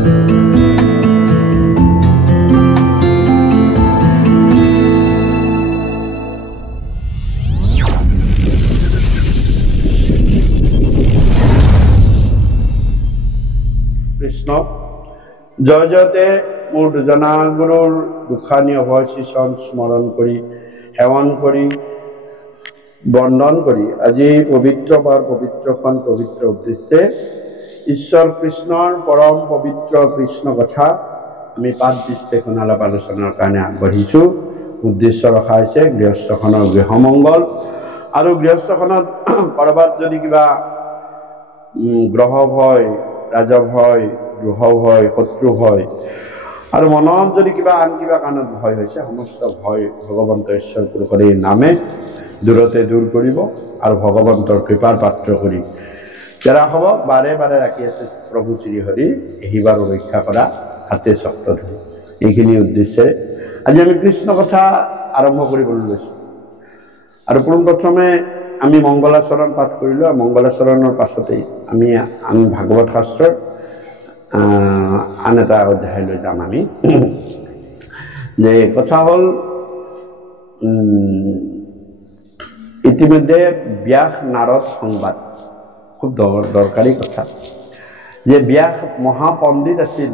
কৃষ্ণ জয় জয়তে মোৰ দুজনা গুৰুৰ দুখানি অভয় শিষণ স্মৰণ কৰি সেৱন কৰি বন্দন কৰি আজি পবিত্ৰ বাৰ পবিত্ৰখন পবিত্ৰ উদ্দেশ্যে ঈশ্বৰ কৃষ্ণৰ পৰম পবিত্ৰ কৃষ্ণ কথা আমি পাঠ বিশ্লেষণ আলাপ আলোচনাৰ কাৰণে আগবাঢ়িছোঁ। উদ্দেশ্য ৰখা হৈছে গৃহস্থখনৰ গৃহমংগল আৰু গৃহস্থখনত কৰবাত যদি কিবা গ্ৰহ ভয় ৰাজভ ভয় দ্ৰোহ ভয় শত্ৰু ভয় আৰু মনত যদি কিবা আন কিবা কাৰণত ভয় হৈছে সমস্ত ভয় ভগৱন্ত ঈশ্বৰ পুৰুষৰ এই নামে দূৰতে দূৰ কৰিব আৰু ভগৱন্তৰ কৃপাৰ পাত্ৰ কৰি যাৰা হব বাৰে বাৰে ৰাখি আছে প্ৰভু শ্ৰীহৰি এইবাৰ ৰক্ষা কৰা হাতে চক্ৰ ধৰি এইখিনি উদ্দেশ্যে আজি আমি কৃষ্ণ কথা আৰম্ভ কৰিবলৈ লৈছোঁ। আৰু পোনপ্ৰথমে আমি মংগলাচৰণ পাঠ কৰিলোঁ আৰু মংগলাচৰণৰ পাছতেই আমি ভাগৱত শাস্ত্ৰৰ আন এটা অধ্যায়লৈ যাম। আমি যে কথা হ'ল ইতিমধ্যে ব্যাস নাৰদ সংবাদ খুব দৰকাৰী কথা যে ব্যাস মহাপণ্ডিত আছিল,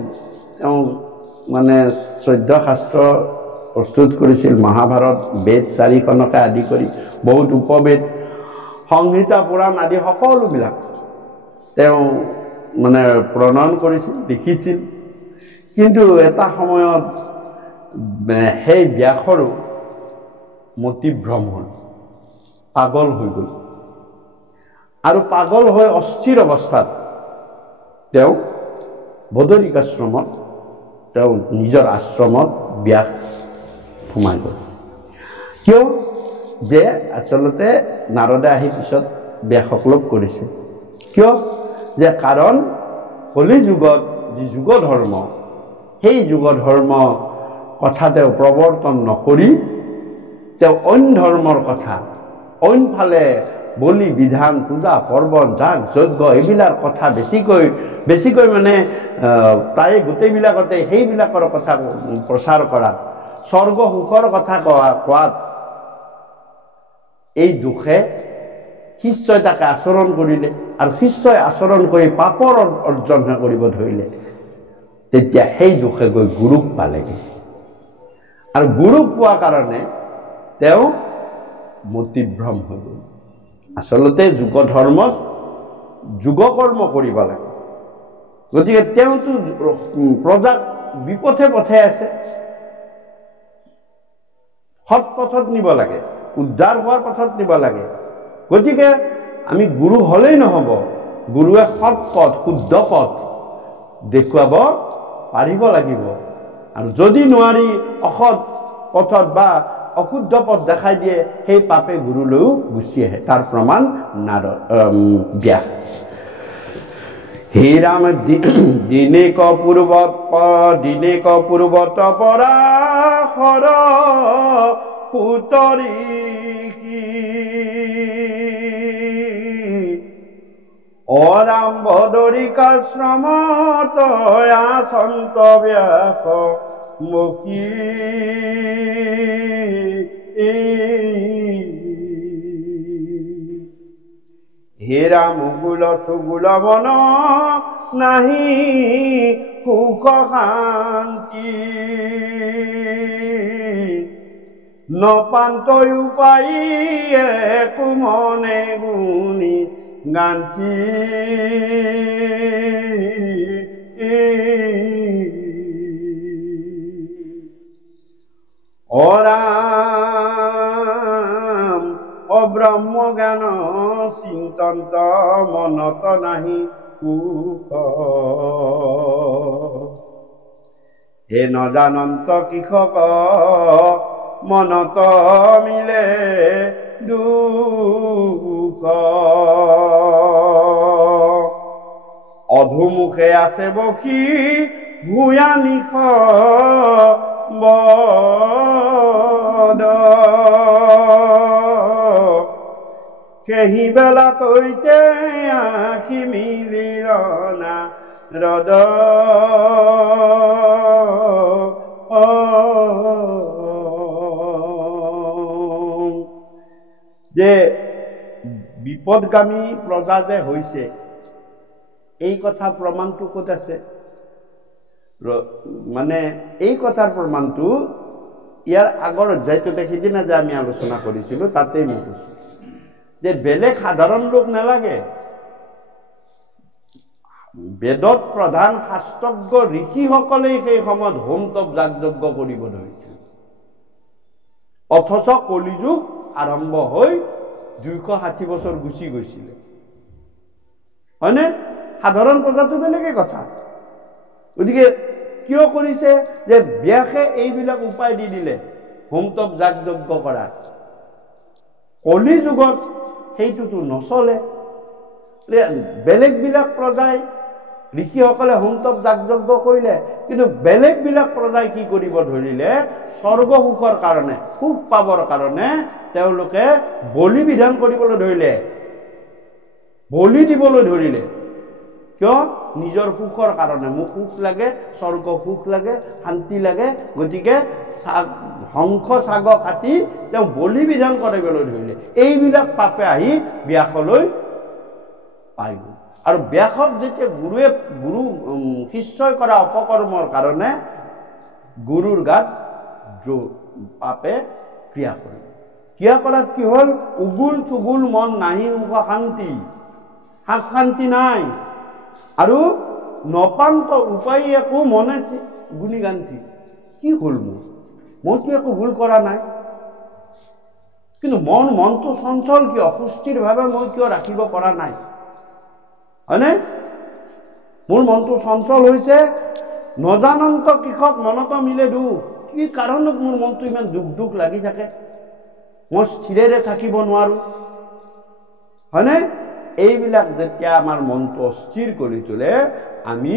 তেওঁ মানে 14 শাস্ত্ৰ প্ৰস্তুত কৰিছিল, মহাভাৰত বেদ 4খনকে আদি কৰি বহুত উপবেদ সংহিতা পুৰাণ আদি সকলোবিলাক তেওঁ মানে প্ৰণয়ন কৰিছিল লিখিছিল। কিন্তু এটা সময়ত সেই ব্যাসৰো মতিভ্ৰম হ'ল, পাগল হৈ গ'ল আৰু পাগল হৈ অস্থিৰ অৱস্থাত তেওঁ বদৰিকাশ্ৰমত তেওঁ নিজৰ আশ্ৰমত ব্যাস সোমাই গ'ল। কিয় যে আচলতে নাৰদে আহি পিছত ব্যাসক লগ কৰিছে, কিয় যে কাৰণ কলি যুগত যি যুগ ধৰ্ম সেই যুগ ধৰ্ম কথা তেওঁ প্ৰৱৰ্তন নকৰি তেওঁ অন্য ধৰ্মৰ কথা অইনফালে বলি বিধান পূজা পৰ্বণ যাগ যজ্ঞ এইবিলাক কথা বেছিকৈ মানে প্ৰায় গোটেইবিলাকতে সেইবিলাকৰ কথা প্ৰচাৰ কৰা স্বৰ্গ সুখৰ কথা কোৱাত এই দুখে শিষ্যই তাকে আচৰণ কৰিলে আৰু শিষ্যই আচৰণ কৰি পাপৰ অৰ্জনহে কৰিব ধৰিলে। তেতিয়া সেই দুখে গৈ গুৰুক পালেগৈ আৰু গুৰুক পোৱা কাৰণে তেওঁ মতিভ্ৰম হৈ গ'ল। আচলতে যুগ ধৰ্মত যুগকৰ্ম কৰিব লাগে, গতিকে তেওঁতো প্ৰজাক বিপথে পঠাই আছে, সৎ পথত নিব লাগে, উদ্ধাৰ হোৱাৰ পথত নিব লাগে। গতিকে আমি গুৰু হলেই নহব, গুৰুৱে সৎ পথ শুদ্ধ পথ দেখুৱাব পাৰিব লাগিব। আৰু যদি নোৱাৰি অসৎ পথত বা অশুদ্ধ পথ দেখাই দিয়ে সেই পাপে গুৰুলৈও গুচি আহে। তাৰ প্ৰমাণ ব্যাস। হে ৰাম দিনেক পূৰ্বত পৰাশৰ সুতৰি অৰাম বদৰিকাশ্ৰমত আচন্ত ব্যাস মুখী হে ৰাম গুল থুগুল মন নাহি সুখ শান্তি নপান্তই উপায় কুমনে গুণী গান্তি অৰাম অব্ৰহ্ম জ্ঞান চিন্তন্ত মনত নাহি সুখ হে নজানন্ত কৃষক মনত মিলে দুখ অধুমুখে আছে বসি ভূঞা নিশ বদ কেহি বেলা তৈতে আখি মিলিৰনা হৃদ যে বিপদগামী প্ৰজা যে হৈছে, এই কথা প্ৰমাণটো ক'ত আছে? মানে এই কথাৰ প্ৰমাণটো ইয়াৰ আগৰ অধ্যায়টোতে সিদিনা যে আমি আলোচনা কৰিছিলোঁ তাতেই মই কৈছোঁ যে বেলেগ সাধাৰণ লোক নালাগে, বেদত প্ৰধান শাস্ত্ৰজ্ঞ ঋষিসকলেই সেই সময়ত হোম তপ যাগযজ্ঞ কৰিব ধৰিছিল। অথচ কলিযুগ আৰম্ভ হৈ 260 বছৰ গুচি গৈছিলে, হয়নে? সাধাৰণ প্ৰজাটো বেলেগে কথা। গতিকে কিয় কৰিছে? যে ব্যাসে এইবিলাক উপায় দি দিলে হোম তপ যাগযজ্ঞ কৰা। কলি যুগত সেইটোতো নচলে। বেলেগবিলাক প্ৰজাই ঋষিসকলে হোম তপ যাগযজ্ঞ কৰিলে, কিন্তু বেলেগবিলাক প্ৰজাই কি কৰিব ধৰিলে? স্বৰ্গ সুখৰ কাৰণে, সুখ পাবৰ কাৰণে তেওঁলোকে বলি বিধান কৰিবলৈ ধৰিলে, বলি দিবলৈ ধৰিলে। কিয়? নিজৰ সুখৰ কাৰণে। মোক সুখ লাগে, স্বৰ্গ সুখ লাগে, শান্তি লাগে, গতিকে হংস ছাগ কাটি তেওঁ বলি বিধান কৰিবলৈ ধৰিলে। এইবিলাক পাপে আহি ব্যাসলৈ পাই গ'ল। আৰু ব্যাসক যেতিয়া গুৰু শিষ্যই কৰা অপকৰ্মৰ কাৰণে গুৰুৰ গাত পাপে ক্ৰিয়া কৰিল। ক্ৰিয়া কৰাত কি হ'ল? উগুল থুগুল মন নাহি সুখ শান্তি, শান্তি নাই। আৰু নপান্ত উপায় একো মনে গুণীগান্তি। কি হ'ল মোৰ? মইতো একো ভুল কৰা নাই, কিন্তু মনটো চঞ্চল কিয়? সুস্থিৰভাৱে মই কিয় ৰাখিব পৰা নাই? হয়নে? মোৰ মনটো চঞ্চল হৈছে। নজানন্ত কৃষক মনত মিলে দুখ। কি কাৰণত মোৰ মনটো ইমান দুখ লাগি থাকে? মই স্থিৰেৰে থাকিব নোৱাৰো, হয়নে? এইবিলাক যেতিয়া আমাৰ মনটো অস্থিৰ কৰি তোলে, আমি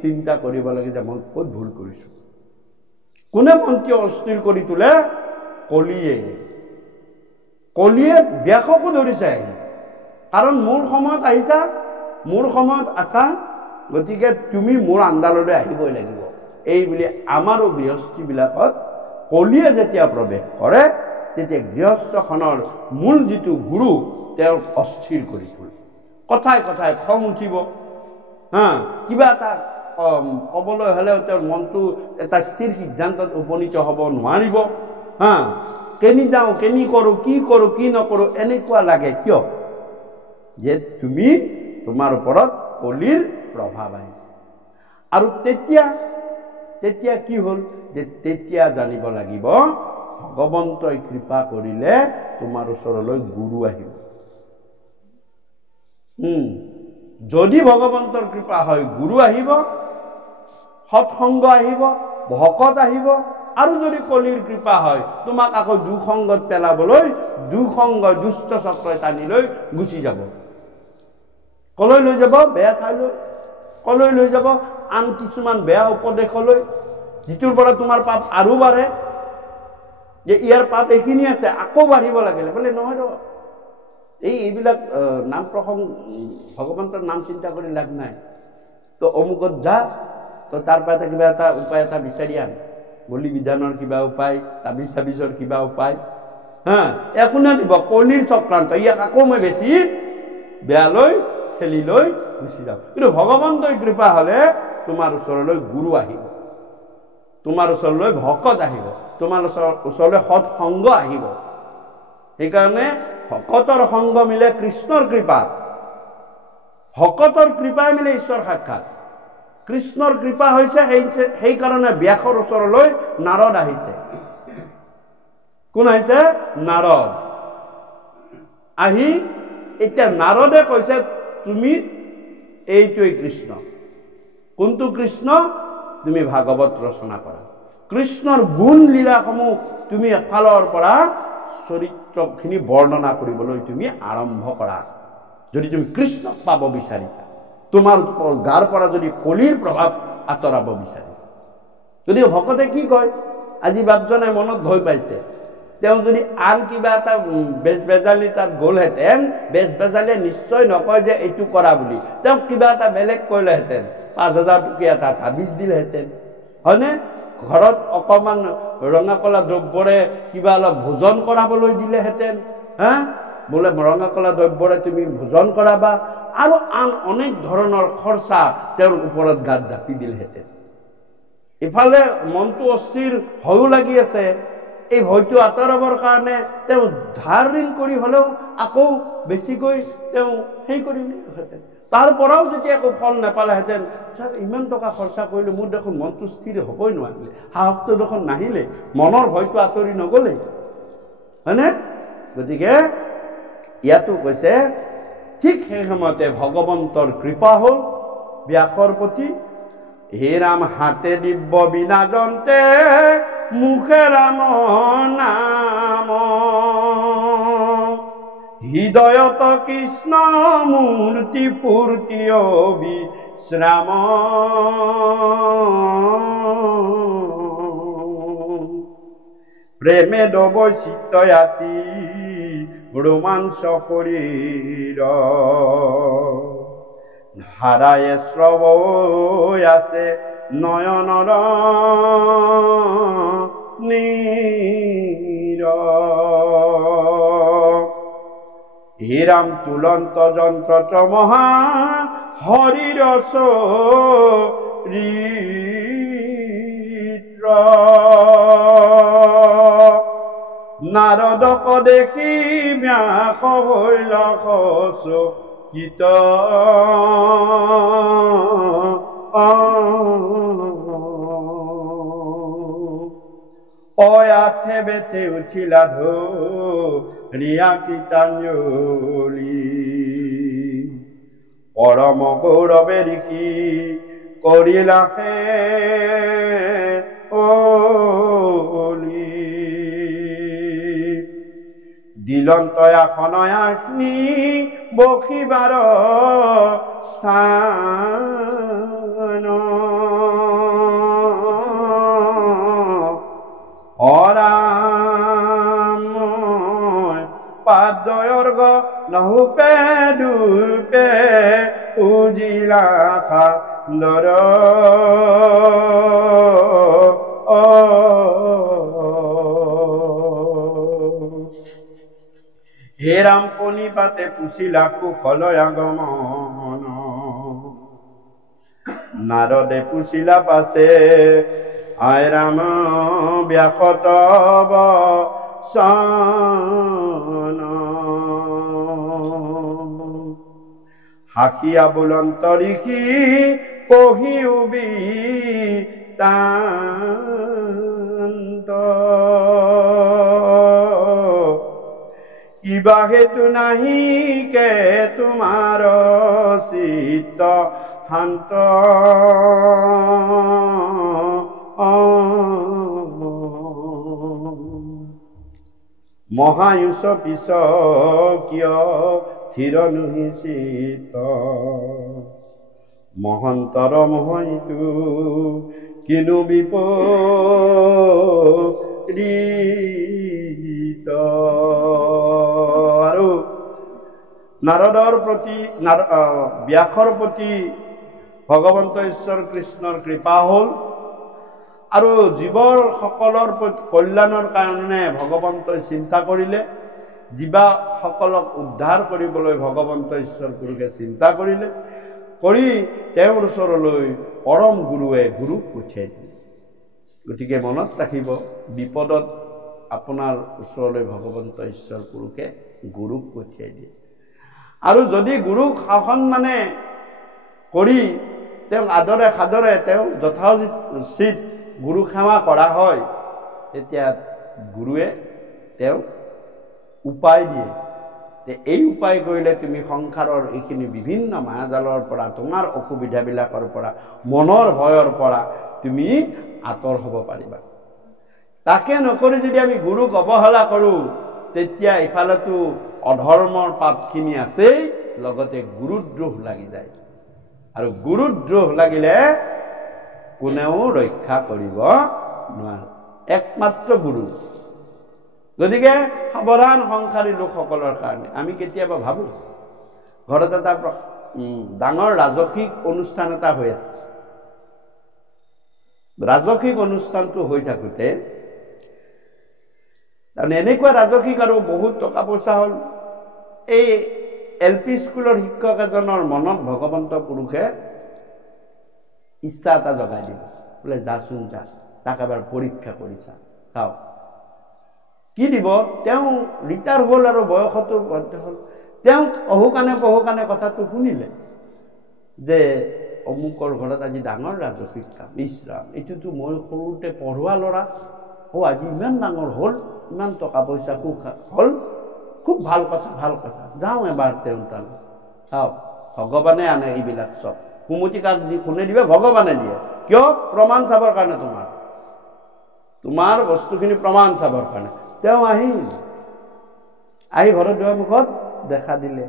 চিন্তা কৰিব লাগে যে মই ক'ত ভুল কৰিছো। কোনে মনটো অস্থিৰ কৰি তোলে? কলিয়ে ব্যাসকো ধৰিছে। কাৰণ মোৰ সময়ত আহিছা, মোৰ সময়ত আছা, গতিকে তুমি মোৰ আন্দাললৈ আহিবই লাগিব। এই বুলি আমাৰো গৃহস্থীবিলাকত কলিয়ে যেতিয়া প্ৰৱেশ কৰে, তেতিয়া গৃহস্থখনৰ মূল যিটো গুৰু তেওঁক অস্থিৰ কৰি তোলে। কথাই কথাই খং উঠিব, কিবা এটা ক'বলৈ হ'লেও তেওঁৰ মনটো এটা স্থিৰ সিদ্ধান্তত উপনীত হ'ব নোৱাৰিব। কেনি যাওঁ, কেনি কৰোঁ, কি নকৰোঁ, এনেকুৱা লাগে। কিয়? যে তোমাৰ ওপৰত কলিৰ প্ৰভাৱ আহিছে। আৰু তেতিয়া কি হ'ল? যে তেতিয়া জানিব লাগিব ভগৱন্তই কৃপা কৰিলে তোমাৰ ওচৰলৈ গুৰু আহিব। যদি ভগৱন্তৰ কৃপা হয়, গুৰু আহিব, সৎসংগ আহিব, ভকত আহিব। আৰু যদি কলিৰ কৃপা হয়, তোমাক আকৌ দুসংগত পেলাবলৈ দুসংগ দুষ্ট চক্ৰই টানি লৈ গুচি যাব। কলৈ লৈ যাব? বেয়া ঠাইলৈ। কলৈ লৈ যাব? আন কিছুমান বেয়া উপদেশলৈ, যিটোৰ পৰা তোমাৰ পাপ আৰু বাঢ়ে। যে ইয়াৰ পাপ এইখিনি আছে, আকৌ বাঢ়িব লাগিলে বোলে নহয় ৰ। এইবিলাক নাম প্ৰসংগ, ভগৱন্তৰ নাম চিন্তা কৰি লাভ নাই। তো অমুকত যা, তো তাৰ পৰা কিবা এটা উপায় এটা বিচাৰি আন। বলি বিধানৰ কিবা উপায়, তাবিজৰ কিবা উপায়, একো নিদিব। কলিৰ চক্ৰান্ত, ইয়াক আকৌ মই বেছি বেয়ালৈ ঠেলি লৈ গুচি যাওঁ। কিন্তু ভগৱন্তই কৃপা হ'লে তোমাৰ ওচৰলৈ গুৰু আহিব, তোমাৰ ওচৰলৈ ভকত আহিব, তোমাৰ ওচৰলৈ সৎসংগ আহিব। সেইকাৰণে ভকতৰ সংগ মিলে কৃষ্ণৰ কৃপা, ভকতৰ কৃপাই মিলে ঈশ্বৰ সাক্ষাৎ। কৃষ্ণৰ কৃপা হৈছে সেইকাৰণে ব্যাসৰ ওচৰলৈ নাৰদ আহিছে। কোন আহিছে? নাৰদ। আহি এতিয়া নাৰদে কৈছে তুমি এইটোৱেই কৃষ্ণ। কোনটো কৃষ্ণ? তুমি ভাগৱত ৰচনা কৰা। কৃষ্ণৰ গুণ লীলাসমূহ তুমি এফালৰ পৰা চৰিত্ৰখিনি বৰ্ণনা কৰিবলৈ তুমি আৰম্ভ কৰা। যদি তুমি কৃষ্ণক পাব বিচাৰিছা, তোমাৰ গাৰ পৰা যদি কলিৰ প্ৰভাৱ আঁতৰাব বিচাৰিছা। যদি ভকতে কি কয়? আজি বাপজনে মনত ভয় পাইছে, তেওঁ যদি আন কিবা এটা বেজবেজালি তাত গ'লহেঁতেন, বেজবেজালিয়ে নিশ্চয় নকয় যে এইটো কৰা বুলি, তেওঁক কিবা এটা বেলেগ কৰিলেহেঁতেন, 5,000 টকীয়া এটা তাবিজ দিলেহেঁতেন, হয়নে? ঘৰত অকণমান ৰঙা কলা দ্ৰব্যৰে কিবা অলপ ভোজন কৰাবলৈ দিলেহেঁতেন, হা, বোলে ৰঙা কলা দ্ৰব্যৰে তুমি ভোজন কৰাবা, আৰু আন অনেক ধৰণৰ খৰচা তেওঁৰ ওপৰত গাত জাপি দিলেহেঁতেন। ইফালে মনটো অস্থিৰ ভয়ো লাগি আছে, এই ভয়টো আঁতৰাবৰ কাৰণে তেওঁ ধাৰ ঋণ কৰি হ'লেও আকৌ বেছিকৈ তেওঁ সেই কৰিলেহেঁতেন। তাৰ পৰাও যেতিয়া একো ফল নাপালেহেঁতেন, ছাৰ ইমান টকা খৰচা কৰিলোঁ, মোৰ দেখোন মনটো স্থিৰ হ'বই নোৱাৰিলে, সাহসটো দেখোন নাহিলে, মনৰ ভয়টো আঁতৰি নগ'লে, হয়নে? গতিকে ইয়াতো কৈছে ঠিক সেই সময়তে ভগৱন্তৰ কৃপা হ'ল ব্যাসৰ প্ৰতি। হে ৰাম হাতে দিব্য বিনা জন্তে, মুখে ৰাম নাম, হৃদয়ত কৃষ্ণ মূৰ্তি পূৰ্তি বিশ্ৰাম, প্ৰেমে দব চিত্তয়াতি ৰোমাঞ্চ শৰীৰ, ধাৰায়ে শ্ৰৱৈ আছে নয়নৰ নীৰ। হে ৰাম তুলন্ত যন্ত্ৰ মহা হৰিৰ চৰিত্ৰ, নাৰদক দেখি ব্যাস হৈল চকিত, অয়াথে বেথে উঠিলা ধৰিয়া কীৰ্তনাঞ্জলি, পৰম গৌৰৱে ঋষি কৰিলা হে অলি, দিলন্ত আসনয়াগ্নি বসিবাৰ স্থান, অৰাম পাদয়ৰ্গ নহূপে দুপে উজিলা সান্দৰ, হে ৰাম পণিপাতে পুছিলা কুশল আগমন, নাৰদে পুছিলা পাছে আই ৰাম ব্যাসত বচন, হাসিয়া বুলন্ত ঋষি কহি বৃত্তান্ত, কিবা হেতু নাহি কে তোমাৰ চিত্ত শান্ত, মহায়ুষ পিছ কিয় থিৰ নুহি চিত, মহন্তৰ মোহিতো কিনো বিপৰীত। আৰু নাৰদৰ প্ৰতি ব্যাসৰ প্ৰতি ভগৱন্ত ঈশ্বৰ কৃষ্ণৰ কৃপা হ'ল, আৰু জীৱৰ সকলৰ কল্যাণৰ কাৰণে ভগৱন্তই চিন্তা কৰিলে, জীৱাসকলক উদ্ধাৰ কৰিবলৈ ভগৱন্ত ঈশ্বৰ গুৰুকে চিন্তা কৰিলে, কৰি তেওঁৰ ওচৰলৈ পৰম গুৰুৱে গুৰুক পঠিয়াই দিলে। গতিকে মনত ৰাখিব, বিপদত আপোনাৰ ওচৰলৈ ভগৱন্ত ঈশ্বৰ গুৰুকে গুৰুক পঠিয়াই দিয়ে। আৰু যদি গুৰুক শাসন মানে কৰি তেওঁক আদৰে সাদৰে তেওঁ যথোচিত গুৰু সেৱা কৰা হয়, তেতিয়া গুৰুৱে তেওঁক উপায় দিয়ে, এই উপায় কৰিলে তুমি সংসাৰৰ এইখিনি বিভিন্ন মায়াজালৰ পৰা, তোমাৰ অসুবিধাবিলাকৰ পৰা, মনৰ ভয়ৰ পৰা তুমি আঁতৰ হ'ব পাৰিবা। তাকে নকৰি যদি আমি গুৰুক অৱহেলা কৰোঁ, তেতিয়া ইফালেতো অধৰ্মৰ পাপখিনি আছেই, লগতে গুৰুদ্ৰোহ লাগি যায়। আৰু গুৰুদ্ৰোহ লাগিলে কোনেও ৰক্ষা কৰিব নোৱাৰে, একমাত্ৰ গুৰু। গতিকে সাৱধান সংসাৰী লোকসকলৰ কাৰণে আমি কেতিয়াবা ভাবোঁ ঘৰত এটা ডাঙৰ ৰাজসিক অনুষ্ঠান এটা হৈ আছে। ৰাজসিক অনুষ্ঠানটো হৈ থাকোঁতে তাৰমানে এনেকুৱা ৰাজসিক আৰু বহুত টকা পইচা হ'ল। এই LP স্কুলৰ শিক্ষক এজনৰ মনত ভগৱন্ত পুৰুষে ইচ্ছা এটা জগাই দিব, বোলে যাচোন যা, তাক এবাৰ পৰীক্ষা কৰিছা চাওক কি দিব। তেওঁ ৰিটায়াৰ হ'ল আৰু বয়সতো হ'ল। তেওঁ অহুকানে কথাটো শুনিলে যে অমুকৰ ঘৰত আজি ডাঙৰ ৰাজসিক কাম। ইছৰাম, এইটোতো মই সৰুতে পঢ়োৱা ল'ৰা, আজি ইমান ডাঙৰ হ'ল, ইমান টকা পইচা হ'ল, খুব ভাল কথা যাওঁ এবাৰ তেওঁ তালৈ। চাওক ভগৱানে আনে এইবিলাক চব, কুমতি কাক দি কোনে দিবে? ভগৱানে দিয়ে। কিয়? প্ৰমাণ চাবৰ কাৰণে, তোমাৰ বস্তুখিনি প্ৰমাণ চাবৰ কাৰণে। তেওঁ আহি ঘৰত দুৱাৰ মুখত দেখা দিলে।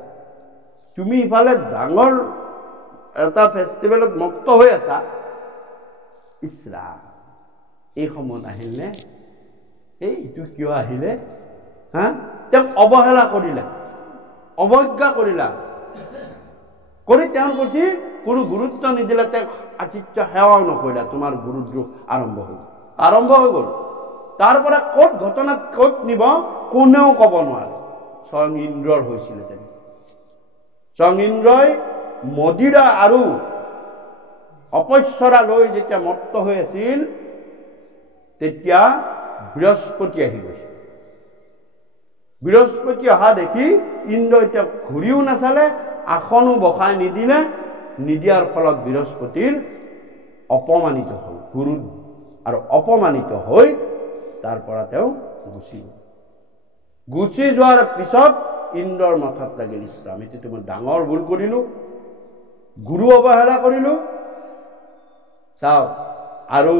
তুমি ইফালে ডাঙৰ এটা ফেষ্টিভেলত মুক্ত হৈ আছা, ইছৰাম এই সময়ত আহিলে, এইটো কিয় আহিলে? তেওঁক অৱহেলা কৰিলা, অৱজ্ঞা কৰিলা, কৰি তেওঁৰ প্ৰতি কোনো গুৰুত্ব নিদিলে, তেওঁক আতিথ্য সেৱাও নকৰিলা। তোমাৰ গুৰুদ্ৰোহ আৰম্ভ হৈ গ'ল। তাৰ পৰা ক'ত ঘটনাত ক'ত নিব কোনেও ক'ব নোৱাৰে। স্বয়ং ইন্দ্ৰৰ হৈছিলে তেনেকৈ। স্বয়ং ইন্দ্ৰই মদিৰা আৰু অপস্বৰা লৈ যেতিয়া মত্ত হৈ আছিল, তেতিয়া বৃহস্পতি আহি গৈছে। বৃহস্পতি অহা দেখি ইন্দ্ৰই তেওঁক ঘূৰিও নাচালে, আসনো বসাই নিদিলে। নিদিয়াৰ ফলত বৃহস্পতিৰ অপমানিত হ'ল, গুৰু আৰু অপমানিত হৈ তাৰ পৰা তেওঁ গুচি যোৱাৰ পিছত ইন্দ্ৰৰ মাথাত লাগিল, ইছৰাম এইটো মই ডাঙৰ ভুল কৰিলো, গুৰু অৱহেলা কৰিলো। চাওক, আৰু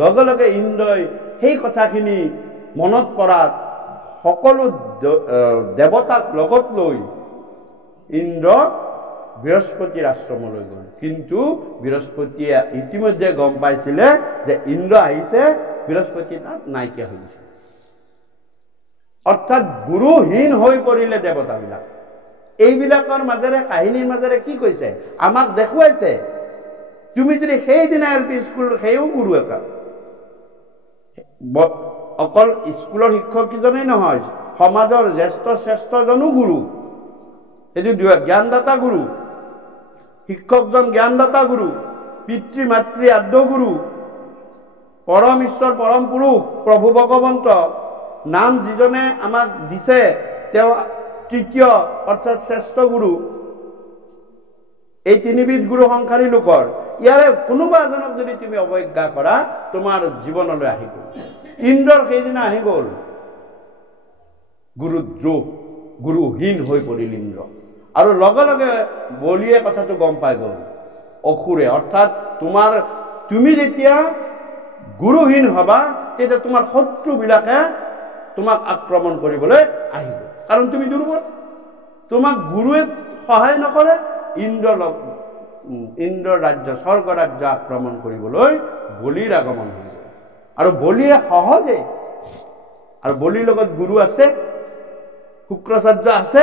লগে লগে ইন্দ্ৰই সেই কথাখিনি মনত পৰাত সকলো দেৱতাক লগত লৈ ইন্দ্ৰ বৃহস্পতিৰ আশ্ৰমলৈ গ'ল। কিন্তু বৃহস্পতিয়ে ইতিমধ্যে গম পাইছিলে যে ইন্দ্ৰ আহিছে, বৃহস্পতি তাত নাইকিয়া হৈ গৈছে। অৰ্থাৎ গুৰুহীন হৈ পৰিলে দেৱতাবিলাক। এইবিলাকৰ মাজেৰে, কাহিনীৰ মাজেৰে কি কৈছে? আমাক দেখুৱাইছে, তুমি যদি সেইদিনা LP স্কুল, সেইও গুৰু একা, অকল স্কুলৰ শিক্ষকজনেই নহয়, সমাজৰ জ্যেষ্ঠ শ্ৰেষ্ঠজনো গুৰু। এইটো জ্ঞানদাতা গুৰু, শিক্ষকজন জ্ঞানদাতা গুৰু, পিতৃ মাতৃ আদ্য গুৰু, পৰম ঈশ্বৰ পৰম পুৰুষ প্ৰভু ভগৱন্ত নাম যিজনে আমাক দিছে, তেওঁ তৃতীয় অৰ্থাৎ শ্ৰেষ্ঠ গুৰু। এই তিনিবিধ গুৰু সংসাৰী লোকৰ, ইয়াৰে কোনোবা এজনক যদি তুমি অৱজ্ঞা কৰা, তোমাৰ জীৱনলৈ আহি গ'ল। ইন্দ্ৰৰ সেইদিনা আহি গ'ল গুৰুদ্ৰোহ, গুৰুহীন হৈ পৰিল ইন্দ্ৰ। আৰু লগে লগে বলিয়ে কথাটো গম পাই গ'ল, অসুৰে। অৰ্থাৎ তুমি যেতিয়া গুৰুহীন হবা, তেতিয়া তোমাৰ শত্ৰুবিলাকে তোমাক আক্ৰমণ কৰিবলৈ আহিব, কাৰণ তুমি দুৰ্বল। তোমাক গুৰুৱে সহায় নকৰে। ইন্দ্ৰৰ ৰাজ্য, স্বৰ্গ ৰাজ্য আক্ৰমণ কৰিবলৈ বলিৰ আগমন হৈ গ'ল। আৰু বলিয়ে সহজে, আৰু বলিৰ লগত গুৰু আছে, শুক্ৰাচাৰ্য আছে,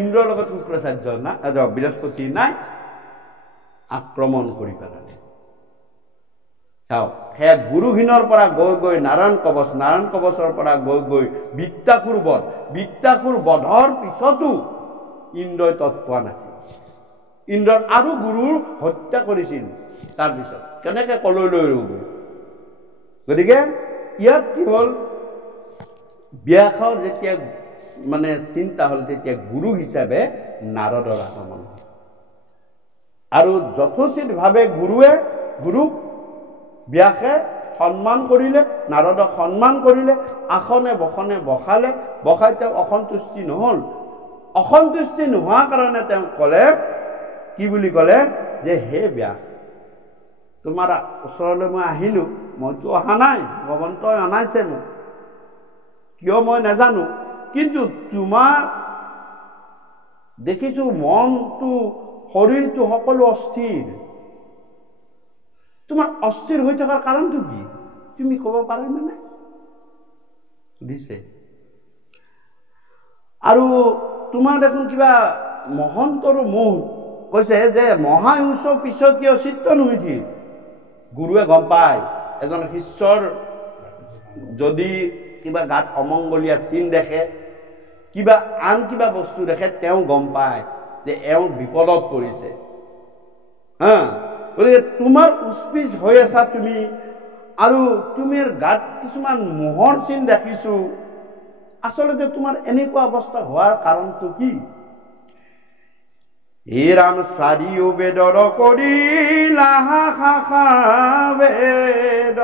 ইন্দ্ৰৰ লগত শুক্ৰাচাৰ্য নাই, বৃহস্পতি নাই, আক্ৰমণ কৰি পেলালে। চাওক, সেয়া গুৰুহীনৰ পৰা গৈ নাৰায়ণ কবচ, নাৰায়ণ কবচৰ পৰা গৈ বৃত্তাসুৰ বধ, বৃত্তাসুৰ বধৰ পিছতো ইন্দ্ৰই তৎ পোৱা নাছিল। ইন্দ্ৰৰ আৰু গুৰুৰ হত্যা কৰিছিল। তাৰপিছত কেনেকে কলৈ লৈ গ'ল। গতিকে ইয়াত কি হ'ল, ব্যাসৰ যেতিয়া চিন্তা হ'ল, তেতিয়া গুৰু হিচাপে নাৰদৰ আগমন হ'ল। আৰু যথোচিতভাৱে গুৰুক ব্যাসে সন্মান কৰিলে, নাৰদক সন্মান কৰিলে, আসনে বসনে বসাই তেওঁ অসন্তুষ্টি নহ'ল। অসন্তুষ্টি নোহোৱা কাৰণে তেওঁ ক'লে, কি বুলি ক'লে, যে হে ব্যাস, তোমাৰ ওচৰলৈ মই আহিলো, মইতো অহা নাই, ভগৱন্তই অনাইছে মোক, কিয় মই নাজানো, কিন্তু তোমাৰ দেখিছো মনটো, শৰীৰটো সকলো অস্থিৰ। তোমাৰ অস্থিৰ হৈ থকাৰ কাৰণটো কি তুমি ক'ব পাৰা নে নাই? সুধিছে। আৰু তোমাৰ দেখোন কিবা মহন্তৰো মুখ কৈছে যে মহায়ুষ পিছত কিয় চিত্ত নুঠি। গুৰুৱে গম পায় এজন শিষ্যৰ যদি কিবা গাত অমংগলীয়া চিন দেখে, কিবা আন কিবা বস্তু দেখে, তেওঁ গম পায় যে এওঁ বিপদত পৰিছে। গতিকে তোমাৰ উৎপিচ হৈ আছা তুমি, আৰু তুমি গাত কিছুমান মোহৰ চিন দেখিছো। আচলতে তোমাৰ এনেকুৱা অৱস্থা হোৱাৰ কাৰণটো কি? হে ৰাম চাৰিও বেদৰ কৰিলা শাখা বেদ,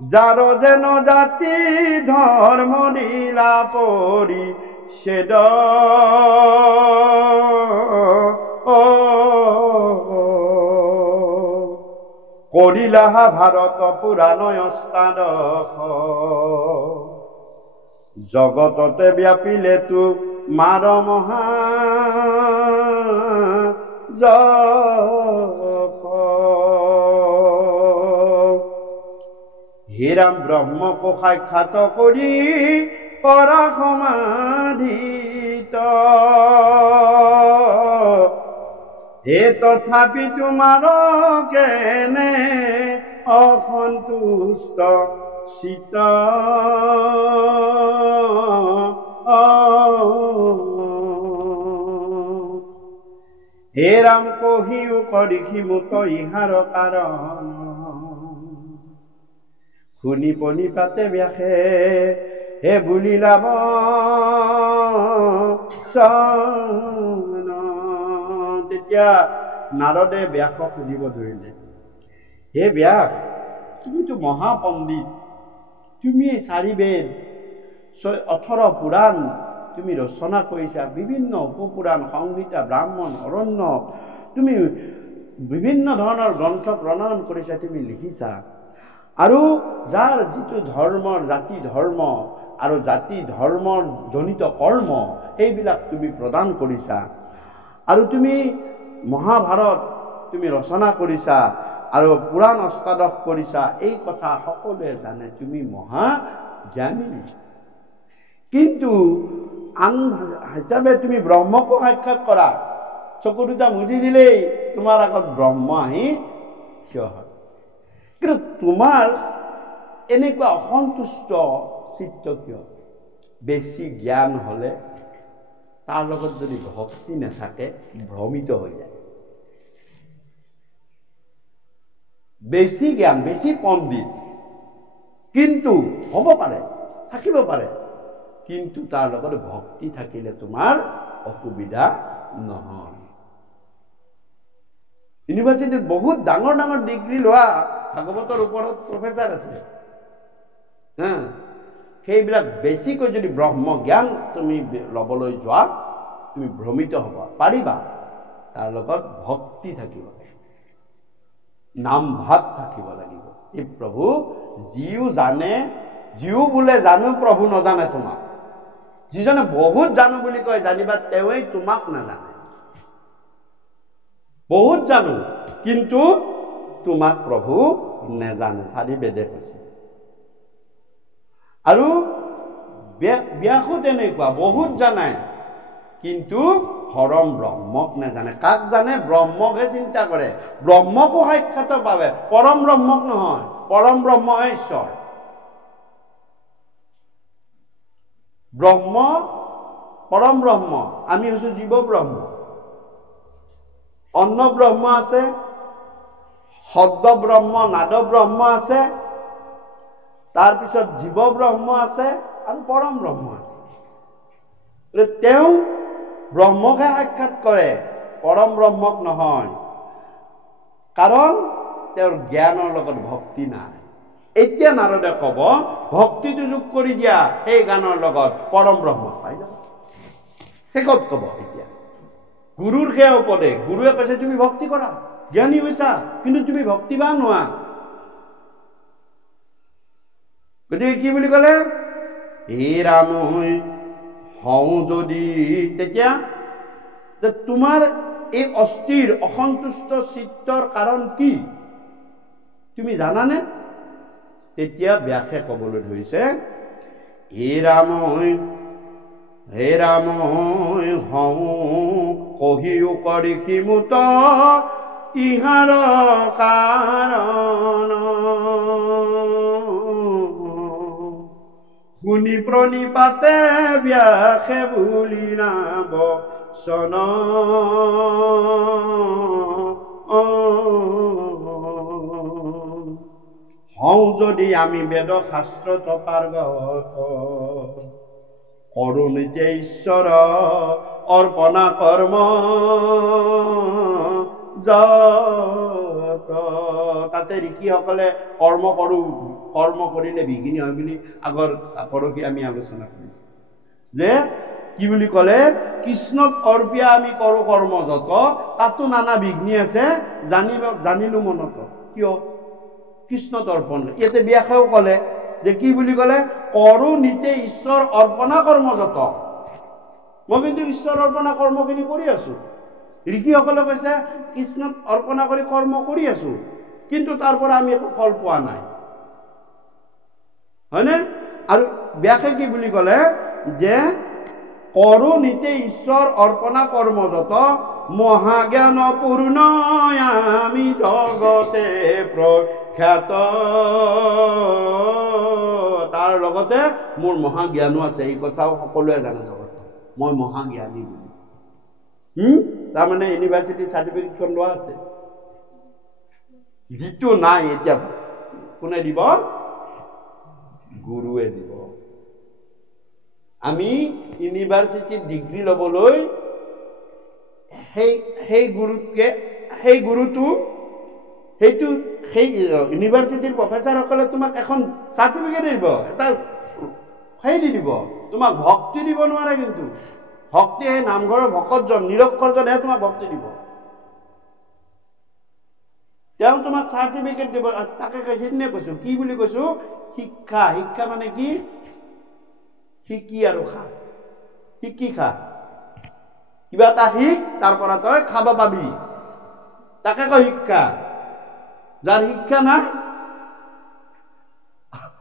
যাৰ যেন জাতি ধৰ্ম দিলা পৰিছেদ। কৰিলা ভাৰত পুৰাণ অষ্টাদশ, জগততে ব্যাপিলে তো মাৰ মহা যশ। হে ৰাম ব্ৰহ্মক সাক্ষাৎ কৰি কৰা সমাধিত, হে তথাপি তোমাৰ কেনে অসন্তুষ্ট চিত। হে ৰাম কহিও কৰিখি মুত ইহাৰ কাৰণ, শুনি পনি পাতে ব্যাসে হে বুলিলা বচন। তেতিয়া নাৰদে ব্যাসক সুধিব ধৰিলে, হে ব্যাস, তুমিতো মহাপণ্ডিত, তুমি 4 বেদ 18 পুৰাণ তুমি ৰচনা কৰিছা, বিভিন্ন উপপুৰাণ, সংহিতা, ব্ৰাহ্মণ, অৰণ্য, তুমি বিভিন্ন ধৰণৰ গ্ৰন্থ প্ৰণয়ন কৰিছা, তুমি লিখিছা। আৰু যাৰ যিটো ধৰ্মৰ জাতি ধৰ্ম আৰু জাতি ধৰ্মৰ জনিত কৰ্ম, সেইবিলাক তুমি প্ৰদান কৰিছা। আৰু তুমি মহাভাৰত তুমি ৰচনা কৰিছা আৰু পুৰাণ অষ্টাদশ কৰিছা, এই কথা সকলোৱে জানে, তুমি মহাজ্ঞানী। কিন্তু আন হিচাপে তুমি ব্ৰহ্মকো সাক্ষাৎ কৰা, চকু দুটা মুদি দিলেই তোমাৰ আগত ব্ৰহ্ম আহি থিয় হয়। কিন্তু তোমাৰ এনেকুৱা অসন্তুষ্ট চিত্ত কিয়? বেছি জ্ঞান হলে তাৰ লগত যদি ভক্তি নাথাকে ভ্ৰমিত হৈ যায়। বেছি জ্ঞান, বেছি পণ্ডিত, কিন্তু হ'ব পাৰে, থাকিব পাৰে, কিন্তু তাৰ লগত ভক্তি থাকিলে তোমাৰ অসুবিধা নহয়। ইউনিভাৰ্চিটিত বহুত ডাঙৰ ডাঙৰ ডিগ্ৰী লোৱা ভাগৱতৰ ওপৰত প্ৰফেচাৰ আছে, সেইবিলাক বেছিকৈ যদি ব্ৰহ্ম জ্ঞান তুমি ল'বলৈ যোৱা, তুমি ভ্ৰমিত হ'ব পাৰিবা। তাৰ লগত ভক্তি থাকিব লাগিব, নাম ভাত থাকিব লাগিব। এই প্ৰভু যিও জানে, যিও বোলে জানো প্ৰভু নজানে তোমাক। যিজনে বহুত জানো বুলি কয় জানিবা তেওঁই তোমাক নাজানে। বহুত জানো কিন্তু তোমাক প্ৰভু নেজানে, 4 বেদে কৈছে। আৰু ব্যাসো তেনেকুৱা, বহুত জানে কিন্তু পৰম ব্ৰহ্মক নেজানে। কাক জানে? ব্ৰহ্মকহে চিন্তা কৰে, ব্ৰহ্মকো সাক্ষাৎ পাবে, পৰম ব্ৰহ্মক নহয়। পৰম ব্ৰহ্ম ঈশ্বৰ, ব্ৰহ্ম পৰম ব্ৰহ্ম, আমি হৈছো জীৱ ব্ৰহ্ম। অন্ন ব্ৰহ্ম আছে, শব্দ ব্ৰহ্ম, নাদ ব্ৰহ্ম আছে, তাৰপিছত জীৱ ব্ৰহ্ম আছে আৰু পৰম ব্ৰহ্ম আছে। তেওঁ ব্ৰহ্মকে সাক্ষাৎ কৰে, পৰম ব্ৰহ্মক নহয়, কাৰণ তেওঁৰ জ্ঞানৰ লগত ভক্তি নাই। এতিয়া নাৰদে কব ভক্তিটো যোগ কৰি দিয়া সেই গানৰ লগত পৰম ব্ৰহ্ম পাই যাব। শেষত কব এতিয়া গুৰুৰ সেয়া উপদেশ। গুৰুৱে কৈছে তুমি ভক্তি কৰা, জ্ঞানী হৈছা, কিন্তু তুমি ভক্তিবান হোৱা। গতিকে কি বুলি কলে? হে ৰাম হওঁ যদি, তেতিয়া তোমাৰ এই অস্থিৰ অসন্তুষ্ট চিত্তৰ কাৰণ কি তুমি জানানে? তেতিয়া ব্যাসে কবলৈ ধৰিছে, হে ৰাম হওঁ কহিও কৰি কিমুত ইহাৰ কাৰণ শুনি প্ৰণিপাতে ব্যাসে বুলি নাব চন হওঁ যদি আমি বেদ শাস্ত্ৰত পাৰ্গত কৰো নিতে ঈশ্বৰ অৰ্পণা কৰ্ম যত তাতে ঋষিসকলে কৰ্ম কৰিলে বিঘিনি হয় বুলি পৰহি আমি আলোচনা কৰিছো যে কি বুলি ক'লে কৃষ্ণক অৰ্পিয়া আমি কৰো কৰ্ম যত তাতো নানা বিঘ্নি আছে জানিলো মনত কিয় কৃষ্ণত অৰ্পণ ইয়াতে ব্যাসেও ক'লে যে কি বুলি ক'লে কৰো নিতে ঈশ্বৰ অৰ্পণা কৰ্ম যত মই কিন্তু ঈশ্বৰ অৰ্পণা কৰ্মখিনি কৰি আছো ঋষিসকলে কৈছে কৃষ্ণক অৰ্পণা কৰি কৰ্ম কৰি আছো কিন্তু তাৰ পৰা আমি একো ফল পোৱা নাই হয়নে আৰু ব্যাসে কি বুলি ক'লে যে কৰো নিতে ঈশ্বৰ অৰ্পণা কৰ্ম যত মহাজ্ঞান পূৰ্ণ আমি জগতে প্ৰখ্যাত তাৰ লগতে মোৰ মহাজ্ঞানো আছে এই কথাও সকলোৱে জানে জগত মই মহাজ্ঞানী বুলি তাৰমানে ইউনিভাৰ্চিটি চাৰ্টিফিকেটখন লোৱা আছে যিটো নাই এতিয়া কোনে দিব গুৰুৱে দিব আমি ইউনিভাৰ্চিটি ডিগ্ৰী ল'বলৈ সেই গুৰুটো সেই ইউনিভাৰ্চিটিৰ প্ৰফেচাৰসকলে তোমাক এখন চাৰ্টিফিকেট দিব এটা সেই দি দিব তোমাক ভক্তি দিব নোৱাৰে কিন্তু ভক্তি সেই নামঘৰৰ ভকতজন নিৰক্ষৰজনহে তোমাক ভক্তি দিব তেওঁ তোমাক চাৰ্টিফিকেট দিব তাকে সেইদিনে কৈছো কি বুলি কৈছো শিক্ষা মানে কি শিকি আৰু খা শিকি খা কিবা এটা শিক তাৰ পৰা তই খাব পাবি তাকে কয় শিক্ষা যাৰ শিক্ষা নাই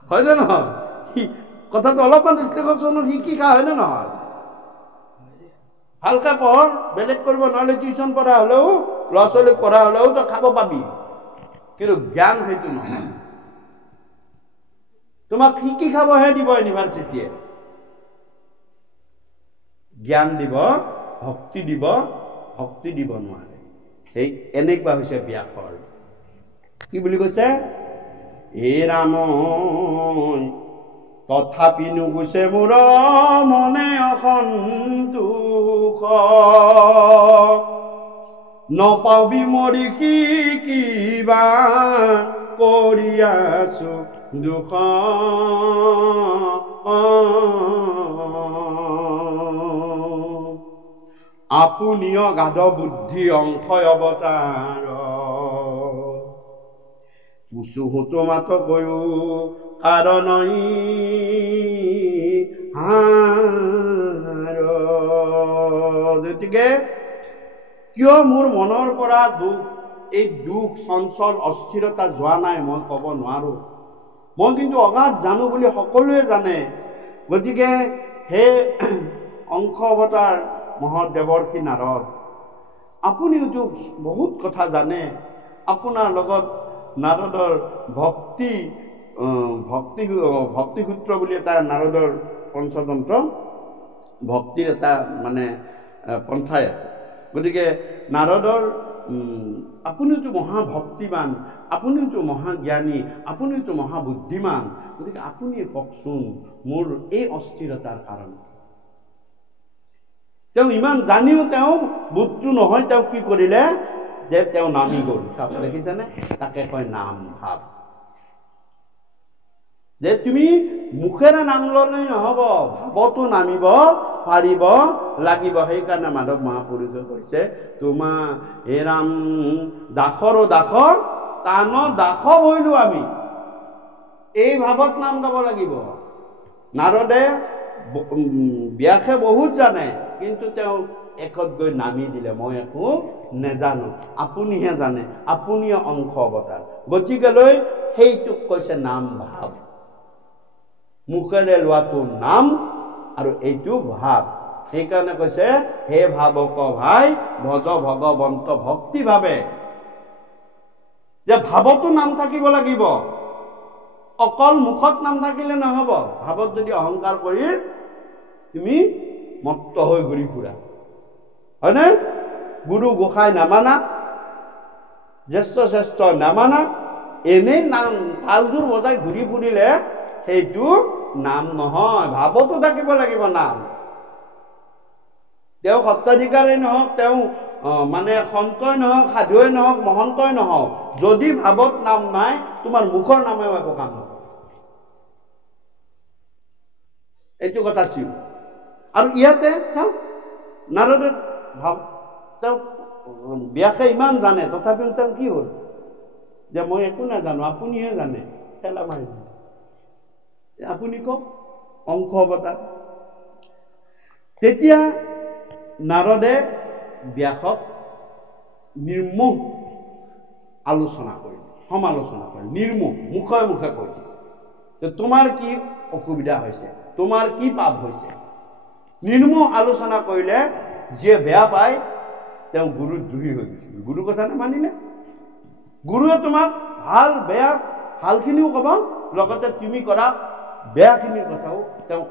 হয়নে নহয় কথাটো অলপমান বিশ্লেষণ শিকি খা হয়নে নহয় ভালকে পঢ় বেলেগ কৰিব নহ'লে টিউচন পঢ়া হ'লেও ল'ৰা ছোৱালীক পঢ়া হ'লেও তই খাব পাবি কিন্তু জ্ঞান সেইটো নহয় তোমাক শিকি খাবহে দিব ইউনিভাৰ্চিটিয়ে জ্ঞান দিব ভক্তি দিব নোৱাৰে সেই এনেকুৱা হৈছে ব্যাসৰ কি বুলি কৈছে হে ৰাম তথাপি নুগুছে মোৰ মনে অসন্তোষ নপাবি মৰি কিবা কৰি আছো দুখ আপুনিও গাধ বুদ্ধি অংশয় অৱতাৰ কুচুহুতো মাত গয়ো কাৰণই গতিকে কিয় মোৰ মনৰ পৰা এই দুখ চঞ্চল অস্থিৰতা যোৱা নাই মই ক'ব নোৱাৰো মই কিন্তু অগাধ জানো বুলি সকলোৱে জানে গতিকে হে অংশ অৱতাৰ মহাদেৱৰ্ষি নাৰদ আপুনিওতো বহুত কথা জানে আপোনাৰ লগত নাৰদৰ ভক্তি সূত্ৰ বুলি এটা নাৰদৰ পঞ্চতন্ত্ৰ ভক্তিৰ এটা মানে পন্থাই আছে গতিকে নাৰদৰ আপুনিওতো মহাভক্তিমান আপুনিওতো মহাজ্ঞানী আপুনিওতো মহাবুদ্ধিমান গতিকে আপুনি কওকচোন মোৰ এই অস্থিৰতাৰ কাৰণ তেওঁ ইমান জানিও তেওঁ বুদ্ধ নহয় তেওঁ কি কৰিলে যে তেওঁ নামি গ'ল দেখিছেনে তাকে কয় নাম ভাৱ যে তুমি মুখেৰে নাম ল'লেই নহ'ব ভাৱতো নামিব পাৰিব লাগিব সেইকাৰণে মাধৱ মহাপুৰুষে কৈছে তোমা হে ৰাম দাসৰো দাস তান দাস হৈলো আমি এই ভাৱত নাম গাব লাগিব নাৰদে ব্যাসে বহুত জানে কিন্তু তেওঁ একত গৈ নামি দিলে মই একো নেজানো আপুনিহে জানে আপুনিয়ে অংশ অৱতাৰ গতিকে লৈ সেইটোক কৈছে নাম ভাৱ মুখেৰে লোৱাটো নাম আৰু এইটো ভাৱ সেইকাৰণে কৈছে হে ভাৱক ভাই ভজ ভগৱন্ত ভক্তি ভাৱে যে ভাৱতো নাম থাকিব লাগিব অকল মুখত নাম থাকিলে নহব ভাৱত যদি অহংকাৰ কৰি তুমি মত্ত হৈ ঘূৰি ফুৰা হয়নে গুৰু গোসাঁই নামানা জ্যেষ্ঠ শ্ৰেষ্ঠ নামানা এনেই নাম তালযোৰ বজাই ঘূৰি ফুৰিলে সেইটো নাম নহয় ভাৱতো থাকিব লাগিব নাম তেওঁ সত্ৰাধিকাৰেই নহওক তেওঁ মানে সন্তই নহওক সাধুৱে নহওক মহন্তই নহওক যদি ভাৱত নাম নাই তোমাৰ মুখৰ নামেও একো কাম নকৰে এইটো কথা চিও আৰু ইয়াতে চাওক নাৰদে ভাৱ তেওঁ ব্যাসে ইমান জানে তথাপিও তেওঁ কি হ'ল যে মই একো নাজানো আপুনিহে জানে ঠেলা মাৰি আপুনি কওক অংশ অৱতাৰ তেতিয়া নাৰদে ব্যাসক নিৰ্মোহ আলোচনা কৰিলে সমালোচনা কৰিলে নিৰ্মোহ মুখে মুখে কৈ দিছে যে তোমাৰ কি অসুবিধা হৈছে তোমাৰ কি পাপ হৈছে নিৰ্মোহ আলোচনা কৰিলে যিয়ে বেয়া পায় তেওঁ গুৰু দ্ৰোহী হৈ গৈছিল গুৰু কথা নামানিলে গুৰুৱে তোমাক ভাল বেয়া ভালখিনিও ক'ব লগতে তুমি কৰা বেয়াখিনিৰ কথাও তেওঁ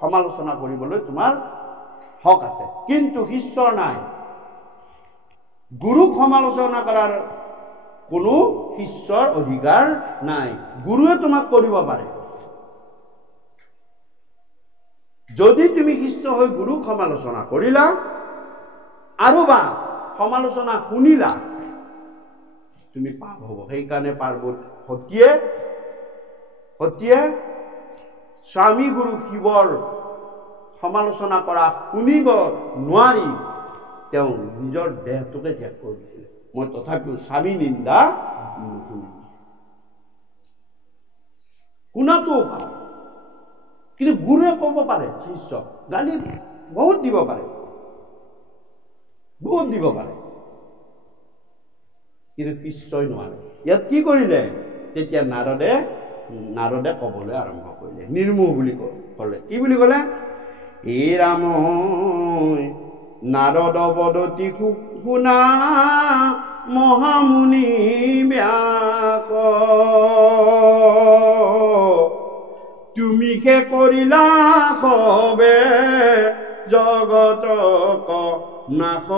সমালোচনা কৰিবলৈ তোমাৰ হক আছে কিন্তু শিষ্যৰ নাই গুৰুক সমালোচনা কৰাৰ কোনো শিষ্যৰ অধিকাৰ নাই গুৰুৱে তোমাক কৰিব পাৰে যদি তুমি শিষ্য হৈ গুৰুক সমালোচনা কৰিলা আৰু বা সমালোচনা শুনিলা তুমি পাপ হ'ব সেইকাৰণে পাৰ্বতী সতীয়ে স্বামী গুৰু শিৱৰ সমালোচনা কৰা শুনিব নোৱাৰি তেওঁ নিজৰ দেহটোকে ত্যাগ কৰি দিছিলে মই তথাপিও স্বামী নিন্দা শুনাটো পাওঁ কিন্তু গুৰুৱে ক'ব পাৰে শিষ্য গালি বহুত দিব পাৰে কিন্তু শিষ্যই নোৱাৰে ইয়াত কি কৰিলে তেতিয়া নাৰদে ক'বলৈ আৰম্ভ কৰিলে নিৰ্মোহ বুলি ক'লে কি বুলি ক'লে হে ৰাম নাৰদ বদতি শুনা মহামুনি ব্যাস তুমি হে কৰিলা সবে জগতক নাশ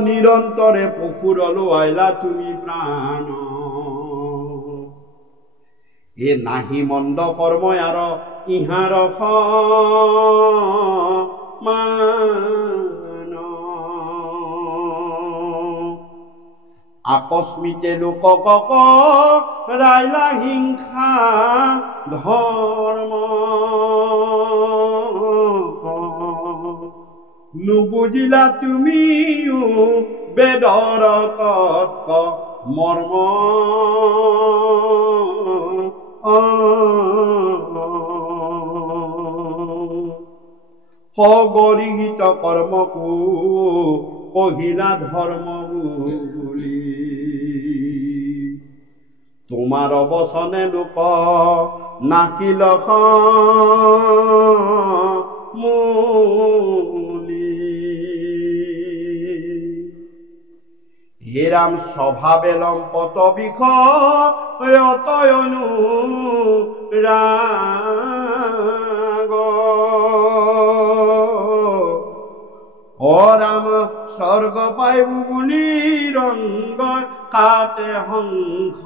নিৰন্তৰে পশুৰ লোৱাইলা তুমি প্ৰাণ এ নাহি মন্দ কৰ্ম আৰ ইহাৰ মান আকস্মিতে লোকক ৰাইলা হিংসা ধৰ্ম নুবুজিলা তুমিও বেদৰ তত্ত্ব মৰ্ম সগৰিহিত কৰ্মকো কহিলা ধৰ্ম বুলি তোমাৰ অবচনে লোক নাকিল হে রাম স্বভাবে লম্পট বিষয়তয়নু রাগ ও রাম স্বর্গ পাইব বুলি রঙ্গ কাতে হংস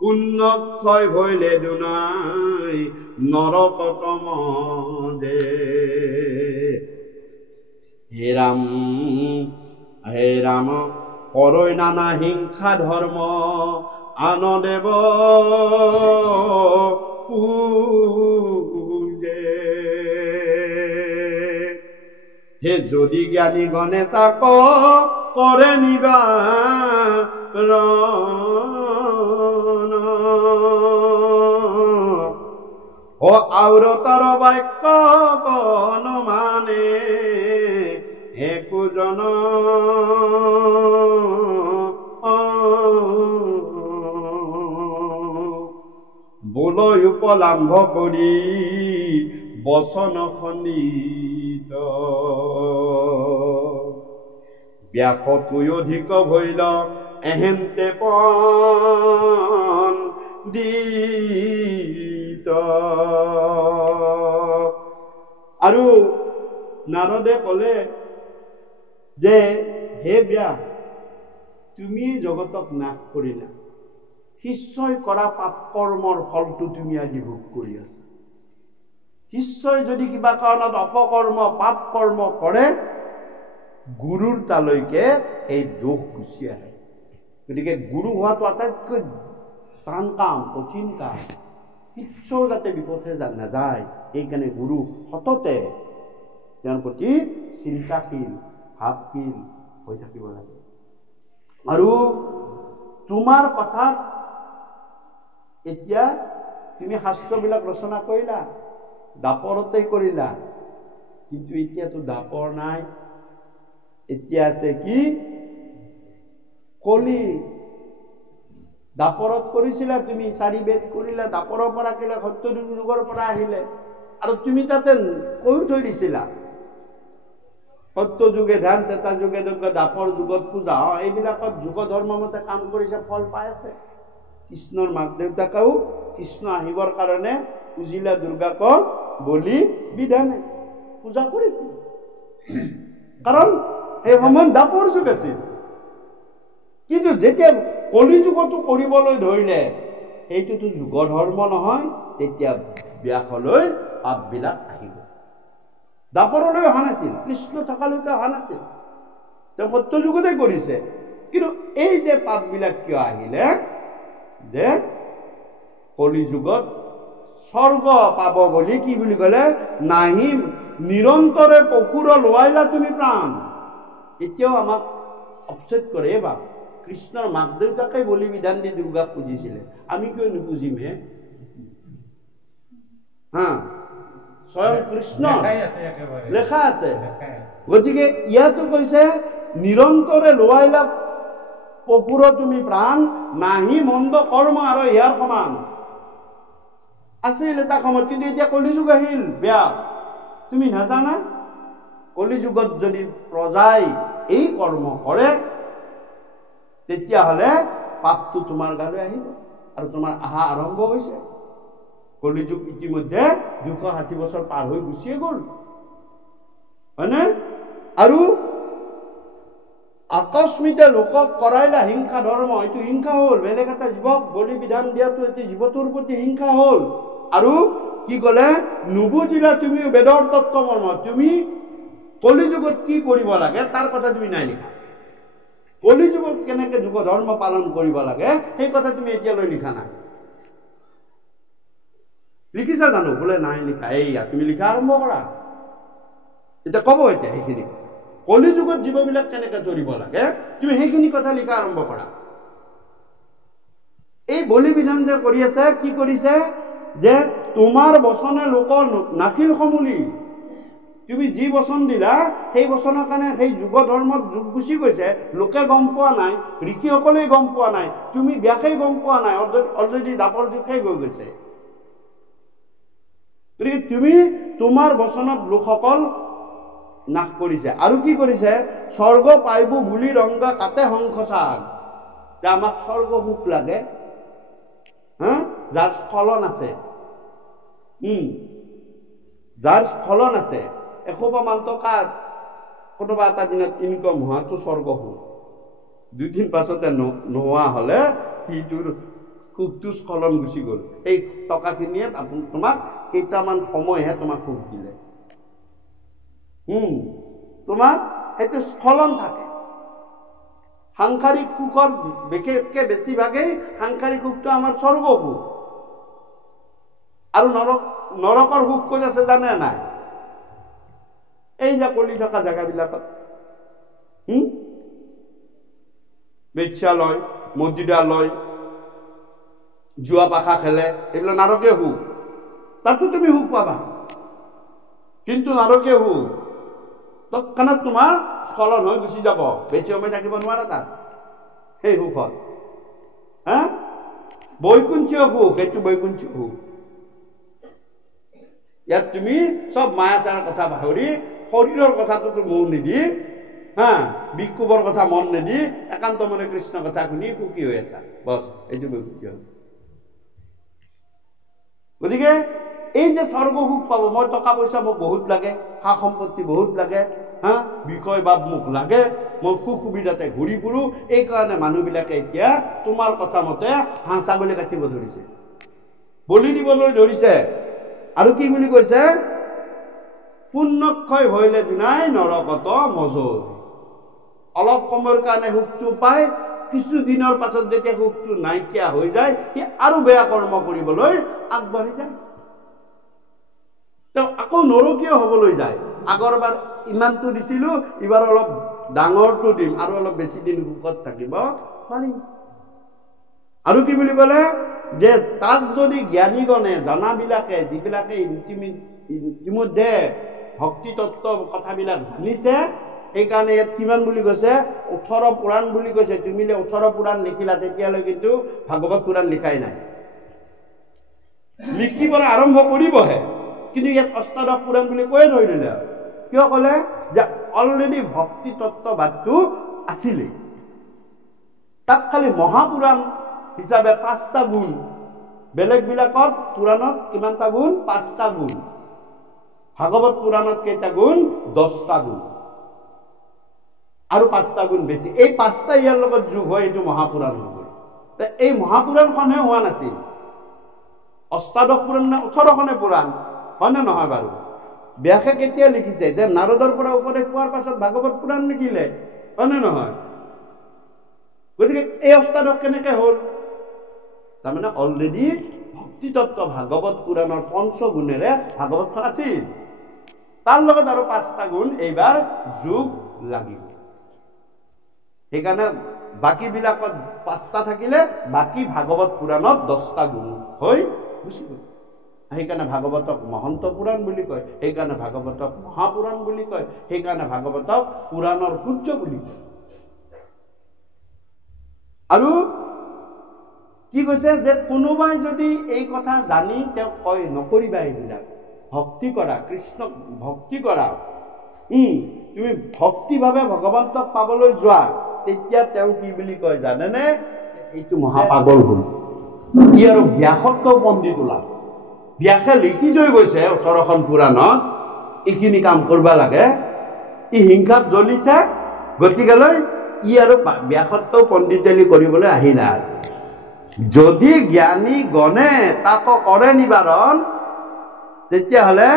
পুণ্যক্ষয় হইলে দুনাই নরকতম দে হে রাম করৈ নানা হিংসা ধর্ম আনদেব পূজে হে যদি জ্ঞানী গণে তাক করে নিবা ও আউৰতৰ বাক্য অনুমানে একোজন বোলৈ উপলাম্ভ কৰি বচন খণ্ডিত ব্যাসতকৈ অধিক ভৈল এহেন্তে পণ্ডিত। আৰু নাৰদে ক'লে যে হে ব্যাস, তুমি জগতক নাশ কৰিলা, শিষ্যই কৰা পাপ কৰ্মৰ ফলটো তুমি আজি ভোগ কৰি আছা। শিষ্যই যদি কিবা কাৰণত অপকৰ্ম পাপ কৰ্ম কৰে, গুৰুৰ তালৈকে এই দোষ গুচি আহে। গতিকে গুৰু হোৱাটো আটাইতকৈ টান কাম, কঠিন কাম। শিষ্য যাতে বিপথে নাযায়, সেইকাৰণে গুৰু সততে তেওঁৰ প্ৰতি চিন্তাশীল ভাৱশীল হৈ থাকিব লাগে। আৰু তোমাৰ কথাত এতিয়া তুমি শাস্ত্ৰবিলাক ৰচনা কৰিলা, দাপৰতে কৰিলা, কিন্তু এতিয়াতো দাপৰ নাই। এতিয়া আছে কি? কলি। দাপৰত কৰিছিলা তুমি, 4 বেদ কৰিলা, দাপৰৰ পৰা কিলা সত্য যুগৰ পৰা আহিলে, আৰু তুমি তাতে কৈ থৈ দিছিলা সত্য যুগে ধ্যান, তেতা যুগে যজ্ঞ, দাপৰ যুগত পূজা। এইবিলাকত যুগ ধৰ্ম মতে কাম কৰিছে, ফল পাই আছে। কৃষ্ণৰ মাক দেউতাকেও কৃষ্ণ আহিবৰ কাৰণে পূজিলা দুৰ্গাক বলি বিধানে পূজা কৰিছিল, কাৰণ সেই সময়ত দাপৰ যুগ আছিল। কিন্তু যেতিয়া কলি যুগতো কৰিবলৈ ধৰিলে, এইটোতো যুগ ধৰ্ম নহয়, তেতিয়া ব্যাসলৈ পাপবিলাক আহিব। দাপৰলৈ অহা নাছিল, কৃষ্ণ থকালৈকে অহা নাছিল, তেওঁ সত্য যুগতে কৰিছে। কিন্তু এই যে পাপবিলাক কিয় আহিলে, যে কলি যুগত স্বৰ্গ পাব বুলি কি বুলি ক'লে, নাহি নিৰন্তৰে পশুৰ লোৱাইলা তুমি প্ৰাণ। এতিয়াও আমাক অপচেট কৰে। বা কৃষ্ণৰ মাক দেউতাকে বলি বিধান দি দুৰ্গাক পুজিছিলে, আমি কিয় নুপুজিম হে? স্বয়ং কৃষ্ণ লেখা আছে। গতিকে ইয়াতো কৈছে নিৰন্তৰে লোৱাইলা পশুৰ তুমি প্ৰাণ, নাহি মন্দ কৰ্ম আৰু ইয়াৰ সমান। আছিল এটা সময়ত, কিন্তু এতিয়া কলিযুগ আহিল। বেয়া তুমি নাজানা? কলিযুগত যদি প্ৰজাই এই কৰ্ম কৰে, তেতিয়াহ'লে পাপটো তোমাৰ গালৈ আহিব, আৰু তোমাৰ আহা আৰম্ভ হৈছে। কলিযুগ ইতিমধ্যে 260 বছৰ পাৰ হৈ গুচিয়ে গ'ল, হয়নে? আৰু আকস্মিতে লোকক কৰাইলা হিংসা ধৰ্ম, এইটো হিংসা হ'ল। বেলেগ এটা জীৱক বলি বিধান দিয়াটো এটি জীৱটোৰ প্ৰতি হিংসা হ'ল। আৰু কি ক'লে, নুবুজিলা তুমি বেদৰ তত্ত্ব মৰ্ম। তুমি কলিযুগত কি কৰিব লাগে তাৰ কথা তুমি নাই লিখা। কলিযুগত কেনেকে যুগ ধৰ্ম পালন কৰিব লাগে সেই কথা তুমি এতিয়ালৈ লিখা নাই। লিখিছা জানো? বোলে নাই লিখা। এইয়া তুমি লিখা আৰম্ভ কৰা। এতিয়া ক'ব এতিয়া সেইখিনি কথা, কলিযুগত জীৱবিলাক কেনেকে ধৰিব লাগে, তুমি সেইখিনি কথা লিখা আৰম্ভ কৰা। এই বলি বিধান যে কৰি আছে, কি কৰিছে, যে তোমাৰ বচনে লোকৰ নাখিল সমূলি। তুমি যি বচন দিলা, সেই বচনৰ কাৰণে সেই যুগ ধৰ্মত যুগ গুচি গৈছে। লোকে গম পোৱা নাই, ঋষিসকলেই গম পোৱা নাই, তুমি ব্যাসেই গম পোৱা নাই। অলৰেডি দাপৰ যুগ শেষ হৈ গৈছে। গতিকে তুমি তোমাৰ বচনত লোকসকল নাশ কৰিছে। আৰু কি কৰিছে, স্বৰ্গ পাইব বুলি ৰংগা কাটে সংসাৰ। যে আমাক স্বৰ্গ সুখ লাগে, যাৰ স্খলন আছে, যাৰ স্খলন আছে, এসোপা মান টকা কোনোবা এটা দিনত ইনকম হোৱাটো স্বৰ্গ সুখ। 2 দিন পাছতে নোহোৱা হলে সিটোৰ সুখটো স্খলন গুচি গ'ল। এই টকাখিনিয়ে তোমাক কেইটামান সময়হে তোমাক সুখ দিলে। তোমাক সেইটো স্খলন থাকে। সাংসাৰিক সুখৰ বিশেষকে বেছিভাগেই সাংসাৰিক সুখটো আমাৰ স্বৰ্গ সুখ। আৰু নৰকৰ সুখ ক'ত আছে জানে নাই? এই যে কলি থকা জেগাবিলাকত বেশ্যালয়, মছজিদালয়, জুৱা পাখা খেলে, এইবিলাক নাৰকীয় সুখ। তাতো তুমি সুখ পাবা, কিন্তু নৰকীয় সুখ তৎক্ষণাৎ তোমাৰ স্খলন হৈ গুচি যাব, বেছি সময় থাকিব নোৱাৰা তাত সেই সুখত। হা, বৈকুণ্ঠীয় সুখ, সেইটো বৈকুণ্ঠীয় সুখ। ইয়াত তুমি চব মায়াচাৰৰ কথা পাহৰি, শৰীৰৰ কথাটোতো মন নিদি, হা, বিক্ষোভৰ কথা মন নিদি একান্ত মনে কৃষ্ণ কথা শুনি সুখী হৈ আছা, বছ, এইটো বৈকুণ্ঠীয় সুখ। গতিকে এই যে স্বৰ্গ সুখ পাব, মই টকা পইচা মোক বহুত লাগে, সা সম্পত্তি বহুত লাগে, হা, বিষয় বাদ মোক লাগে, মই সুখ সুবিধাতে ঘূৰি ফুৰো, এই কাৰণে মানুহবিলাকে এতিয়া তোমাৰ কথা মতে হাঁহ ছাগলী কাটিব ধৰিছে, বলি দিবলৈ ধৰিছে। আৰু কি বুলি কৈছে? পুণ্যক্ষয় হইলে দুনাই নৰকত মজুৰ। অলপ সময়ৰ কাৰণে সুখটো পায়, কিছুদিনৰ পাছত যেতিয়া সুখটো নাইকিয়া হৈ যায়, সি আৰু বেয়া কৰ্ম কৰিবলৈ আগবাঢ়ি যায়, তেওঁ আকৌ নৰকীয় হবলৈ যায়। আগৰবাৰ ইমানটো দিছিলো, এইবাৰ অলপ ডাঙৰটো দিম, আৰু অলপ বেছি দিন সুখত থাকিব পাৰিম। আৰু কি বুলি ক'লে? যে তাক যদি জ্ঞানীগণে, জনাবিলাকে, যিবিলাকে ইতিমধ্যে ভক্তি তত্ত্ব কথাবিলাক জানিছে, সেইকাৰণে ইয়াত কিমান বুলি কৈছে? 18 পুৰাণ বুলি কৈছে। তুমি 18 পুৰাণ লিখিলা, তেতিয়ালৈ কিন্তু ভাগৱত পুৰাণ লিখাই নাই, লিখিবলৈ আৰম্ভ কৰিবহে, কিন্তু ইয়াত অষ্টাদশ পুৰাণ বুলি কৈয়ে ধৰি দিলে। কিয় ক'লে? যে অলৰেডি ভক্তি তত্ত্ববাদটো আছিলেই, তাত খালি মহাপুৰাণ হিচাপে 5টা গুণ, বেলেগ বিলাকত পুৰাণত কিমানটা গুণ? 5টা গুণ। ভাগৱত পুৰাণত কেইটা গুণ? 10টা গুণ, আৰু 5টা গুণ বেছি। এই 5টা ইয়াৰ লগত যোগ হয় এইটো মহাপুৰাণ হৈ গ'ল। এই মহাপুৰাণখনহে হোৱা নাছিল। অষ্টাদশ পুৰাণ নে 18খনে পুৰাণ, হয়নে নহয় বাৰু? ব্যাসে কেতিয়া লিখিছে? যে নাৰদৰ পৰা উপদেশ পোৱাৰ পাছত ভাগৱত পুৰাণ লিখিলে, হয়নে নহয়? গতিকে এই অষ্টাদশ কেনেকে হ'ল? তাৰমানে অলৰেডি ভক্তি তত্ত্ব ভাগৱত পুৰাণৰ 5 গুণেৰে ভাগৱতখন আছিল, তাৰ লগত আৰু 5টা গুণ এইবাৰ যোগ লাগিব। সেইকাৰণে বাকী বিলাকত 5টা থাকিলে, বাকী ভাগৱত পুৰাণত 10টা গুণ হৈ গুচি গ'ল। সেইকাৰণে ভাগৱতক মহন্ত পুৰাণ বুলি কয়, সেইকাৰণে ভাগৱতক মহাপুৰাণ বুলি কয়, সেইকাৰণে ভাগৱতক পুৰাণৰ সূৰ্য বুলি কয়। আৰু কি কৈছে? যে কোনোবাই যদি এই কথা জানি তেওঁক কয় নকৰিবা এইবিলাক, ভক্তি কৰা, কৃষ্ণক ভক্তি কৰা, তুমি ভক্তিভাৱে ভগৱন্তক পাবলৈ যোৱা, তেতিয়া তেওঁ কি বুলি কয় জানেনে? এইটো মহাপাগল হ'ল। ই আৰু ব্যাসতকৈ পণ্ডিত ওলাল। ব্যাসে লিখি থৈ গৈছে 18খন পুৰাণত এইখিনি কাম কৰিব লাগে, ই হিংসাত জ্বলিছে, গতিকেলৈ ই আৰু ব্যাসতকৈ পণ্ডিতালি কৰিবলৈ আহিলা। যদি জ্ঞানী গণে তাকো কৰে নিবাৰণ, তেতিয়াহ'লে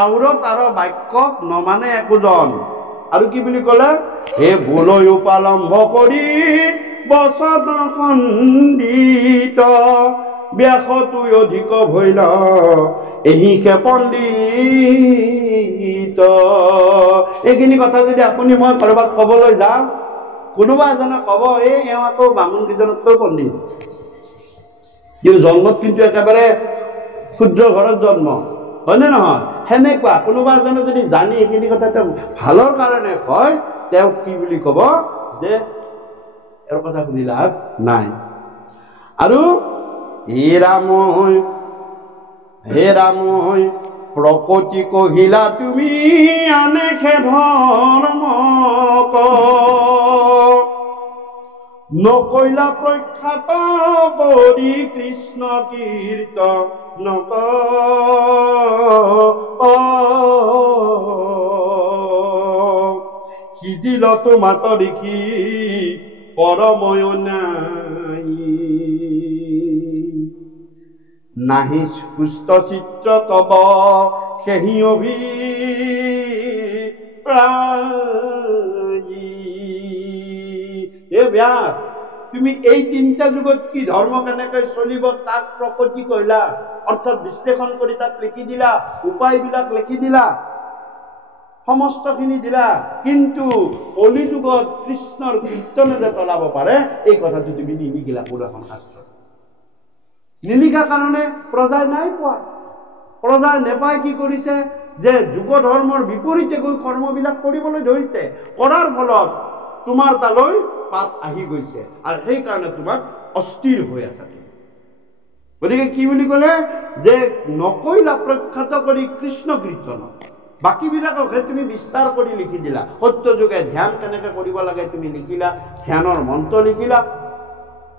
আউৰত আৰু বাক্যক নমানে একোজন। আৰু কি বুলি ক'লে? হে বোলৈ উপালম্ভ কৰি বচন খণ্ডিত, ব্যাসতুই অধিক ভৈল এহিকে পণ্ডিত। এইখিনি কথা যদি আপুনি মই কৰবাত কবলৈ যাওঁ, কোনোবা এজনে কব এওঁ আকৌ বামুণ কেইজনতকৈ পণ্ডিত, কিন্তু জন্মত কিন্তু একেবাৰে ক্ষুদ্ৰ ঘৰত জন্ম, হয়নে নহয়? সেনেকুৱা কোনোবা এজনে যদি জানি এইখিনি কথা তেওঁ ভালৰ কাৰণে কয়, তেওঁক কি বুলি কব? যে এৰ কথা শুনি লাভ নাই। আৰু হে ৰামৈ প্ৰকৃতি কহিলা তুমি আনেখে ধৰ্ম, নকৈলা প্ৰখ্যাত কৰি কৃষ্ণ কীৰ্তন সিজিল তোমাত দেখি পৰময় নাই, নাহি সুস্থ চিত্ৰ তব সেহি অভিপ্ৰায়ী। ব্যাস, তুমি এই 3টা যুগত কি ধৰ্ম কেনেকৈ চলিব তাক প্ৰকৃতি কইলা, অৰ্থাৎ বিশ্লেষণ কৰি তাক লিখি দিলা, উপায়বিলাক লিখি দিলা, সমস্তখিনি দিলা, কিন্তু কলি যুগত কৃষ্ণৰ কীৰ্তনে যে চলাব পাৰে এই কথাটো তুমি নিলিখিলা পুৰাণ শাস্ত্ৰত। নিলিখা কাৰণে প্ৰজাই নাই পোৱা। প্ৰজা নেপাই কি কৰিছে যে যুগ ধৰ্মৰ বিপৰীতে গৈ কৰ্মবিলাক কৰিবলৈ ধৰিছে কৰাৰ ফলত তোমাৰ তালৈ পাপ আহি গৈছে আৰু সেইকাৰণে তোমাক অস্থিৰ হৈ আছে গতিকে কি বুলি ক'লে যে নকৈলা প্ৰখ্যাত কৰি কৃষ্ণ কীৰ্তন বাকীবিলাককহে তুমি বিস্তাৰ কৰি লিখি দিলা সত্য যুগে ধ্যান কেনেকে কৰিব লাগে তুমি লিখিলা ধ্যানৰ মন্ত্ৰ লিখিলা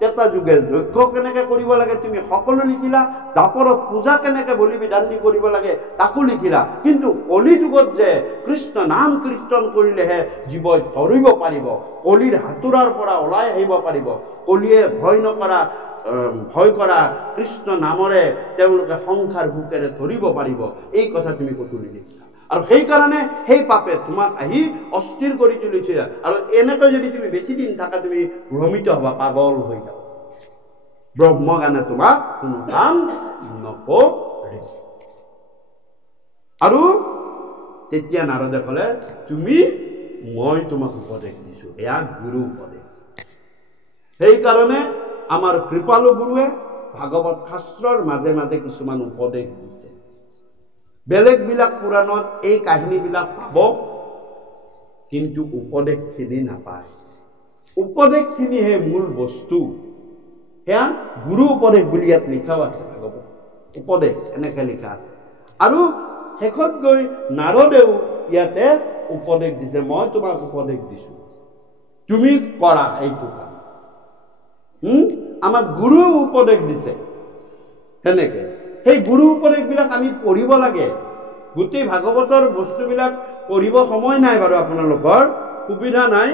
তেতা যুগে যজ্ঞ কেনেকে কৰিব লাগে তুমি সকলো লিখিলা দাপৰত পূজা কেনেকে বলি বিধান দি কৰিব লাগে তাকো লিখিলা কিন্তু কলি যুগত যে কৃষ্ণ নাম কীৰ্তন কৰিলেহে জীৱই তৰিব পাৰিব কলিৰ হাতুৰাৰ পৰা ওলাই আহিব পাৰিব কলিয়ে ভয় কৰা কৃষ্ণ নামৰে তেওঁলোকে সংসাৰ বুকেৰে ধৰিব পাৰিব এই কথা তুমি ক'তো নিলিখিলা আৰু সেইকাৰণে সেই পাপে তোমাক আহি অস্থিৰ কৰি তুলিছে আৰু এনেকৈ যদি তুমি বেছি দিন থাকা তুমি ভ্ৰমিত হবা পাগল হৈ যাবা ব্ৰহ্মজ্ঞানে তোমাক কোনো কাম নকৰে আৰু তেতিয়া নাৰদে ক'লে মই তোমাক উপদেশ দিছো এয়া গুৰু উপদেশ সেইকাৰণে আমাৰ কৃপালু গুৰুৱে ভাগৱত শাস্ত্ৰৰ মাজে মাজে কিছুমান উপদেশ দিছে বেলেগ বিলাক পুৰাণত এই কাহিনীবিলাক পাব কিন্তু উপদেশখিনি নাপায় উপদেশখিনিহে মূল বস্তু সেয়া গুৰু উপদেশ বুলি ইয়াত লিখাও আছে ভাগৱত উপদেশ এনেকে লিখা আছে আৰু শেষত গৈ নাৰদেও ইয়াতে উপদেশ দিছে মই তোমাক উপদেশ দিছো তুমি কৰা এইটো কাম আমাক গুৰু উপদেশ দিছে সেনেকে সেই গুৰু উপদেশবিলাক আমি পঢ়িব লাগে গোটেই ভাগৱতৰ বস্তুবিলাক পঢ়িব সময় নাই বাৰু আপোনালোকৰ সুবিধা নাই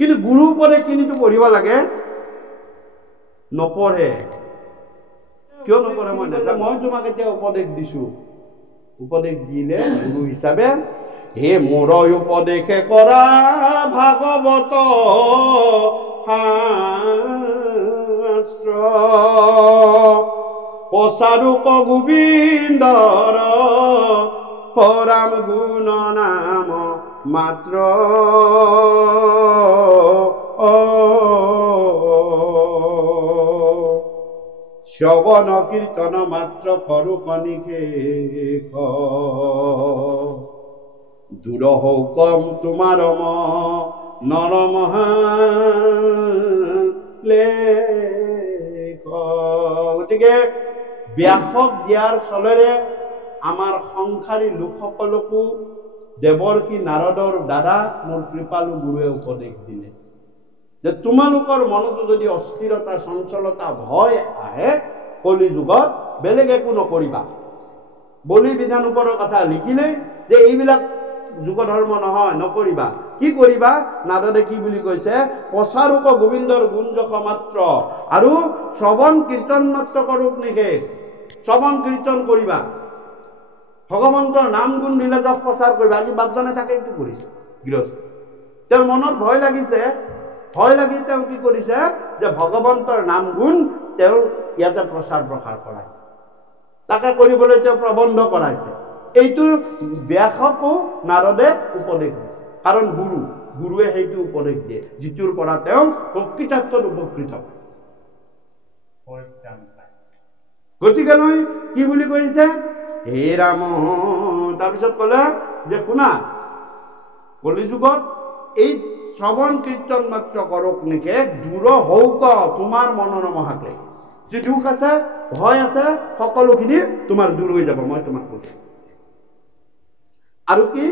কিন্তু গুৰু উপদেশখিনিতো পঢ়িব লাগে নপঢ়ে কিয় নপঢ়ে মই নাজানো মই তোমাক এতিয়া উপদেশ দিছো উপদেশ দিলে গুৰু হিচাপে হে মোৰ উপদেশে কৰা ভাগৱত শাস্ত্ৰ পচাৰুক গোবিন্দৰ পৰাম গুণ নাম মাত্ৰ শ্ৰৱণ কীৰ্তন মাত্ৰ কৰো কণিকেশ দূৰ হও কম তোমাৰ গতিকে ব্যাসক দিয়াৰ চলেৰে আমাৰ সংসাৰী লোকসকলকো দেৱৰ্ষি নাৰদৰ দ্বাৰা মোৰ কৃপালু গুৰুৱে উপদেশ দিলে যে তোমালোকৰ মনতো যদি অস্থিৰতা চঞ্চলতা ভয় আহে কলি যুগত বেলেগ একো নকৰিবা বলি বিধান ওপৰৰ কথা লিখিলেই যে এইবিলাক যুগ ধৰ্ম নহয় নকৰিবা কি কৰিবা নাৰদে কি বুলি কৈছে পচাৰুক গোবিন্দৰ গুণ যশ মাত্ৰ আৰু শ্ৰৱণ কীৰ্তন মাত্ৰ কৰোক নিষেধ শ্ৰৱণ কীৰ্তন কৰিবা ভগৱন্তৰ নাম গুণ দিলে যশ প্ৰচাৰ কৰিবা আজি বাপজনে তাকে কি কৰিছে গৃহস্থ তেওঁৰ মনত ভয় লাগিছে ভয় লাগি তেওঁ কি কৰিছে যে ভগৱন্তৰ নাম গুণ তেওঁৰ ইয়াতে প্ৰচাৰ কৰাইছে তাকে কৰিবলৈ তেওঁ প্ৰবন্ধ কৰাইছে এইটো ব্যাসকো নাৰদে উপদেশ দিছে কাৰণ গুৰুৱে সেইটো উপদেশ দিয়ে যিটোৰ পৰা তেওঁ প্ৰকৃতাৰ্থত উপকৃত হয় গতিকেলৈ কি বুলি কৈছে হে ৰাম তাৰপিছত ক'লে যে শুনা কলি যুগত এই শ্ৰৱণ কীৰ্তন মাত্ৰ কৰক নিষেধ দূৰ হওক তোমাৰ মনৰ মহাকে যি দুখ আছে ভয় আছে সকলোখিনি তোমাৰ দূৰ হৈ যাব মই তোমাক কৈছো আৰু কি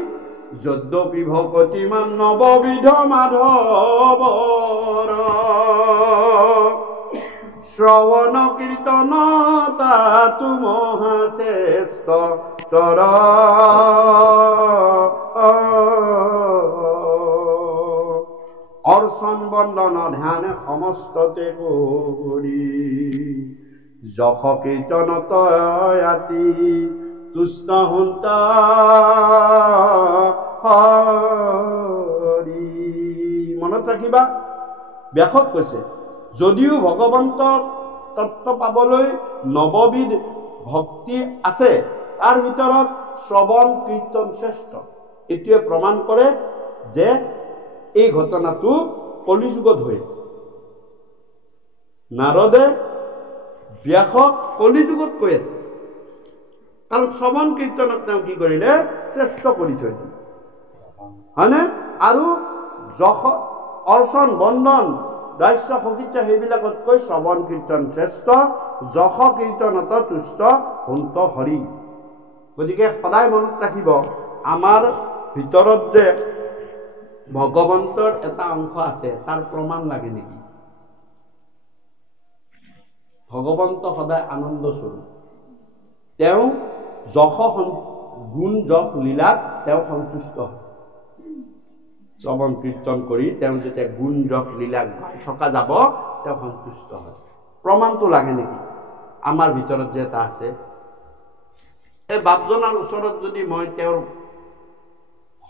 যদ্যপি ভকতিমান নৱবিধ মাধৱৰ শ্ৰৱণ কীৰ্তন তাতু মহাশ্ৰেষ্ঠ তৰ অৰ্চন বন্দন ধ্যান সমস্ততে কৰি যশ কীৰ্তন তয়াতি তুষ্ট হন্তা হৰি মনত ৰাখিবা ব্যাসক কৈছে যদিও ভগৱন্তৰ তত্ত্ব পাবলৈ নৱবিধ ভক্তি আছে তাৰ ভিতৰত শ্ৰৱণ কীৰ্তন শ্ৰেষ্ঠ এইটোৱে প্ৰমাণ কৰে যে এই ঘটনাটো কলি যুগত হৈছে নাৰদে ব্যাসক কলি যুগত কৈ আছে কাৰণ শ্ৰৱণ কীৰ্তনক তেওঁ কি কৰিলে শ্ৰেষ্ঠ কৰি থৈ দিলে হয়নে আৰু যশ অৰ্চন বন্দন দাস্য সকিত্য সেইবিলাকতকৈ শ্ৰৱণ কীৰ্তন শ্ৰেষ্ঠ যশ কীৰ্তনত তুষ্ট হন্ত হৰি গতিকে সদায় মনত ৰাখিব আমাৰ ভিতৰত যে ভগৱন্তৰ এটা অংশ আছে তাৰ প্ৰমাণ লাগে নেকি ভগৱন্ত সদায় আনন্দ স্বৰূপ তেওঁ যশ গুণ যশ লীলাত তেওঁ সন্তুষ্ট হয় শ্ৰৱণ কীৰ্তন কৰি তেওঁ যেতিয়া গুণ যশ লীলা গাই থকা যাব তেওঁ সন্তুষ্ট হয় প্ৰমাণটো লাগে নেকি আমাৰ ভিতৰত যে এটা আছে এই বাপজনাৰ ওচৰত যদি মই তেওঁৰ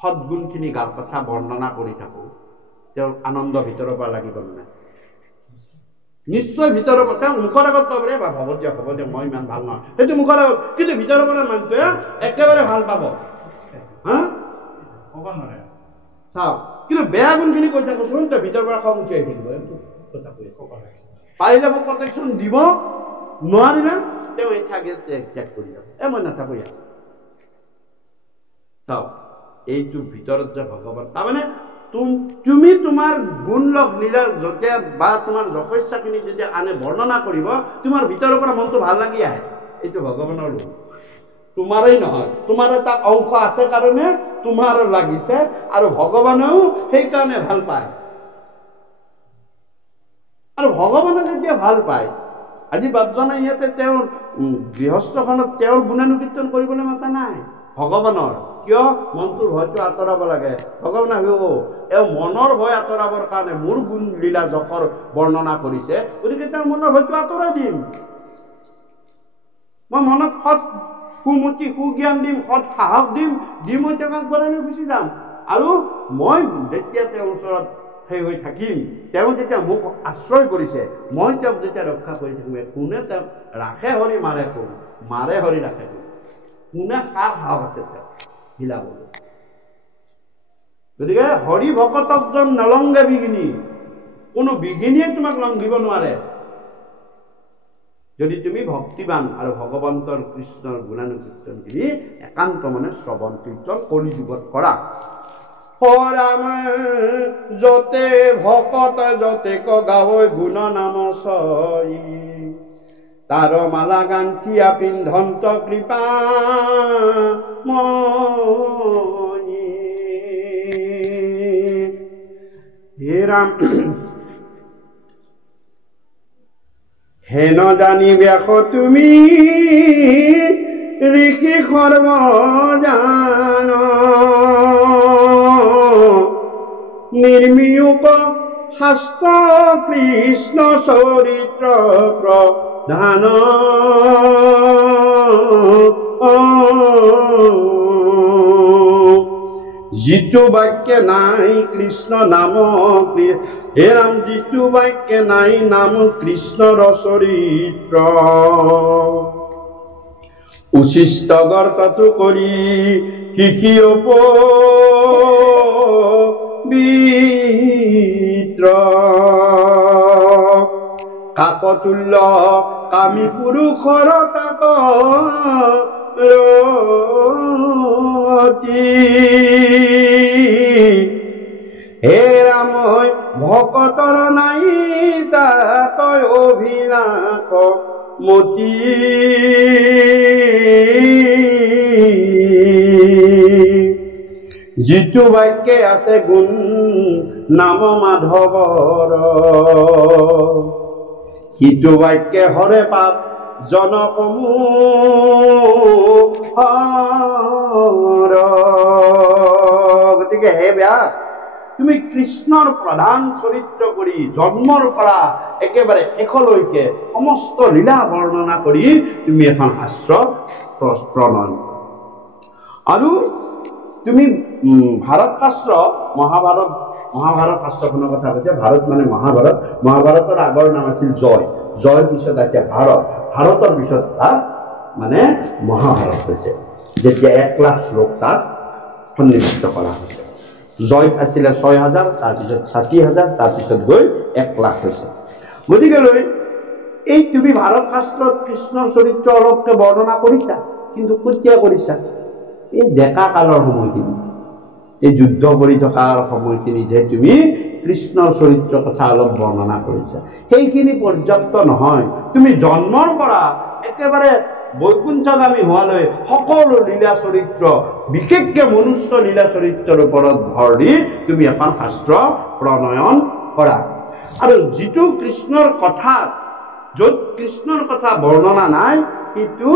সদ্গুণখিনি গাৰ কথা বৰ্ণনা কৰি থাকো তেওঁৰ আনন্দ ভিতৰৰ পৰা লাগিব নাই নিশ্চয় ভিতৰৰ পৰা তেওঁ মুখৰ আগত কবৰে বা হ'ব দিয়ক মই ইমান ভাল নহয় সেইটো মুখৰ আগত কিন্তু ভিতৰৰ পৰা মানুহটোৱে একেবাৰে ভাল পাব হা ক'ব নোৱাৰে চাওক কিন্তু বেয়া গুণখিনি কৈ থাকোচোন তই ভিতৰৰ পৰা খং উঠি আহিব পাৰিলে মোক প্ৰটেকশ্যন দিব নোৱাৰিলে তেওঁ এই ঠাগে ত্যাগ কৰি যাব মই নাথাকো ইয়াত চাওক এইটো ভিতৰত যে ভগৱান তাৰমানে তুমি তোমাৰ গুণ লগ লীলাৰ যেতিয়া বা তোমাৰ যশস্যাখিনি যেতিয়া আনে বৰ্ণনা কৰিব তোমাৰ ভিতৰৰ পৰা মনটো ভাল লাগি আহে এইটো ভগৱানৰ গুণ তোমাৰেই নহয় তোমাৰ এটা অংশ আছে কাৰণে তোমাৰ লাগিছে আৰু ভগৱানেও সেইকাৰণে ভাল পায় আৰু ভগৱানে যেতিয়া ভাল পায় আজি বাপজনে ইয়াতে তেওঁৰ গৃহস্থখনত তেওঁৰ গুণানুকীৰ্তন কৰিবলৈ মাতা নাই ভগৱানৰ কিয় মনটোৰ ভয়টো আঁতৰাব লাগে ভগৱানে ভাবিব মনৰ ভয় আঁতৰাবৰ কাৰণে মোৰ গুণ লীলা যশৰ বৰ্ণনা কৰিছে গতিকে তেওঁৰ মনৰ ভয়টো আঁতৰাই দিম মই মনত সৎ সুমতি সুজ্ঞান দিম সৎ সাহস দিম দি মই তেওঁক আগবঢ়াই লৈ গুচি যাম আৰু মই যেতিয়া তেওঁৰ ওচৰত সেই হৈ থাকিম তেওঁ যেতিয়া মোক আশ্ৰয় কৰিছে মই তেওঁক যেতিয়া ৰক্ষা কৰি থাকিম কোনে তেওঁক ৰাখে হৰি মাৰে কোন মাৰে হৰি ৰাখে কোনে কাৰ সাহস আছে তেওঁ হিলাবলৈ গতিকে হৰি ভকতক জন নলংগে বিঘিনী কোনো বিঘিনীয়ে তোমাক লংঘিব নোৱাৰে যদি তুমি ভক্তিবান আৰু ভগৱন্তৰ কৃষ্ণৰ গুণানুকীৰ্তনখিনি একান্ত মনে শ্ৰৱণ কীৰ্তন কলিযুগত কৰা ৰাম যতে ভকত যতে গাৱৈ গুণ নাম চই তাৰ মালা গান্থিয়া পিন্ধন্ত কৃপা হে ৰাম হেন জানি ব্যাস তুমি ঋষি সৰ্বজান নিৰ্মিয়ুক শাস্ত্ৰ কৃষ্ণ চৰিত্ৰ প্ৰধান जितु वाक्य नाई कृष्ण नाम हे राम जितु वाक्य नाई नाम कृष्ण रचरित्र उचिष्ट गर्तु करी हिकियो पवित्र काकतुल्य कामी पुरुषर ताक हे राम भकतर नाई तय अभिलाष मती जितु वाक्य आसे गुण नाम माधवर हितु वाक्य हरे पाप जनসমূह गतिके हे व्यास তুমি কৃষ্ণৰ প্ৰধান চৰিত্ৰ কৰি জন্মৰ পৰা একেবাৰে শেষলৈকে সমস্ত লীলা বৰ্ণনা কৰি তুমি এখন শাস্ত্ৰ প্ৰণয়ন কৰা আৰু তুমি ভাৰত শাস্ত্ৰ মহাভাৰত শাস্ত্ৰখনৰ কথা কৈছে ভাৰত মানে মহাভাৰতৰ আগৰ নাম আছিল জয়ৰ পিছত আছে ভাৰতৰ পিছত তাত মানে মহাভাৰত হৈছে যেতিয়া 1 লাখ শ্লোক তাত সন্নিৱিষ্ট কৰা হৈছে জয় আছিলে 6000 তাৰপিছত 60000 তাৰপিছত গৈ 1 লাখ হৈছে গতিকে লৈ এই তুমি ভাৰত শাস্ত্ৰত কৃষ্ণৰ চৰিত্ৰ অলপকে বৰ্ণনা কৰিছা কিন্তু কেতিয়া কৰিছা এই ডেকা কালৰ সময়খিনি এই যুদ্ধ কৰি থকাৰ সময়খিনিতে তুমি কৃষ্ণৰ চৰিত্ৰৰ কথা অলপ বৰ্ণনা কৰিছা সেইখিনি পৰ্যাপ্ত নহয় তুমি জন্মৰ পৰা একেবাৰে বৈকুণ্ঠগামী হোৱালৈ সকলো লীলা চৰিত্ৰ বিশেষকৈ মনুষ্য লীলা চৰিত্ৰৰ ওপৰত ভৰ দি তুমি এখন শাস্ত্ৰ প্ৰণয়ন কৰা আৰু যিটো কৃষ্ণৰ কথা য'ত কৃষ্ণৰ কথা বৰ্ণনা নাই সেইটো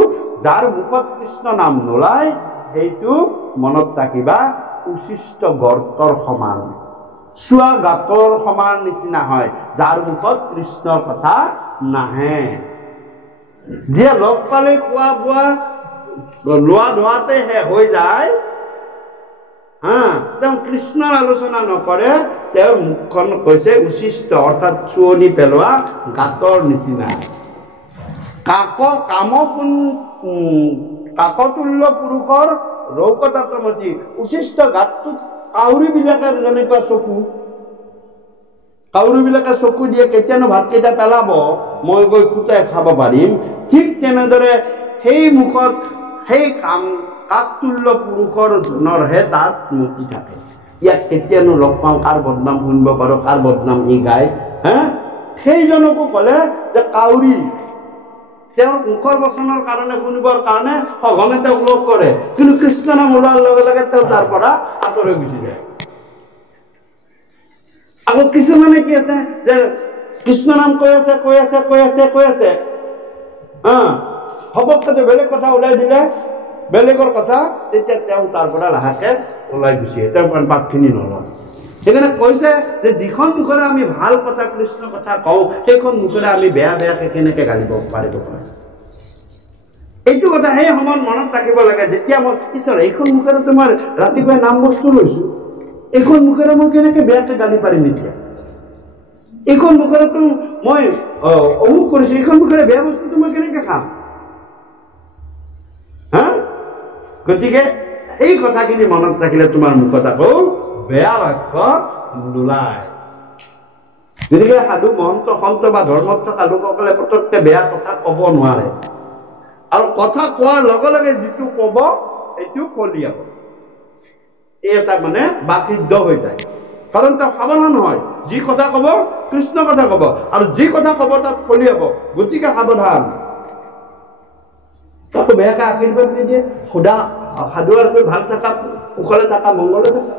যাৰ মুখত কৃষ্ণ নাম নোলায় সেইটো মনত ৰাখিবা উচিষ্ট গৰ্তৰ সমান চুৱা গাঁতৰ সমান নিচিনা হয় যাৰ মুখত কৃষ্ণৰ কথা নাহে যিয়ে লগ পালে খোৱা বোৱা লোৱা ধোৱাতে শেষ হৈ যায় তেওঁ কৃষ্ণৰ আলোচনা নকৰে তেওঁৰ মুখখন কৈছে উচিষ্ট অৰ্থাৎ চুৱনি পেলোৱা গাঁতৰ নিচিনা কাকতুল্য পুৰুষৰ ৰৌকতাতমতি উচিষ্ট গাঁতটোত কাউৰীবিলাকে যেনেকুৱা চকু কাউৰীবিলাকে চকু দিয়ে কেতিয়ানো ভাতকেইটা পেলাব মই গৈ খুটাই খাব পাৰিম ঠিক তেনেদৰে সেই মুখত সেই কাকতুল্য পুৰুষৰ জনৰহে তাত মতি থাকে ইয়াক কেতিয়ানো লগ পাওঁ কাৰ বদনাম শুনিব পাৰোঁ কাৰ বদনাম ই গায় সেইজনকো ক'লে যে কাউৰী তেওঁৰ মুখৰ বচনৰ কাৰণে শুনিবৰ কাৰণে সঘনে তেওঁক লগ কৰে কিন্তু কৃষ্ণ নাম ওলোৱাৰ লগে লগে তেওঁ তাৰ পৰা আঁতৰি গুচি যায় আকৌ কিছুমানে কি আছে যে কৃষ্ণ নাম কৈ আছে হবকে বেলেগ কথা ওলাই দিলে বেলেগৰ কথা তেতিয়া তেওঁ তাৰ পৰা লাহেকে ওলাই গুচি আহে তেওঁৰ পাতখিনি নলয় সেইকাৰণে কৈছে যে যিখন মুখেৰে আমি ভাল কথা কৃষ্ণ কথা কওঁ সেইখন মুখেৰে আমি বেয়া বেয়াকে কেনেকে গালিব পাৰিব পাৰোঁ এইটো কথা সেই সময়ত মনত ৰাখিব লাগে যেতিয়া মই ঈশ্বৰ এইখন মুখেৰে তোমাৰ ৰাতিপুৱাই নাম বস্তু লৈছো এইখন মুখেৰে মই কেনেকে বেয়াকে গালি পাৰিম এতিয়া এইখন মুখেৰেতো মই অমুক কৰিছো এইখন মুখেৰে বেয়া বস্তুটো মই কেনেকে খাম গতিকে এই কথাখিনি মনত ৰাখিলে তোমাৰ মুখত আকৌ বেয়া বাক্য নোলায় গতিকে সাধু মহন্ত সন্ত বা ধৰ্মত থকা লোকসকলে পটককে বেয়া কথা ক'ব নোৱাৰে আৰু কথা কোৱাৰ লগে লগে যিটো ক'ব সেইটো ফলিয়াব এই এটা মানে বাকৃদ্ধ হৈ যায় কাৰণ তেওঁ সাৱধান হয় যি কথা ক'ব কৃষ্ণ কথা ক'ব আৰু যি কথা ক'ব তাত ফলিয়াব গতিকে সাৱধান তাকো বেয়াকে আশীৰ্বাদ নিদিয়ে সদা সাধু আৰু ভাল থাকা কুশলে থাকা মংগলে থাকা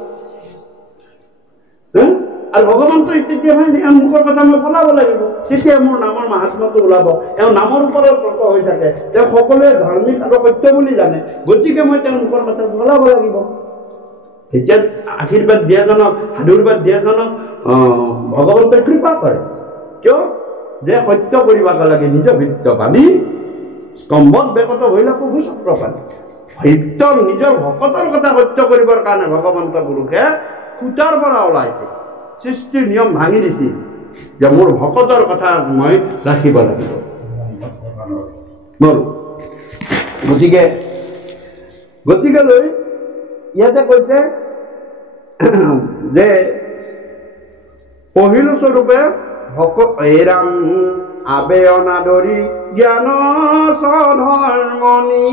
আৰু ভগৱানটো তেতিয়া মুখৰ কথা মই পলাব লাগিব তেতিয়া মোৰ নামৰ মাহাত্ম্যটো ওলাব এওঁ নামৰ ওপৰত তৰ্ক হৈ থাকে তেওঁ সকলোৱে ধাৰ্মিক আৰু সত্য বুলি জানে গতিকে মই তেওঁৰ মুখৰ কথা পলাব লাগিব তেতিয়া আশীৰ্বাদ দিয়াজনক সাধুৰ্বাদ দিয়াজনক ভগৱন্তই কৃপা কৰে কিয় যে সত্য কৰিব লাগে নিজ ভিত্ত পানী স্তম্ভত বেকত হৈলে প্ৰভু চক্ৰ পানী সত্য নিজৰ ভকতৰ কথা সত্য কৰিবৰ কাৰণে ভগৱন্ত পুৰুষে খুটাৰ পৰা ওলাইছে সৃষ্টিৰ নিয়ম ভাঙি দিছিল যে মোৰ ভকতৰ কথা মই ৰাখিব লাগিব গতিকেলৈ ইয়াতে কৈছে যে পহিলো স্বৰূপে হেৰাম আবেয়ন আদৰি জ্ঞান স্বধৰ্মনি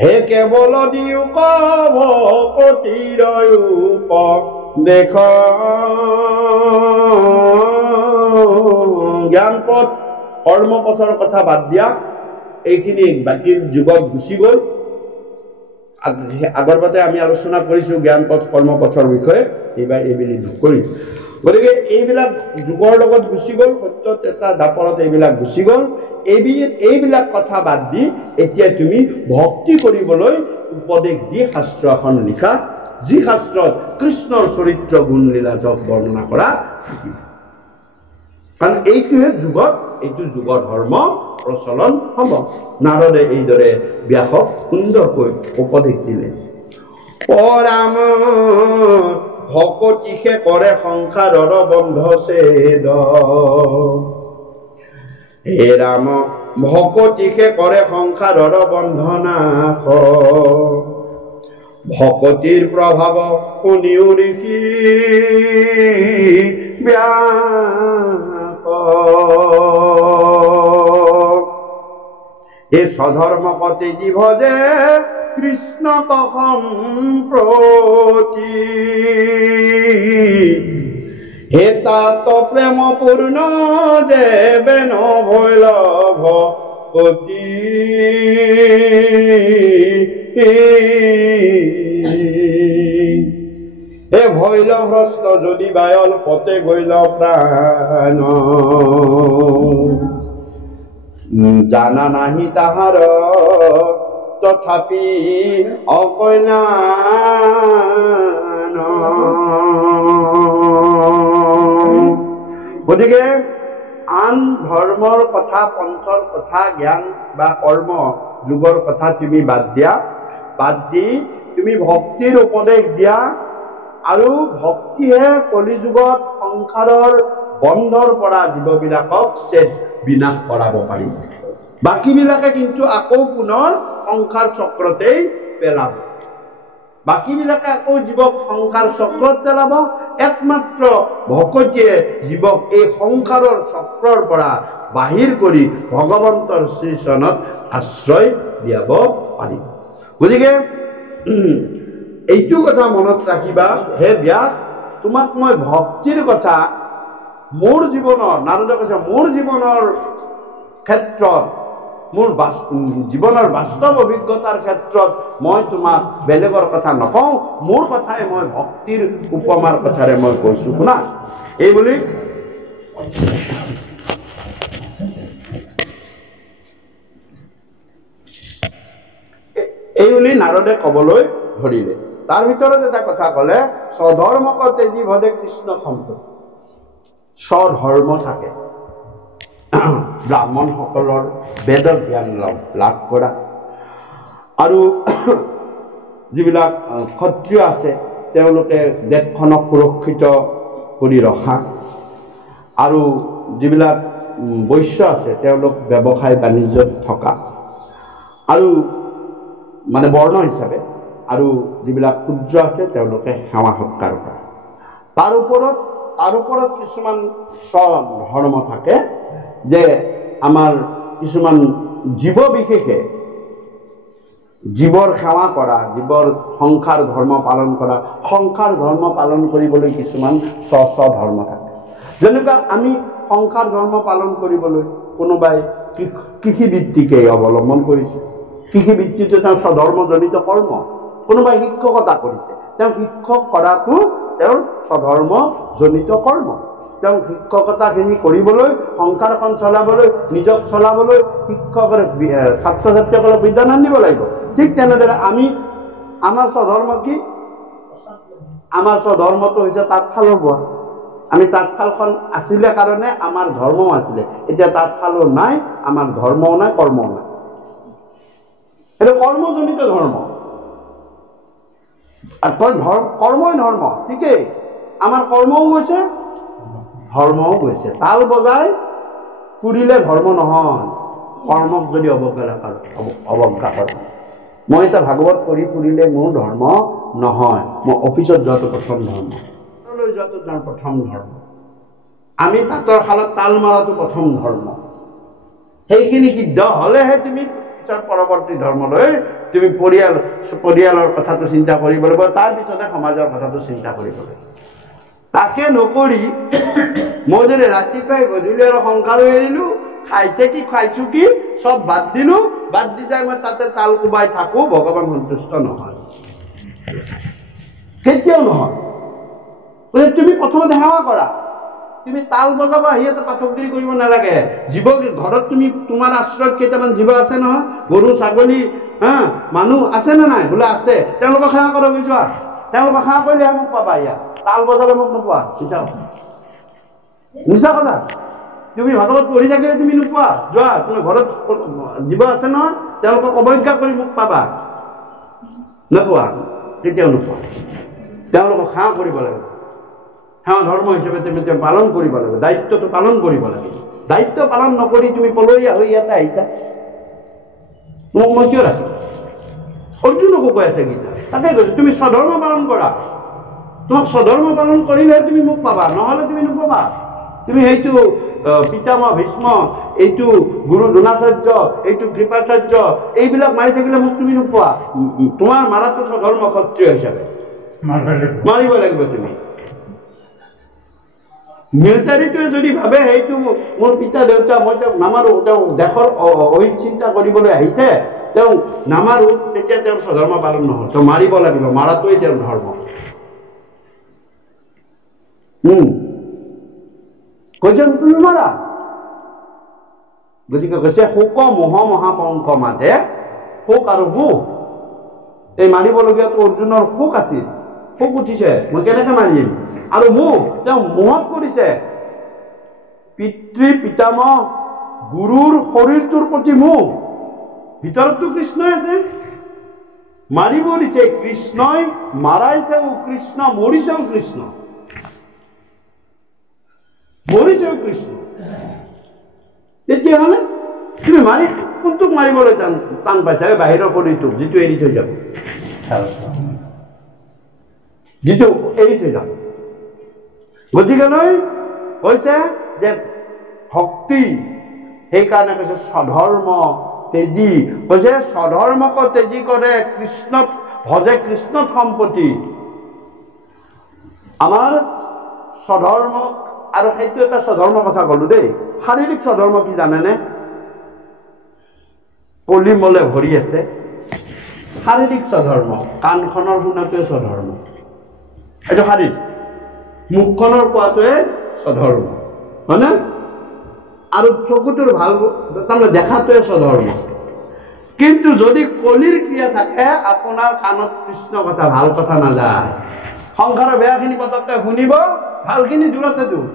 হে কেৱল দিও কব কটিৰ ৰূপ দেখ জ্ঞান পথ কৰ্মপথৰ কথা বাদ দিয়া এইখিনি বাকী যুগত গুচি গ'ল আগৰবাতে আমি আলোচনা কৰিছো জ্ঞান পথ কৰ্মপথৰ বিষয়ে এইবাৰ এইবিলাক নকৰি গতিকে এইবিলাক যুগৰ লগত গুচি গ'ল সত্যত এটা দাপৰত এইবিলাক গুচি গ'ল এইবিলাক কথা বাদ দি এতিয়া তুমি ভক্তি কৰিবলৈ উপদেশ দি শাস্ত্ৰ এখন লিখা যি শাস্ত্ৰত কৃষ্ণৰ চৰিত্ৰ গুণ লীলা জপ বৰ্ণনা কৰা কাৰণ এইটোহে যুগত এইটো যুগৰ ধৰ্ম প্ৰচলন হ'ব নাৰদে এইদৰে ব্যাসক সুন্দৰকৈ উপদেশ দিলে পৰাম ভকতিহে কৰে সংসাৰৰ বন্ধ ছেদ হে ৰাম ভকতিহে কৰে সংসাৰৰ বন্ধনাশ ভকতিৰ প্ৰভাৱ শুনিও ঋষি ব্যাস এ স্বধর্ম কতে জীবদে কৃষ্ণ কহম প্রতি হে তাত প্রেম পূর্ণ দেবেন ভৈলভ পতি এ ভৈলভ্রষ্ট যদি বায়ল পতে গইল প্রাণ জানা নাহি তাহার তথাপি অকল্যাণ গতিকে আন ধৰ্মৰ কথা পন্থৰ কথা জ্ঞান বা কৰ্ম যুগৰ কথা তুমি বাদ দি তুমি ভক্তিৰ উপদেশ দিয়া আৰু ভক্তিয়ে কলিযুগত সংসাৰৰ বন্ধৰ পৰা জীৱবিলাকক বিনাশ কৰাব পাৰিব বাকীবিলাকে কিন্তু আকৌ পুনৰ সংসাৰ চক্ৰতেই পেলাব বাকীবিলাকে আকৌ জীৱক সংসাৰ চক্ৰত পেলাব একমাত্ৰ ভকতিয়ে জীৱক এই সংসাৰৰ চক্ৰৰ পৰা বাহিৰ কৰি ভগৱন্তৰ শ্ৰীচৰণত আশ্ৰয় দিয়াব পাৰিব গতিকে এইটো কথা মনত ৰাখিবা হে ব্যাস তোমাক মই ভক্তিৰ কথা মোৰ জীৱনৰ নাৰদে কৈছে মোৰ জীৱনৰ ক্ষেত্ৰত মোৰ জীৱনৰ বাস্তৱ অভিজ্ঞতাৰ ক্ষেত্ৰত মই তোমাক বেলেগৰ কথা নকওঁ মোৰ কথাই মই ভক্তিৰ উপমাৰ কথাৰে মই কৈছো শুনা এই বুলি নাৰদে কবলৈ ধৰিলে তাৰ ভিতৰত এটা কথা কলে স্বধৰ্মক তেজি ভদে কৃষ্ণ সম্পদ স্বধৰ্ম থাকে ব্ৰাহ্মণসকলৰ বেদৰ জ্ঞান লাভ কৰা আৰু যিবিলাক ক্ষত্ৰিয় আছে তেওঁলোকে দেশখনক সুৰক্ষিত কৰি ৰখা আৰু যিবিলাক বৈশ্য আছে তেওঁলোক ব্যৱসায় বাণিজ্যত থকা আৰু মানে বৰ্ণ হিচাপে আৰু যিবিলাক ক্ষুদ্ৰ আছে তেওঁলোকে সেৱা সৎকাৰ কৰা তাৰ ওপৰত কিছুমান স্বধৰ্ম থাকে যে আমাৰ কিছুমান জীৱ বিশেষে জীৱৰ সেৱা কৰা জীৱৰ সংসাৰ ধৰ্ম পালন কৰিবলৈ কিছুমান স্বধৰ্ম থাকে যেনেকুৱা আমি সংসাৰ ধৰ্ম পালন কৰিবলৈ কোনোবাই কৃষিভিত্তিকে অৱলম্বন কৰিছে কৃষিভিত্তিটো তেওঁ স্বধৰ্মজনিত কৰ্ম কোনোবাই শিক্ষকতা কৰিছে তেওঁ শিক্ষক কৰাটো তেওঁৰ স্বধৰ্মজনিত কৰ্ম তেওঁ শিক্ষকতাখিনি কৰিবলৈ সংসাৰখন চলাবলৈ নিজক চলাবলৈ শিক্ষকৰ ছাত্ৰ ছাত্ৰীসকলক বিদ্যাদান দিব লাগিব ঠিক তেনেদৰে আমাৰ স্বধৰ্ম কি আমাৰ স্বধৰ্মটো হৈছে তাঁতশালৰ বোৱা আমি তাঁতশালখন আছিলে কাৰণে আমাৰ ধৰ্মও আছিলে এতিয়া তাঁতশালো নাই আমাৰ ধৰ্মও নাই কৰ্মও নাই এটা কৰ্মজনিত ধৰ্ম কৰ্মই ধৰ্ম ঠিকেই আমাৰ কৰ্মও গৈছে ধৰ্মও গৈছে তাল বজাই ফুৰিলে ধৰ্ম নহয় কৰ্মক যদি অৱজ্ঞা কৰে মই এটা ভাগৱত পঢ়ি ফুৰিলে মোৰ ধৰ্ম নহয় মই অফিচত যোৱাটো প্ৰথম ধৰ্ম যোৱাটো প্ৰথম ধৰ্ম আমি তাঁতৰ শালত তাল মাৰাটো প্ৰথম ধৰ্ম সেইখিনি সিদ্ধ হলেহে তুমি পৰৱৰ্তী ধৰ্মলৈ তুমি পৰিয়ালৰ কথাটো চিন্তা কৰিব লাগিব তাৰ পিছতে সমাজৰ কথাটো চিন্তা কৰিব লাগিব তাকে নকৰি মই যদি ৰাতিপুৱাই গধূলি আৰু সংসাৰো এৰিলো খাইছো কি সব বাদ দিলো বাদ দি যাই মই তাতে তাল কোবাই থাকো ভগৱান সন্তুষ্ট নহয় কেতিয়াও নহয় তুমি প্ৰথমতে সেৱা কৰা তুমি তাল বজাবা আহিতে পাঠকগিৰি কৰিব নালাগে জীৱ ঘৰত তুমি তোমাৰ আশ্ৰয়ত কেইটামান জীৱ আছে নহয় গৰু ছাগলী মানুহ আছে নে নাই বোলে আছে তেওঁলোকক সেৱা কৰক যোৱা তেওঁলোকক সেৱা কৰিলেহে মোক পাবা ইয়াত তাল বজালে মোক নোপোৱা মিছা কথা তুমি ভাগৱত পঢ়ি থাকিলে তুমি নোপোৱা যোৱা তুমি ঘৰত জীৱ আছে নহয় তেওঁলোকক অৱজ্ঞা কৰি মোক পাবা নোপোৱা কেতিয়াও নোপোৱা তেওঁলোকক সেৱা কৰিব লাগে সেৱা ধৰ্ম হিচাপে তুমি পালন কৰিব লাগে দায়িত্বটো পালন কৰিব লাগে দায়িত্ব পালন নকৰি তুমি পলৰীয়া হৈ ইয়াতে আহিছা তোমাক মই কিয় ৰাখিম অৰ্জুনকো কৈ আছে গীতা তাকে কৈছো তুমি স্বধৰ্ম পালন কৰা তোমাক স্বধৰ্ম পালন কৰিলেহে তুমি মোক পাবা নহলে তুমি নোপাবা তুমি সেইটো পিতামহ ভীষ্ম, এইটো গুৰু দ্ৰোণাচাৰ্য, এইটো কৃপাচাৰ্য, এইবিলাক মাৰি থাকিলে মোক তুমি নোপোৱা। তোমাৰ মাৰাটো স্বধৰ্ম ক্ষত্ৰিয় হিচাপে মাৰিব লাগিব তুমি। মিলিটাৰীটোৱে যদি ভাবে সেইটো মোৰ পিতা দেউতা, মই তেওঁক নামাৰো, তেওঁ দেশৰ অহিত চিন্তা কৰিবলৈ আহিছে, তেওঁ নামাৰো, তেতিয়া তেওঁৰ স্বধৰ্ম পালন নহয়। তেওঁ মাৰিব লাগিব, মাৰাটোৱেই তেওঁৰ ধৰ্ম। কৈছে তুমি মাৰা। গতিকে কৈছে শোক মোহ মহাপংক মাজে শোক আৰু মোহ। এই মাৰিবলগীয়াটো অৰ্জুনৰ শোক আছিল, শোক উঠিছে, মই কেনেকে মাৰিম। আৰু মোহ, তেওঁ মোহত পৰিছে। পিতৃ পিতামহ গুৰুৰ শৰীৰটোৰ প্ৰতি মোহ। ভিতৰততো কৃষ্ণই আছে, মাৰিব দিছে কৃষ্ণই, মাৰাইছেও কৃষ্ণ, মৰিছেও কৃষ্ণ, মৰিছেও কৃষ্ণ। তেতিয়াহ'লে তুমি মাৰি কোনটোক মাৰিবলৈ টান পাইছা? বাহিৰৰ শৰীৰটোক, যিটো এৰি থৈ যাব, যিটো এৰি থৈ যাব। গতিকেলৈ কৈছে যে ভক্তি, সেইকাৰণে কৈছে স্বধৰ্ম তেজী। কৈছে স্বধৰ্মক তেজী কৰে, কৃষ্ণত ভজে কৃষ্ণত সম্পত্তি। আমাৰ স্বধৰ্ম, আৰু সেইটো এটা স্বধৰ্ম কথা কলো দেই। শাৰীৰিক স্বধৰ্ম কি জানেনে? কলি মলে ভৰি আছে, শাৰীৰিক স্বধৰ্ম। কাণখনৰ শুনাটোৱে স্বধৰ্ম, এইটো শাৰীৰিক। মুখখনৰ কোৱাটোৱে স্বধৰ্ম, হয় নে? আৰু চকুটোৰ ভাল তাৰমানে দেখাটোৱে স্বধৰ্ম। কিন্তু যদি কলিৰ ক্ৰিয়া থাকে, আপোনাৰ কাণত কৃষ্ণ কথা, ভাল কথা নাযায়। সংসাৰৰ বেয়াখিনি পতককে শুনিব, ভালখিনি দূৰতে দূৰ।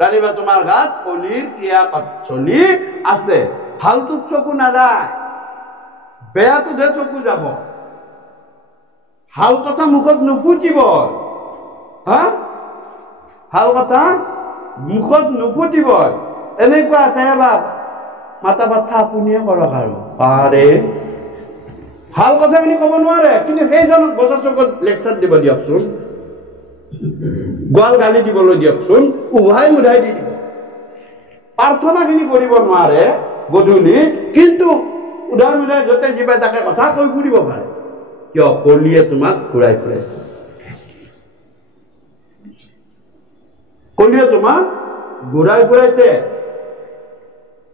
জানিবা তোমাৰ গাত কলিৰ ক্ৰিয়া চলি আছে, ভালটোত চকু নাযায়, বেয়াটোতহে চকু যাব। ভাল কথা মুখত নুফুটিব, হা? ভাল কথা মুখত নুফুটিব। এনেকুৱা আছে বা মাতা কথা আপুনিয়ে কৰক আৰু পাৰে ভাল কথাখিনি ক'ব নোৱাৰে, কিন্তু সেইজনক বছৰ চকত লেকচাৰ দিব দিয়কচোন, গোৱাল গালি দিবলৈ দিয়কচোন, উহাই মুধাই দি দিব। প্ৰাৰ্থনাখিনি কৰিব নোৱাৰে গধূলি, কিন্তু উধাই মুধাই য'তে যিবা তাকে কথা কৈ ফুৰিব পাৰে। কিয়? কলিয়ে তোমাক ঘূৰাই ফুৰাইছে, কলিয়ে তোমাক ঘূৰাই ফুৰাইছে।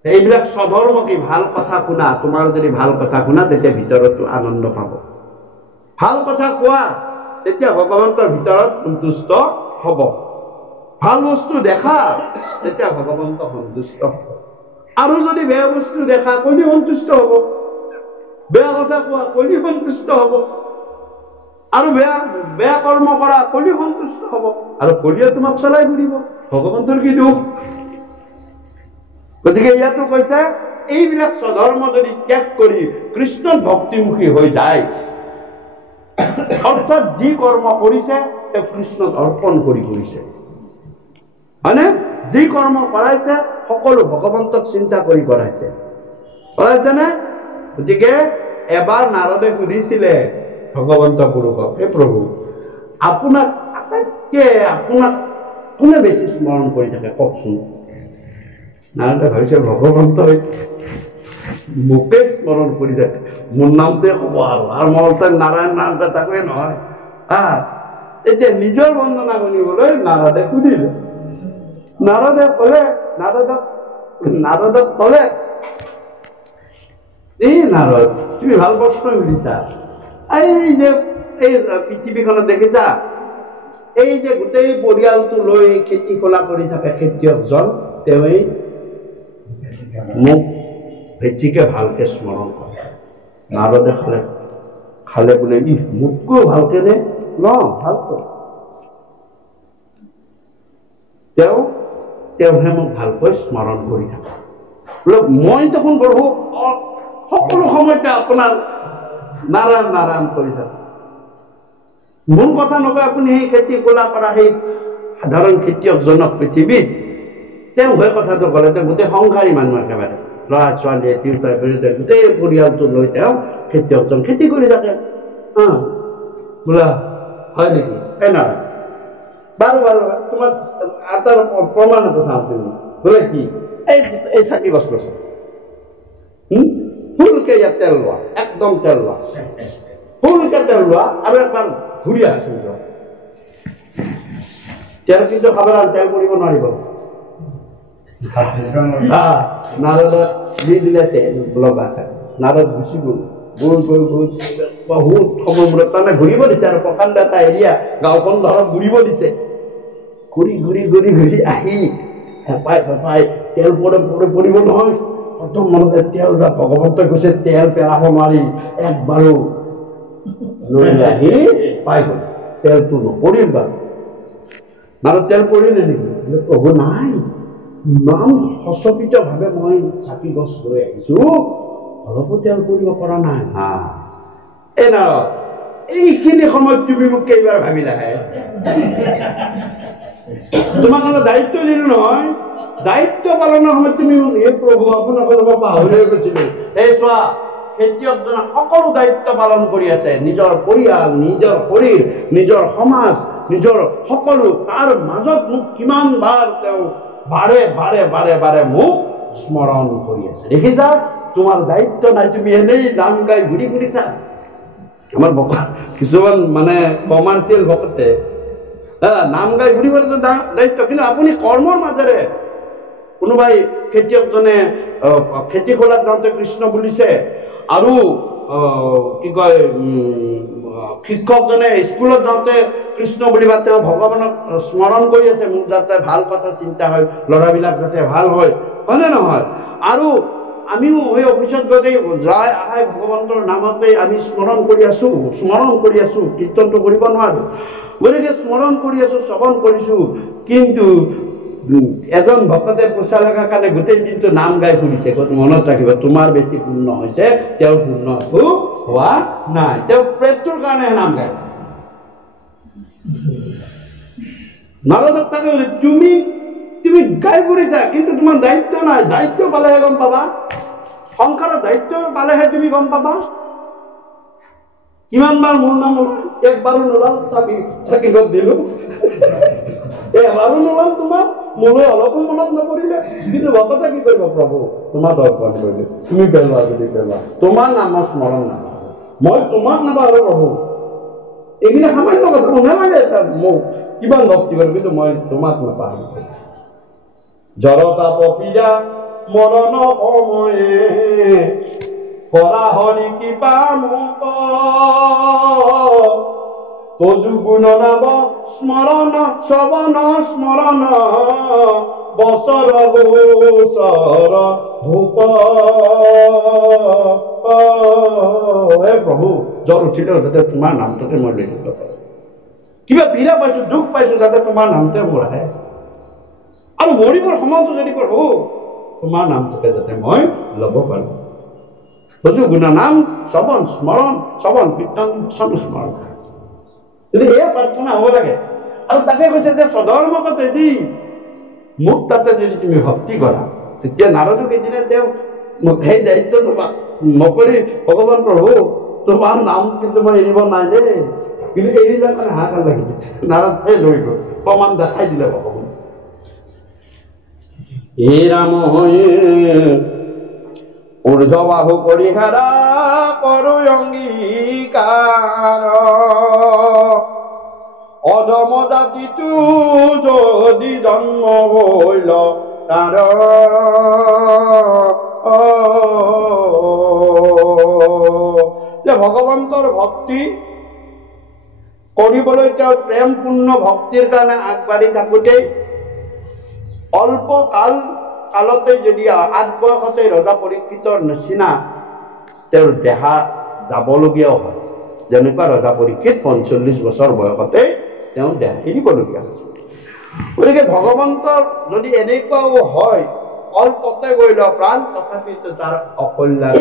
এইবিলাক স্বধৰ্ম কি? ভাল কথা শুনা। তোমাৰ যদি ভাল কথা শুনা, তেতিয়া ভিতৰতো আনন্দ পাব। ভাল কথা কোৱা, তেতিয়া ভগৱন্তৰ ভিতৰত সন্তুষ্ট হব। ভাল বস্তু দেখা, তেতিয়া ভগৱন্ত সন্তুষ্ট হব। আৰু যদি বেয়া বস্তু দেখা, কলি সন্তুষ্ট হব। বেয়া কথা কোৱা, কলি সন্তুষ্ট হব। আৰু বেয়া কৰ্ম কৰা, কলি সন্তুষ্ট হব। আৰু কলিয়ে তোমাক চলাই ফুৰিব। ভগৱন্তৰ কি দুখ? গতিকে ইয়াতো কৈছে, এইবিলাক স্বধৰ্ম যদি ত্যাগ কৰি কৃষ্ণত ভক্তিমুখী হৈ যায়, অৰ্থাৎ যি কৰ্ম কৰিছে তেওঁ কৃষ্ণত অৰ্পণ কৰি কৰিছে, হয়নে? যি কৰ্ম কৰাইছে সকলো ভগৱন্তক চিন্তা কৰি কৰাইছে, কৰাইছেনে? গতিকে এবাৰ নাৰদে সুধিছিলে ভগৱন্ত পুৰুষক, হে প্ৰভু, আপোনাক আটাইতকে আপোনাক কোনে বেছি স্মৰণ কৰি থাকে কওকচোন। নাৰদে ভাবিছে ভগৱন্তই মোকে স্মৰণ কৰি থাকে, মোৰ নামটোৱে ক'ব আৰু মোৰ নাৰায়ণ নাম তাকে নহয়। এতিয়া নিজৰ বন্দনা শুনিবলৈ নাৰদে সুধিলে। নাৰদে কলে, নাৰদক কলে, এই নাৰদ, তুমি ভাল প্ৰশ্ন সুধিছা। এই যে এই পৃথিৱীখনত দেখিছা, এই যে গোটেই পৰিয়ালটো লৈ খেতি খোলা কৰি থাকে খেতিয়কজন, তেওঁই মোক বেছিকে ভালকে স্মৰণ কৰে। নাৰদে খালে বোলে, ই মোতকৈ ভালকে নে? ন ভালকৈ। তেওঁহে মোক ভালকৈ স্মৰণ কৰি থাকে। বোলে মই দেখোন প্ৰভু সকলো সময়তে আপোনাৰ নাৰায়ণ নাৰায়ণ কৰি থাকে। মোৰ কথা নকয় আপুনি সেই খেতি খোলা কৰা সেই সাধাৰণ খেতিয়কজনক পৃথিৱীত তেওঁ হৈ কথাটো ক'লে, তেওঁ গোটেই সংসাৰী মানুহ, একেবাৰে ল'ৰা ছোৱালীয়ে তিৰোতাই গোটেই পৰিয়ালটো লৈ তেওঁ খেতিয়কজন খেতি কৰি থাকে। বোলা হয় নেকি? সেই নহয়, বাৰু বাৰু তোমাক এটা প্ৰমাণ এটা চাওঁ। তুমি বোলে কি এই চাকি গছ লৈছে ফুলকে ইয়াত তেল লোৱা একদম তেল লোৱা ফুলকে তেল লোৱা আৰু একবাৰ ঘূৰি আহিছো তেল কিন্তু খাবৰ আৰু তেল কৰিব নোৱাৰিব নাৰদত দি দিলে তেল লগা আছে নাৰদ গুচি গ'ল গৈ গৈ গৈ বহুত সময় মূৰত তাৰমানে ঘূৰিব দিছে আৰু প্ৰকাণ্ড এটা এৰিয়া গাঁওখন ধৰক ঘূৰিব দিছে ঘূৰি ঘূৰি ঘূৰি ঘূৰি আহি হেপাই হেপাই তেল পৰিব নহয় একদম মনতে তেল যা ভগৱন্তই কৈছে তেল পেলাব নোৱাৰি একবাৰো লৈ আহি পাই গ'ল তেলটো নপৰিল বাৰু নাৰদ তেল পৰিলে নেকি প্ৰভু নাই ইমান সচকিতভাৱে মই চাকি গছ লৈ আহিছো অলপো তেল পৰিব পৰা নাই এই নাৰদ এইখিনি সময়ত তুমি মোক কেইবাৰ ভাবিলাহে তোমাক এটা দায়িত্ব দিলো নহয় দায়িত্ব পালনৰ সময়ত তুমি মোক হে প্ৰভু আপোনাক পাহৰি গৈছিলো এই চোৱা খেতিয়কজনে সকলো দায়িত্ব পালন কৰি আছে নিজৰ পৰিয়াল নিজৰ শৰীৰ নিজৰ সমাজ নিজৰ সকলো তাৰ মাজত মোক কিমান বাৰ তেওঁ বাৰে বাৰে বাৰে বাৰে মোক স্মৰণ কৰি আছে দেখিছা তোমাৰ দায়িত্ব নাই তুমি এনেই নাম গাই ঘূৰি ফুৰিছা আমাৰ কিছুমান মানে কমাৰ্চিয়েল ভকতে নাম গাই ঘূৰি ফুৰিছে দায়িত্ব কিন্তু আপুনি কৰ্মৰ মাজেৰে কোনোবাই খেতিয়কজনে খেতি কৰাত যাওঁতে কৃষ্ণ বুলিছে আৰু কি কয় শিক্ষকজনে স্কুলত যাওঁতে কৃষ্ণ বুলিবা তেওঁ ভগৱানক স্মৰণ কৰি আছে মোক যাতে ভাল কথা চিন্তা হয় ল'ৰাবিলাক যাতে ভাল হয় হয়নে নহয় আৰু আমিও সেই অফিচত গৈ যাই আহাই ভগৱন্তৰ নামতে আমি স্মৰণ কৰি আছো কীৰ্তনটো কৰিব নোৱাৰো গতিকে স্মৰণ কৰি আছো শ্ৰৱণ কৰিছো কিন্তু এজন ভকতে পইচা লগা কাৰণে গোটেই দিনটো নাম গাই ফুৰিছে মনত ৰাখিব তোমাৰ বেছি পূৰ্ণ হৈছে তেওঁৰ পূৰ্ণ হোৱা নাই তেওঁ প্ৰেতটোৰ কাৰণে নাম গাইছে নাৰদক তাকে তুমি গাই ফুৰিছা কিন্তু তোমাৰ দায়িত্ব নাই দায়িত্ব পালেহে গম পাবা সংসাৰৰ দায়িত্ব পালেহে তুমি গম পাবা কিমানবাৰ মোৰ নাম ওলাল একবাৰো নোলাল চাকি গছ দিলো এবাৰো নোলাল তোমাৰ মোলৈ অলপো মনত নপৰিলে কিন্তু ভকতে কি কৰিব প্ৰভু তোমাক অৰ্পণ কৰিলো তুমি পেলোৱা যদি পেলোৱা তোমাৰ নামৰ স্মৰণ নাপাব মই তোমাক নাপাহৰো প্ৰভু এইখিনি সামান্য কথা নালাগে মোক কিমান ভক্তি কৰিম কিন্তু মই তোমাক নাপাহৰো জড়তা পপীড়া মৰণ সময়ে কৰা হৰি কৃপা মোক তজু গুণ নাম স্মৰণ শ্ৰৱণ স্মৰণ বছৰ গোচৰ ভূপ হে প্ৰভু জ্বৰ উঠিলেও যাতে তোমাৰ নামটোতে মই লৈ দিব পাৰো কিবা পীড়া পাইছো দুখ পাইছো যাতে তোমাৰ নামতে মোৰ আহে আৰু মৰিবৰ সময়তো যদি প্ৰভু তোমাৰ নামটোকে যাতে মই ল'ব পাৰো তজু গুণ নাম শ্ৰৱণ স্মৰণ শ্ৰৱণ কীৰ্তন স্মৰণ যদি এয়া প্ৰাৰ্থনা হ'ব লাগে আৰু তাকে কৈছে যে স্বধৰ্মকতে দি মোক তাতে যদি তুমি ভক্তি কৰা তেতিয়া নাৰদক এদিনে তেওঁ সেই দায়িত্ব তোমাক নকৰি ভগৱান প্ৰভু তোমাৰ নাম কিন্তু মই এৰিব নাই দেই কিন্তু এৰি যোৱাৰ কাৰণে হাহাকাৰ লাগিলে নাৰদ লৈ গ'ল প্ৰমাণ দেখাই দিলে ভগৱান হে ৰাম ঊৰ্ধ বাহু পৰিহাৰা কৰো অংগীকাৰ অধম জাতিটো যদি জন্ম হইল তাৰ যে ভগৱন্তৰ ভক্তি কৰিবলৈ তেওঁ প্ৰেমপূৰ্ণ ভক্তিৰ কাৰণে আগবাঢ়ি থাকোঁতে অল্প কালতে যদি ৮ বয়সতে ৰজা পৰীক্ষিতৰ নিচিনা তেওঁৰ দেহা যাবলগীয়াও হয় যেনেকুৱা ৰজা পৰীক্ষিত ৪৫ বছৰ বয়সতে তেওঁ দেহা এৰিবলগীয়া হৈছে গতিকে ভগৱন্তৰ যদি এনেকুৱাও হয় অল্পতে গৈ লোৱা প্ৰাণ তথাপিতো তাৰ অকল্যাণ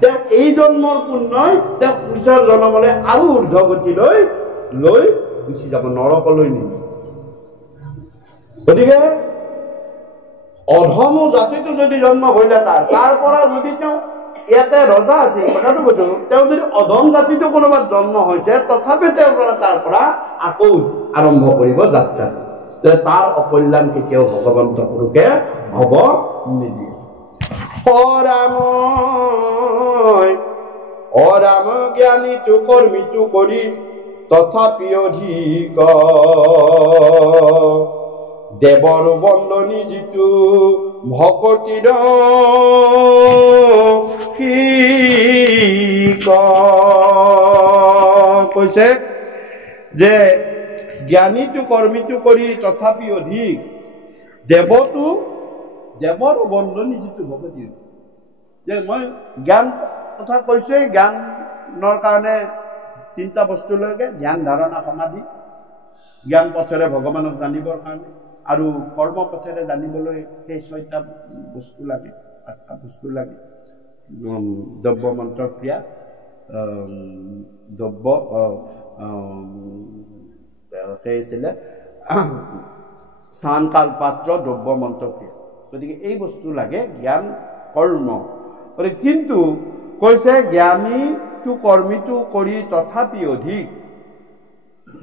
তেওঁ এই জন্মৰ পুণ্যই তেওঁ পিছৰ জন্মলৈ আৰু ঊৰ্ধ্বগতিলৈ লৈ গুচি যাব নৰকলৈ নিয়ে গতিকে অধম জাতিটো যদি জন্ম হইলে তাৰ পৰা যদি তেওঁ ইয়াতে ৰজা আছে কথাটো কৈছো তেওঁ যদি অধম জাতিটো কোনোবাত জন্ম হৈছে তথাপি তেওঁৰ পৰা তাৰ পৰা আকৌ আৰম্ভ কৰিব যাত্ৰা তাৰ অকল্যাণ কেতিয়াও ভগৱন্ত পুৰুষে হ'ব নিদিয়ে। অৰাম জ্ঞানীটো কৰ্মীটো কৰি তথাপি অধিক দেৱৰ বন্দনী যিটো ভকতিৰ কৈছে যে জ্ঞানীটো কৰ্মীটো কৰি তথাপি অধিক দেৱৰ বন্দনী যিটো ভকতিৰ। যে মই জ্ঞান কথা কৈছোৱেই, জ্ঞানৰ কাৰণে তিনিটা বস্তু লাগে, জ্ঞান ধাৰণা সমাধি। জ্ঞান পথেৰে ভগৱানক জানিবৰ কাৰণে, আৰু কৰ্ম পথেৰে জানিবলৈ সেই 6টা বস্তু লাগে, 5টা বস্তু লাগে। দ্ৰব্য মন্ত্ৰ ক্ৰিয়া, সেই আছিলে স্থান কাল পাত্ৰ, দ্ৰব্য মন্ত্ৰ ক্ৰিয়া। গতিকে এই বস্তু লাগে জ্ঞান কৰ্ম। কিন্তু কৈছে জ্ঞানীটো কৰ্মীটো কৰি তথাপি অধিক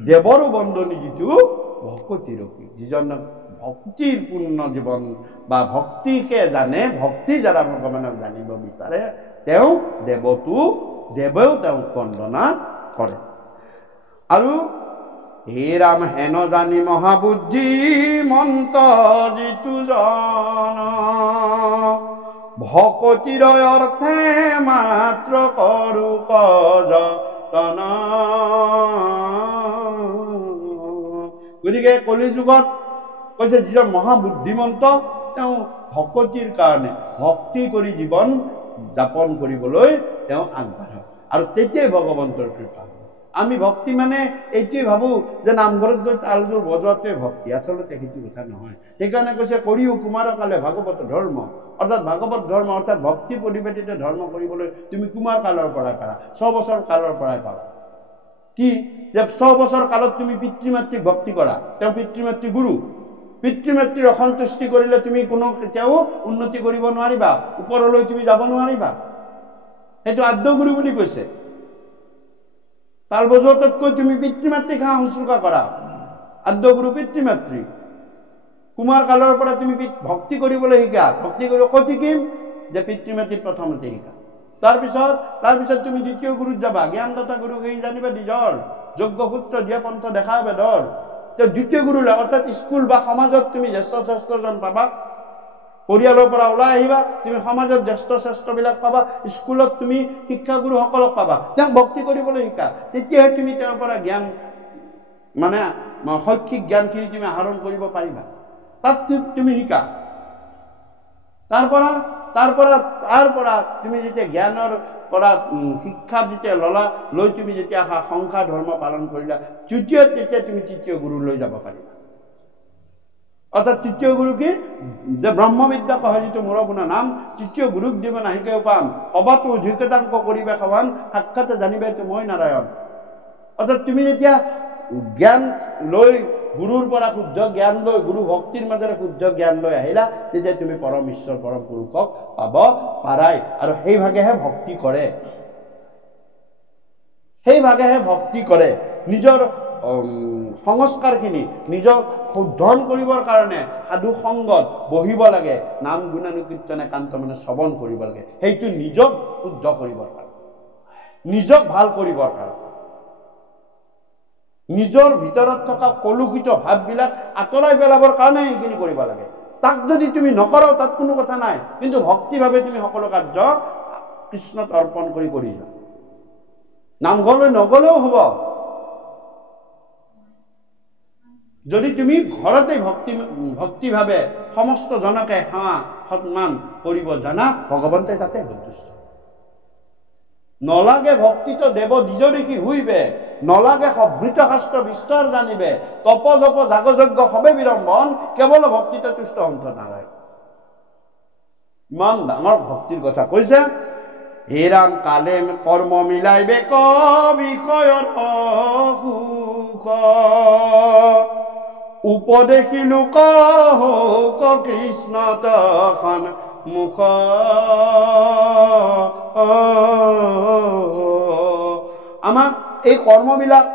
দেৱৰ বন্দনী যিটো ভকতিৰ। যিজন ভক্তিৰ পূৰ্ণ জীৱন বা ভক্তিকে জানে, ভক্তিৰ দ্বাৰা ভগৱানক জানিব বিচাৰে, তেওঁ দেৱেও তেওঁক বন্দনা কৰে। আৰু হে ৰাম হেন জানি মহাবুদ্ধি মন্ত যিটো জন ভকতিৰ অৰ্থে মাত্ৰ কৰো কজন। গতিকে কলি যুগত কৈছে যিজন মহাবুদ্ধিমন্ত তেওঁ ভকতিৰ কাৰণে ভক্তি কৰি জীৱন যাপন কৰিবলৈ তেওঁ আগবাঢ়ে, আৰু তেতিয়াই ভগৱন্তৰ কৃপা। আমি ভক্তি মানে এইটোৱে ভাবো যে নামঘৰত গৈ তালযোৰ বজোৱাটোৱে ভক্তি, আচলতে সেইটো কথা নহয়। সেইকাৰণে কৈছে কৰিও কুমাৰ কালে ভাগৱত ধৰ্ম, অৰ্থাৎ ভাগৱত ধৰ্ম অৰ্থাৎ ভক্তি পৰিৱেশিত ধৰ্ম কৰিবলৈ তুমি কুমাৰ কালৰ পৰাই পাৰা, 6 বছৰ কালৰ পৰাই পাৰা। কি যে 6 বছৰ কালত তুমি পিতৃ মাতৃক ভক্তি কৰা, তেওঁ পিতৃ মাতৃ গুৰু। পিতৃ মাতৃৰ অসন্তুষ্টি কৰিলে তুমি কোনো কেতিয়াও উন্নতি কৰিব নোৱাৰিবা, ওপৰলৈ তুমি যাব নোৱাৰিবা। সেইটো আদ্যগুৰু বুলি কৈছে। তাল বজোৱাতকৈ তুমি পিতৃ মাতৃক শুশ্ৰূষা কৰা, আদ্যগুৰু পিতৃ মাতৃ। কুমাৰ কালৰ পৰা তুমি ভক্তি কৰিবলৈ শিকা, ভক্তি কৰিব ক'ত শিকিম? যে পিতৃ মাতৃক প্ৰথমতে শিকা। তাৰপিছত তুমি দ্বিতীয় গুৰুত যাবা, জ্ঞানদাতা গুৰু সেই জানিবা নিজৰ যোগ্য সূত্ৰ দিয়া পন্থ দেখা বেদৰ। তেওঁ দ্বিতীয় গুৰু অৰ্থাৎ স্কুল বা সমাজত তুমি জ্যেষ্ঠ শ্ৰেষ্ঠজন পাবা। পৰিয়ালৰ পৰা ওলাই আহিবা, তুমি সমাজত জ্যেষ্ঠ শ্ৰেষ্ঠবিলাক পাবা, স্কুলত তুমি শিক্ষাগুৰুসকলক পাবা। তেওঁক ভক্তি কৰিবলৈ শিকা, তেতিয়াহে তুমি তেওঁৰ পৰা জ্ঞান মানে শৈক্ষিক জ্ঞানখিনি তুমি আহৰণ কৰিব পাৰিবা। তাত তুমি শিকা। তাৰ পৰা তুমি যেতিয়া জ্ঞানৰ পৰা শিক্ষা যেতিয়া লৈ তুমি যেতিয়া সংখ্যা ধৰ্ম পালন কৰিলা, তেতিয়া তুমি তৃতীয় গুৰুলৈ যাব পাৰিবা। অৰ্থাৎ তৃতীয় গুৰু কি? যে ব্ৰহ্মবিদ্যা কহে যিটো মোৰ আপোনাৰ নাম, তৃতীয় গুৰুক দিব নাহিকেও পাম, অবাতো অধিকতাংক কৰিবে সমান, সাক্ষাতে জানিবে মই নাৰায়ণ। অৰ্থাৎ তুমি যেতিয়া জ্ঞান লৈ গুৰুৰ পৰা শুদ্ধ জ্ঞান লৈ, গুৰু ভক্তিৰ মাজেৰে শুদ্ধ জ্ঞান লৈ আহিলা, তেতিয়া তুমি পৰম ঈশ্বৰ পৰম পুৰুষক পাব পাৰাই। আৰু সেইভাগেহে ভক্তি কৰে। নিজৰ সংস্কাৰখিনি নিজক শুদ্ধন কৰিবৰ কাৰণে সাধু সংগত বহিব লাগে, নাম গুণানুকীৰ্তন একান্ত মানে শ্ৰৱণ কৰিব লাগে। সেইটো নিজক শুদ্ধ কৰিবৰ কাৰণে, নিজক ভাল কৰিবৰ কাৰণে, নিজৰ ভিতৰত থকা কলুষিত ভাৱবিলাক আঁতৰাই পেলাবৰ কাৰণে এইখিনি কৰিব লাগে। তাক যদি তুমি নকৰা তাত কোনো কথা নাই, কিন্তু ভক্তিভাৱে তুমি সকলো কাৰ্য কৃষ্ণত অৰ্পণ কৰি যোৱা। নামঘৰলৈ নগলেও হ'ব, যদি তুমি ঘৰতে ভক্তিভাৱে সমস্ত জনকে সেৱা সন্মান কৰিব জানা, ভগৱন্তে তাতে সন্তুষ্ট। নলাগে ভক্তিত দেৱ দ্বিজ দেখি হুইবে, নলাগে সভৃত শাস্ত্ৰ বিস্তাৰ জানিবে, তপ জপ যাগযজ্ঞ সবে বিড়ম্বন, কেৱল ভক্তিতে তুষ্ট সন্ত নাৰায়ণ। ইমান ডাঙৰ ভক্তিৰ কথা কৈছে। হে ৰাম কালে কৰ্ম মিলাইবে ক বিষয়ৰ সুখ, উপদেশিলো ক কৃষ্ণ তখন মুখ। আমাক এই কৰ্মবিলাক,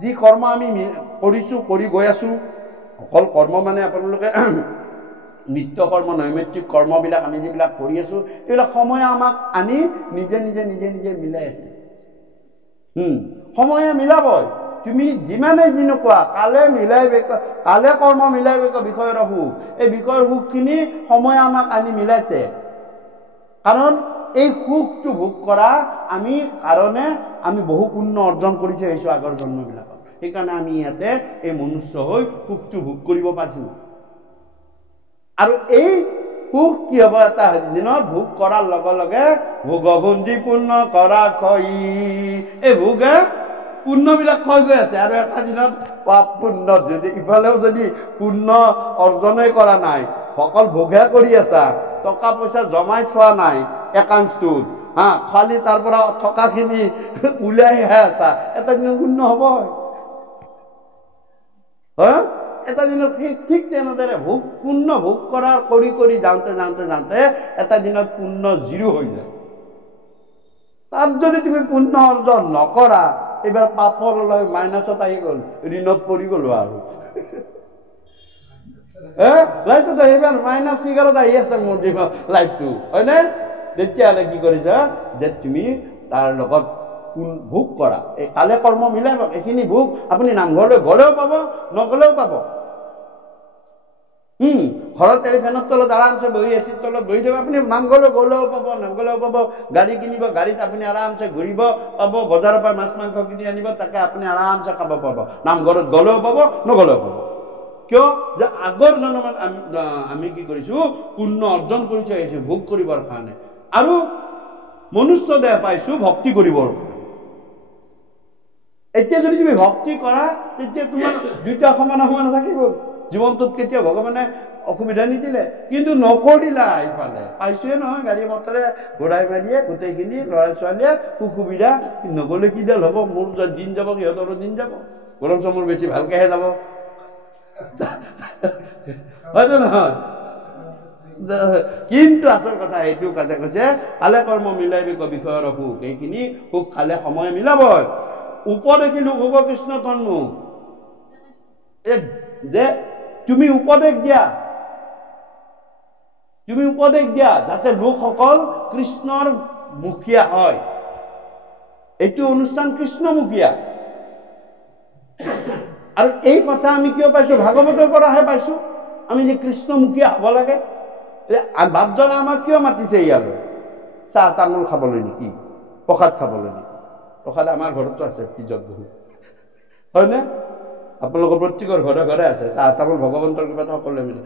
যি কৰ্ম আমি কৰিছো, কৰি গৈ আছো, অকল কৰ্ম মানে আপোনালোকে নিত্য কৰ্ম নৈমিত্তিক কৰ্মবিলাক আমি যিবিলাক কৰি আছো এইবিলাক সময় আমাক আনি নিজে নিজে নিজে নিজে মিলাই আছে। সময়ে মিলাবই। তুমি যিমানে যি নোকোৱা কালে মিলাইবে, কালে কৰ্ম মিলাইবে বিষয়ৰ সুখ, এই বিষয়ৰ সুখখিনি সময়ে আমাক আনি মিলাইছে। কাৰণ এই সুখটো ভোগ কৰা আমি কাৰণে আমি বহু পুণ্য অৰ্জন কৰি থৈ আহিছো আগৰ জন্মবিলাকত। সেইকাৰণে আমি ইয়াতে এই মনুষ্য হৈ সুখটো ভোগ কৰিব পাৰিছো। আৰু এই সুখ কি হ'ব, এটা দিনত ভোগ কৰাৰ লগে লগে ভোগভঞ্জী পুণ্য কৰা ক্ষয়, এই ভোগে পুণ্যবিলাক ক্ষয় গৈ আছে। আৰু এটা দিনত পাপ পুণ্য যদি ইফালেও যদি পুণ্য অৰ্জনেই কৰা নাই, অকল ভোগে কৰি আছা, টকা পইচা জমাই থোৱা নাই একাউণ্টটোত, খালি তাৰ পৰা টকাখিনি উলিয়াইহে আছা, এটা দিনত পুণ্য হ'ব। এটা দিনত ঠিক তেনেদৰে পুণ্য ভোগ কৰা কৰি কৰি যাওঁতে যাওঁতে যাওঁতে এটা দিনত পুণ্য জিৰো হৈ যায়। তাত যদি তুমি পুণ্য অৰ্জন নকৰা, এইবাৰ পাপৰ লৈ মাইনাছত আহি গ'ল, ঋণত পৰি গ'লো আৰু লাইফটো এইবাৰ মাইনাছ ফিগাৰত আহি আছে মোৰ লাইফটো, হয়নে? তেতিয়াহ'লে কি কৰিছা যে তুমি তাৰ লগত ভোগ কৰা, এই কালে কৰ্ম মিলাব। এইখিনি ভোগ আপুনি নামঘৰলৈ গ'লেও পাব, নগ'লেও পাব। ঘৰত এই ফেনৰ তলত আৰামছে বহি এচিৰ তলত বহি থাকিব, আপুনি নামঘৰলৈ গ'লেও পাব, নগ'লেও পাব। গাড়ী কিনিব, গাড়ীত আপুনি আৰামছে ঘূৰিব পাব, বজাৰৰ পৰা মাছ মাংস কিনি আনিব, তাকে আপুনি আৰামছে খাব পাব। নামঘৰত গ'লেও পাব, নগ'লেও পাব। কিয়? যে আগৰ জন্মত আমি কি কৰিছো, পুণ্য অৰ্জন কৰি থৈ আহিছো ভোগ কৰিবৰ কাৰণে, আৰু মনুষ্য দেহ পাইছো ভক্তি কৰিবৰ কাৰণে। এতিয়া যদি তুমি ভক্তি কৰা, তেতিয়া তোমাৰ দুইটা সমান সমান থাকিব। জীৱনটোত কেতিয়াও ভগৱানে অসুবিধা নিদিলে, কিন্তু নকৰিলা। ইফালে পাইছোৱে নহয়, গাড়ী মটৰে ঘূৰাই মাৰিয়ে গোটেইখিনি ল'ৰা ছোৱালীয়ে সুবিধা, নগ'লে কিডাল হ'ব? মোৰ দিন যাব, সিহঁতৰো দিন যাব, বৰঞ্চ মোৰ বেছি ভালকেহে যাব, হয়তো নহয়? কিন্তু আচল কথা এইটো কথা কৈছে, কালে কৰ্ম মিলাইবি বিষয়ৰ সুখ, এইখিনি সুখ খালে সময় মিলাবই। উপদেশী লোক হ'ব কৃষ্ণ তন্মুখ, যে তুমি উপদেশ দিয়া, তুমি উপদেশ দিয়া যাতে লোকসকল কৃষ্ণৰ মুখীয়া হয়। এইটো অনুষ্ঠান কৃষ্ণমুখীয়া। আৰু এই কথা আমি কিয় পাইছো? ভাগৱতৰ পৰাহে পাইছো, আমি যে কৃষ্ণমুখীয়া হ'ব লাগে। বাপজনে আমাক কিয় মাতিছে ইয়ালৈ? চাহ তামোল খাবলৈ নেকি? প্ৰসাদ খাবলৈ নেকি? প্ৰসাদ আমাৰ ঘৰতো আছে, ফ্ৰিজত বহুত, হয়নে? আপোনালোকৰ প্ৰত্যেকৰ ঘৰে ঘৰে আছে চাহ তামোল, ভগৱন্তৰ কিবা সকলোৱে মিলে।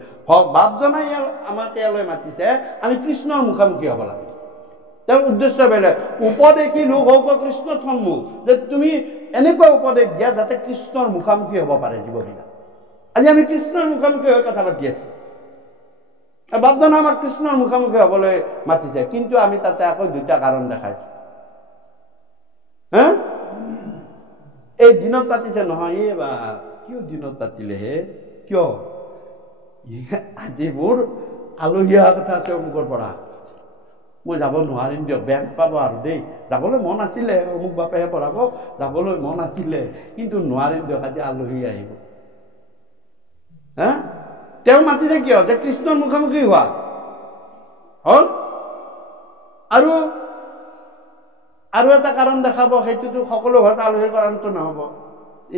বাপজনে আমাক ইয়ালৈ মাতিছে, আমি কৃষ্ণৰ মুখামুখি হ'ব লাগে। তেওঁৰ উদ্দেশ্য বেলেগ। উপদেশী লোক হওক কৃষ্ণ সন্মুখ, যে তুমি এনেকুৱা উপদেশ দিয়া যাতে কৃষ্ণৰ মুখামুখি হ'ব পাৰে জীৱবিলাক। আজি আমি কৃষ্ণৰ মুখামুখি হৈ কথা পাতি আছো, বাপজনে আমাক কৃষ্ণৰ মুখামুখি হ'বলৈ মাতিছে, কিন্তু আমি তাতে আকৌ দুটা কাৰণ দেখাইছো। এই দিনত পাতিছে নহয়, এই বা কিয় দিনত পাতিলে হে? কিয়? আজি মোৰ আলহী অহা কথা আছে অমুকৰ পৰা, মই যাব নোৱাৰিম দিয়ক, বেয়া নাপাব আৰু দেই। যাবলৈ মন আছিলে, অমুক বাপেহে পঢ়াব, যাবলৈ মন আছিলে, কিন্তু নোৱাৰিম দিয়ক, আজি আলহী আহিব। তেওঁ মাতিছে কিয়? যে কৃষ্ণৰ মুখামুখি হোৱা হ'ল। আৰু এটা কাৰণ দেখাব, সেইটোতো সকলো ঘৰত আলহীৰ কাৰণটো নহ'ব।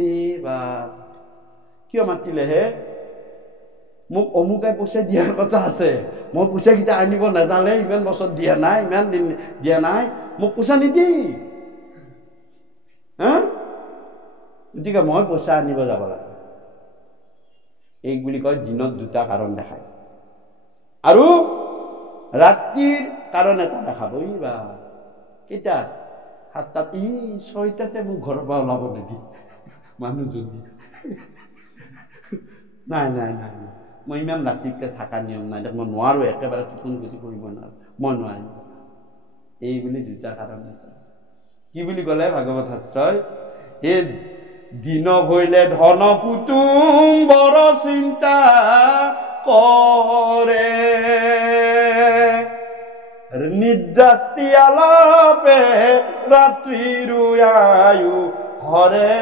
এই বা কিয় মাতিলে হে? মোক অমুকে পইচা দিয়াৰ কথা আছে, মই পইচাকেইটা আনিব নাজানে, ইমান বছৰ দিয়া নাই, ইমান দিন দিয়া নাই, মোক পইচা নিদি, গতিকে মই পইচা আনিব যাব লাগে। এই বুলি কয় দিনত দুটা কাৰণ দেখায়। আৰু ৰাতিৰ কাৰণ এটা দেখাব। ই বা কেইটা? 7টাত, 6টাতে মোক ঘৰৰ পৰা ওলাব নিদি মানুহজনী। নাই নাই নাই, মই ইমান ৰাতিকে থকা নিয়ম নাই, মই নোৱাৰো, একেবাৰে টোপনি গতি কৰিব নোৱাৰো, মই নোৱাৰিম। এই বুলি দুটা কাৰণ আছে। কি বুলি ক'লে ভাগৱত শাস্ত্ৰই? এই দিন ভৈলে ধন কুটুম বৰ চিন্তা কৰে, নিদ্ৰাস্তি আলাপে ৰাত্ৰিৰ আয়ু হৰে।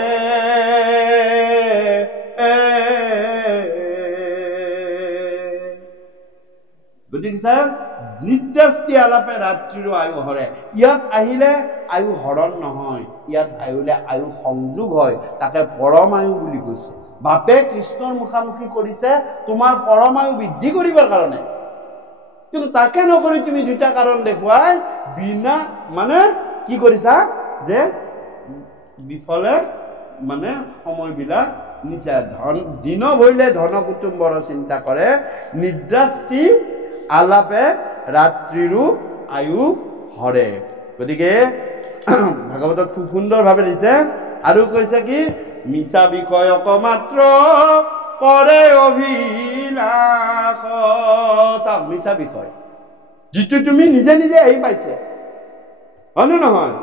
গতিকে চাওক নিদ্ৰাস্তি আলাপে ৰাত্ৰিৰো আয়ু হৰে ইয়াত আহিলে আয়ু হৰণ নহয় ইয়াত আহিলে আয়ু সংযোগ হয় তাকে পৰম আয়ু বুলি কৈছে বাপে কৃষ্ণৰ মুখামুখি কৰিছে তোমাৰ পৰম আয়ু বৃদ্ধি কৰিবৰ কাৰণে কিন্তু তাকে নকৰি তুমি দুটা কাৰণ দেখুৱাই বিনা মানে কি কৰিছা যে বিফলে মানে সময়বিলাক নিচা ধন দিন ভৰিলে ধন কুটুম্বৰ চিন্তা কৰে নিদ্ৰাস্তি আলাপে ৰাত্ৰিৰো আয়ু হৰে গতিকে ভাগৱতত খুব সুন্দৰভাৱে দিছে আৰু কৈছে কি মিছা বিষয়ক মাত্ৰ কৰে অভিলাষ চাওক মিছা বিষয় যিটো তুমি নিজে নিজে আহি পাইছে হয়নে নহয়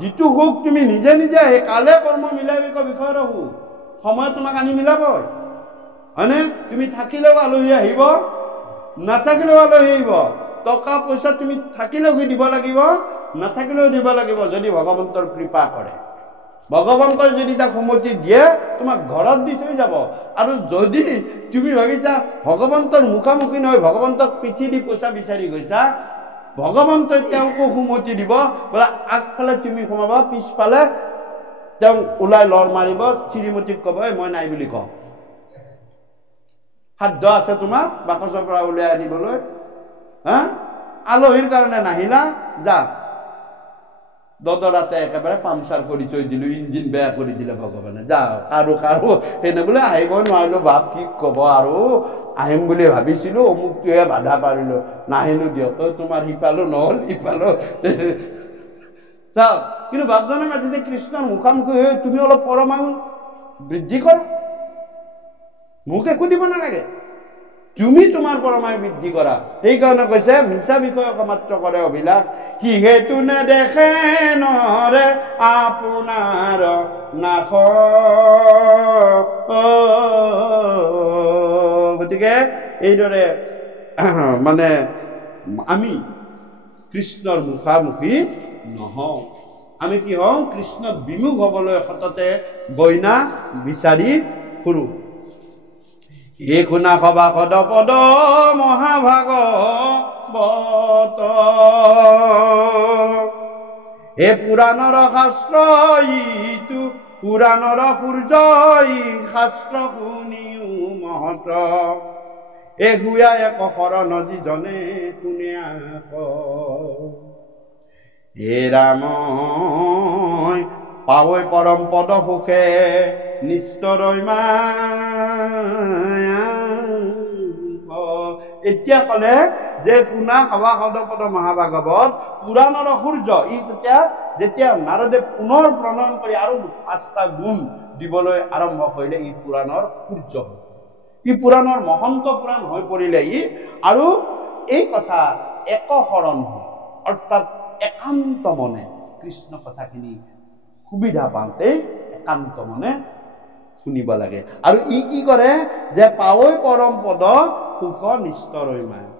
যিটো সুখ তুমি নিজে নিজে আহি কালে কৰ্ম মিলাবিক বিষয়ৰ সুখ সময় তোমাক আনি মিলাব হয়নে তুমি থাকিলেও আলহী আহিব নাথাকিলেও আলহী আহিব টকা পইচা তুমি থাকিলেও দিব লাগিব নাথাকিলেও দিব লাগিব যদি ভগৱন্তৰ কৃপা কৰে ভগৱন্তৰ যদি তাক সুমতি দিয়ে তোমাক ঘৰত দি থৈ যাব আৰু যদি তুমি ভাবিছা ভগৱন্তৰ মুখামুখি নহয় ভগৱন্তক পিঠি দি পইচা বিচাৰি গৈছা ভগৱন্তই তেওঁকো সুমতি দিব বোলে আগফালে তুমি সোমাবা পিছফালে তেওঁ ওলাই লৰ মাৰিব শ্ৰীমতীক ক'ব মই নাই বুলি কওঁ সাধ্য আছে তোমাৰ বাকচৰ পৰা উলিয়াই আনিবলৈ আলহীৰ কাৰণে নাহিলা যা দদৰাতে একেবাৰে পামচাৰ কৰি থৈ দিলো ইঞ্জিন বেয়া কৰি দিলে ভগৱানে যা কাৰো এনে বোলে আহিব নোৱাৰিলো বাপ কি কব আৰু আহিম বুলি ভাবিছিলো অমুকটোৱে বাধা পাৰিলো নাহিলো দিয়ক তোমাৰ সিফালো নহল ইফালো চাওক কিন্তু বাপজনে মাতিছে কৃষ্ণৰ মুখামুখি হৈ তুমি অলপ পৰমায়ু বৃদ্ধি কৰা মোক একো দিব নালাগে তুমি তোমাৰ পৰমায়ু বৃদ্ধি কৰা সেইকাৰণে কৈছে মিছা বিষয়ক মাত্ৰ কৰে অভিলাষ কি হেতু নেদেখে নৰে আপোনাৰ নাশ গতিকে এইদৰে মানে আমি কৃষ্ণৰ মুখামুখি নহওঁ আমি কি হওঁ কৃষ্ণত বিমুখ হবলৈ সততে গইনা বিচাৰি ফুৰো এই শুনা সভাসদ পদ মহাভাগৱত এ পুৰাণৰ শাস্ত্ৰ ইটো পুৰাণৰ সূৰ্য শাস্ত্ৰ শুনিও মহত এ গুয়া এক শৰণ যিজনে শুনে আক হে ৰাম পাৱৈ পৰম পদ সুখে নিস্তৰৈ এতিয়া কলে যে শুনা সভাসদ পদ মহাভাগৱত পুৰাণৰ সূৰ্য ই যেতিয়া নাৰদে পুনৰ প্ৰণয়ন কৰি আৰু 5টা গুণ দিবলৈ আৰম্ভ কৰিলে ই পুৰাণৰ সূৰ্য ই পুৰাণৰ মহন্ত পুৰাণ হৈ পৰিলে ই আৰু এই কথা একশৰণ অৰ্থাৎ একান্ত মনে কৃষ্ণ কথাখিনি সুবিধা পাওঁতে একান্ত মনে শুনিব লাগে আৰু ই কি কৰে যে পাৱৈ পৰম পদ সুখ নিস্তৰৈ মায়া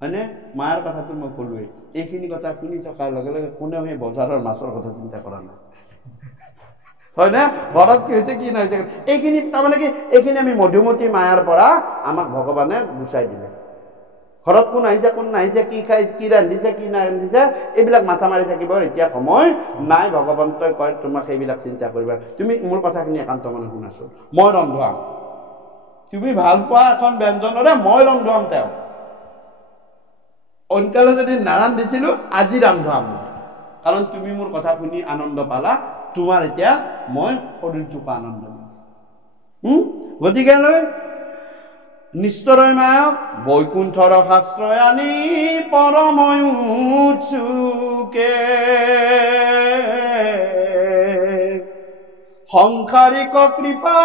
হয়নে মায়াৰ কথাটো মই ক'লোৱেই এইখিনি কথা শুনি থকাৰ লগে লগে কোনেও সেই বজাৰৰ মাছৰ কথা চিন্তা কৰা নাই হয়নে ঘৰত কি হৈছে কি নহৈছে এইখিনি তাৰমানে কি এইখিনি আমি মধুমতী মায়াৰ পৰা আমাক ভগৱানে গুচাই দিলে ঘৰত কোন আহিছে কোন নাহিছে কি খাই কি ৰান্ধিছে কি নাৰান্ধিছে এইবিলাক মাথা মাৰি থাকিব এতিয়া সময় নাই ভগৱন্তই কয় তোমাক এইবিলাক চিন্তা কৰিবা তুমি মোৰ কথাখিনি একান্ত মনে শুনাছো মই ৰন্ধোৱাম তুমি ভাল পোৱা এখন ব্যঞ্জনৰে মই ৰন্ধোৱাম তেওঁ অন্যকালে যদি নাৰান্ধিছিলো আজি ৰান্ধোৱাম কাৰণ তুমি মোৰ কথা শুনি আনন্দ পালা তোমাৰ এতিয়া মই শৰীৰটোক আনন্দ গতিকে নিস্তৰৈ মায়ক বৈকুণ্ঠৰ শাস্ত্ৰই আনি পৰময়ু উৎসুকে সংসাৰিক কৃপা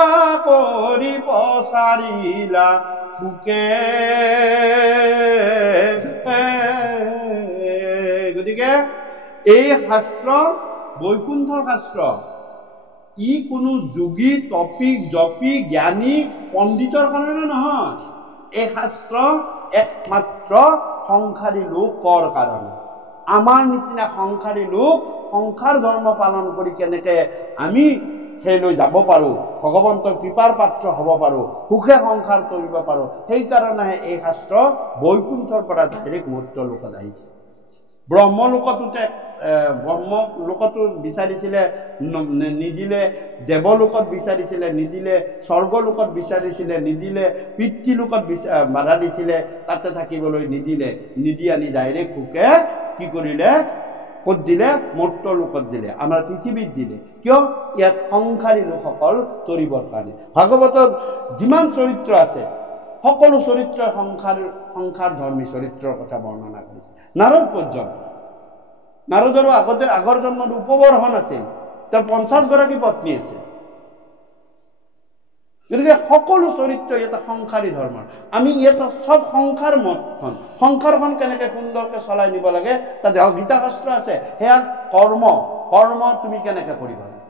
কৰি পচাৰিলা সুকে গতিকে এই শাস্ত্ৰ বৈকুণ্ঠৰ শাস্ত্ৰ ই কোনো যোগী তপিক জপি জ্ঞানী পণ্ডিতৰ কাৰণে নহয় এই শাস্ত্ৰ একমাত্ৰ সংসাৰী লোকৰ কাৰণে আমাৰ নিচিনা সংসাৰী লোক সংসাৰ ধৰ্ম পালন কৰি কেনেকে আমি সেইলৈ যাব পাৰোঁ, ভগৱন্তৰ কৃপাৰ পাত্ৰ হ'ব পাৰোঁ, সুখে সংসাৰ কৰিব পাৰোঁ। সেইকাৰণেহে এই শাস্ত্ৰ বৈকুণ্ঠৰ পৰা ডাইৰেক্ট মৰ্ত্য লোকত আহিছে। ব্ৰহ্মলোকতো বিচাৰিছিলে নিদিলে, দেৱলোকত বিচাৰিছিলে নিদিলে, স্বৰ্গলোকত বিচাৰিছিলে নিদিলে, পিতৃলোকত বাধা দিছিলে, তাতে থাকিবলৈ নিদিলে, নিদি আনি ডাইৰেক্ট সুখে কি কৰিলে, ক'ত দিলে? মৰ্ত্য লোকত দিলে, আমাৰ পৃথিৱীত দিলে। কিয়? ইয়াত সংসাৰী লোকসকল তৰিবৰ কাৰণে। ভাগৱতত যিমান চৰিত্ৰ আছে সকলো চৰিত্ৰই সংসাৰ ধৰ্মী চৰিত্ৰৰ কথা বৰ্ণনা কৰিছে। নাৰদ পৰ্যন্ত, নাৰদৰো আগৰ জন্মত উপবৰ্ষণ আছিল, তেওঁৰ 50 গৰাকী পত্নী আছিল। গতিকে সকলো চৰিত্ৰ এটা সংসাৰী ধৰ্মৰ। আমি ইয়াত চব সংসাৰখন কেনেকে সুন্দৰকে চলাই নিব লাগে তাতে গীতা শাস্ত্ৰ আছে। সেয়া কৰ্ম তুমি কেনেকে কৰিব লাগে,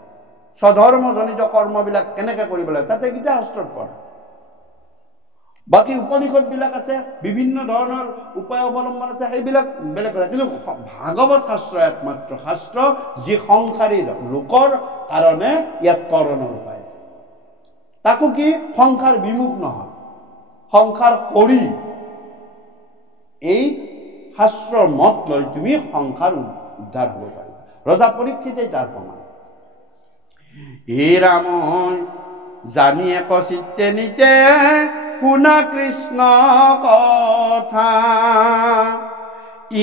স্বধৰ্মজনিত কৰ্মবিলাক কেনেকে কৰিব লাগে, তাতে গীতা শাস্ত্ৰত পঢ়া। বাকী উপনিষদ বিলাক আছে, বিভিন্ন ধৰণৰ উপায় অৱলম্বন আছে, সেইবিলাক বেলেগ কথা। কিন্তু ভাগৱত শাস্ত্ৰ একমাত্ৰ শাস্ত্ৰ যি সংসাৰী লোকৰ কাৰণে ইয়াত কৰণৰ উপায় আছে। তাকো কি সংসাৰ বিমুখ নহয়, সংসাৰ কৰি এই শাস্ত্ৰৰ মত লৈ তুমি সংসাৰ উদ্ধাৰ হ'ব পাৰিবা। ৰজা পৰীক্ষিতেই তাৰ প্ৰমাণ। হে ৰাম জানি এক চিত্তে নিতে শুনা কৃষ্ণ কথা,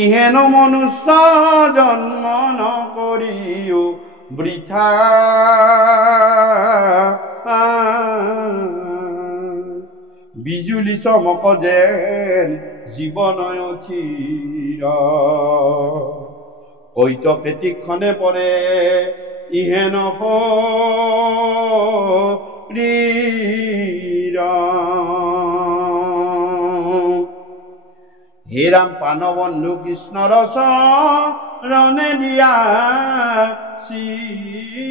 ইহেন মনুষ্য জন্ম নকৰিও বৃথা, বিজুলি চমক যেন জীৱনয় চিৰ, কৈত কেতিক্ষণে পৰে ইহেন শৰীৰ। হে ৰাম প্ৰাণবন্ধু কৃষ্ণৰ চৰণে দিয়া চিত,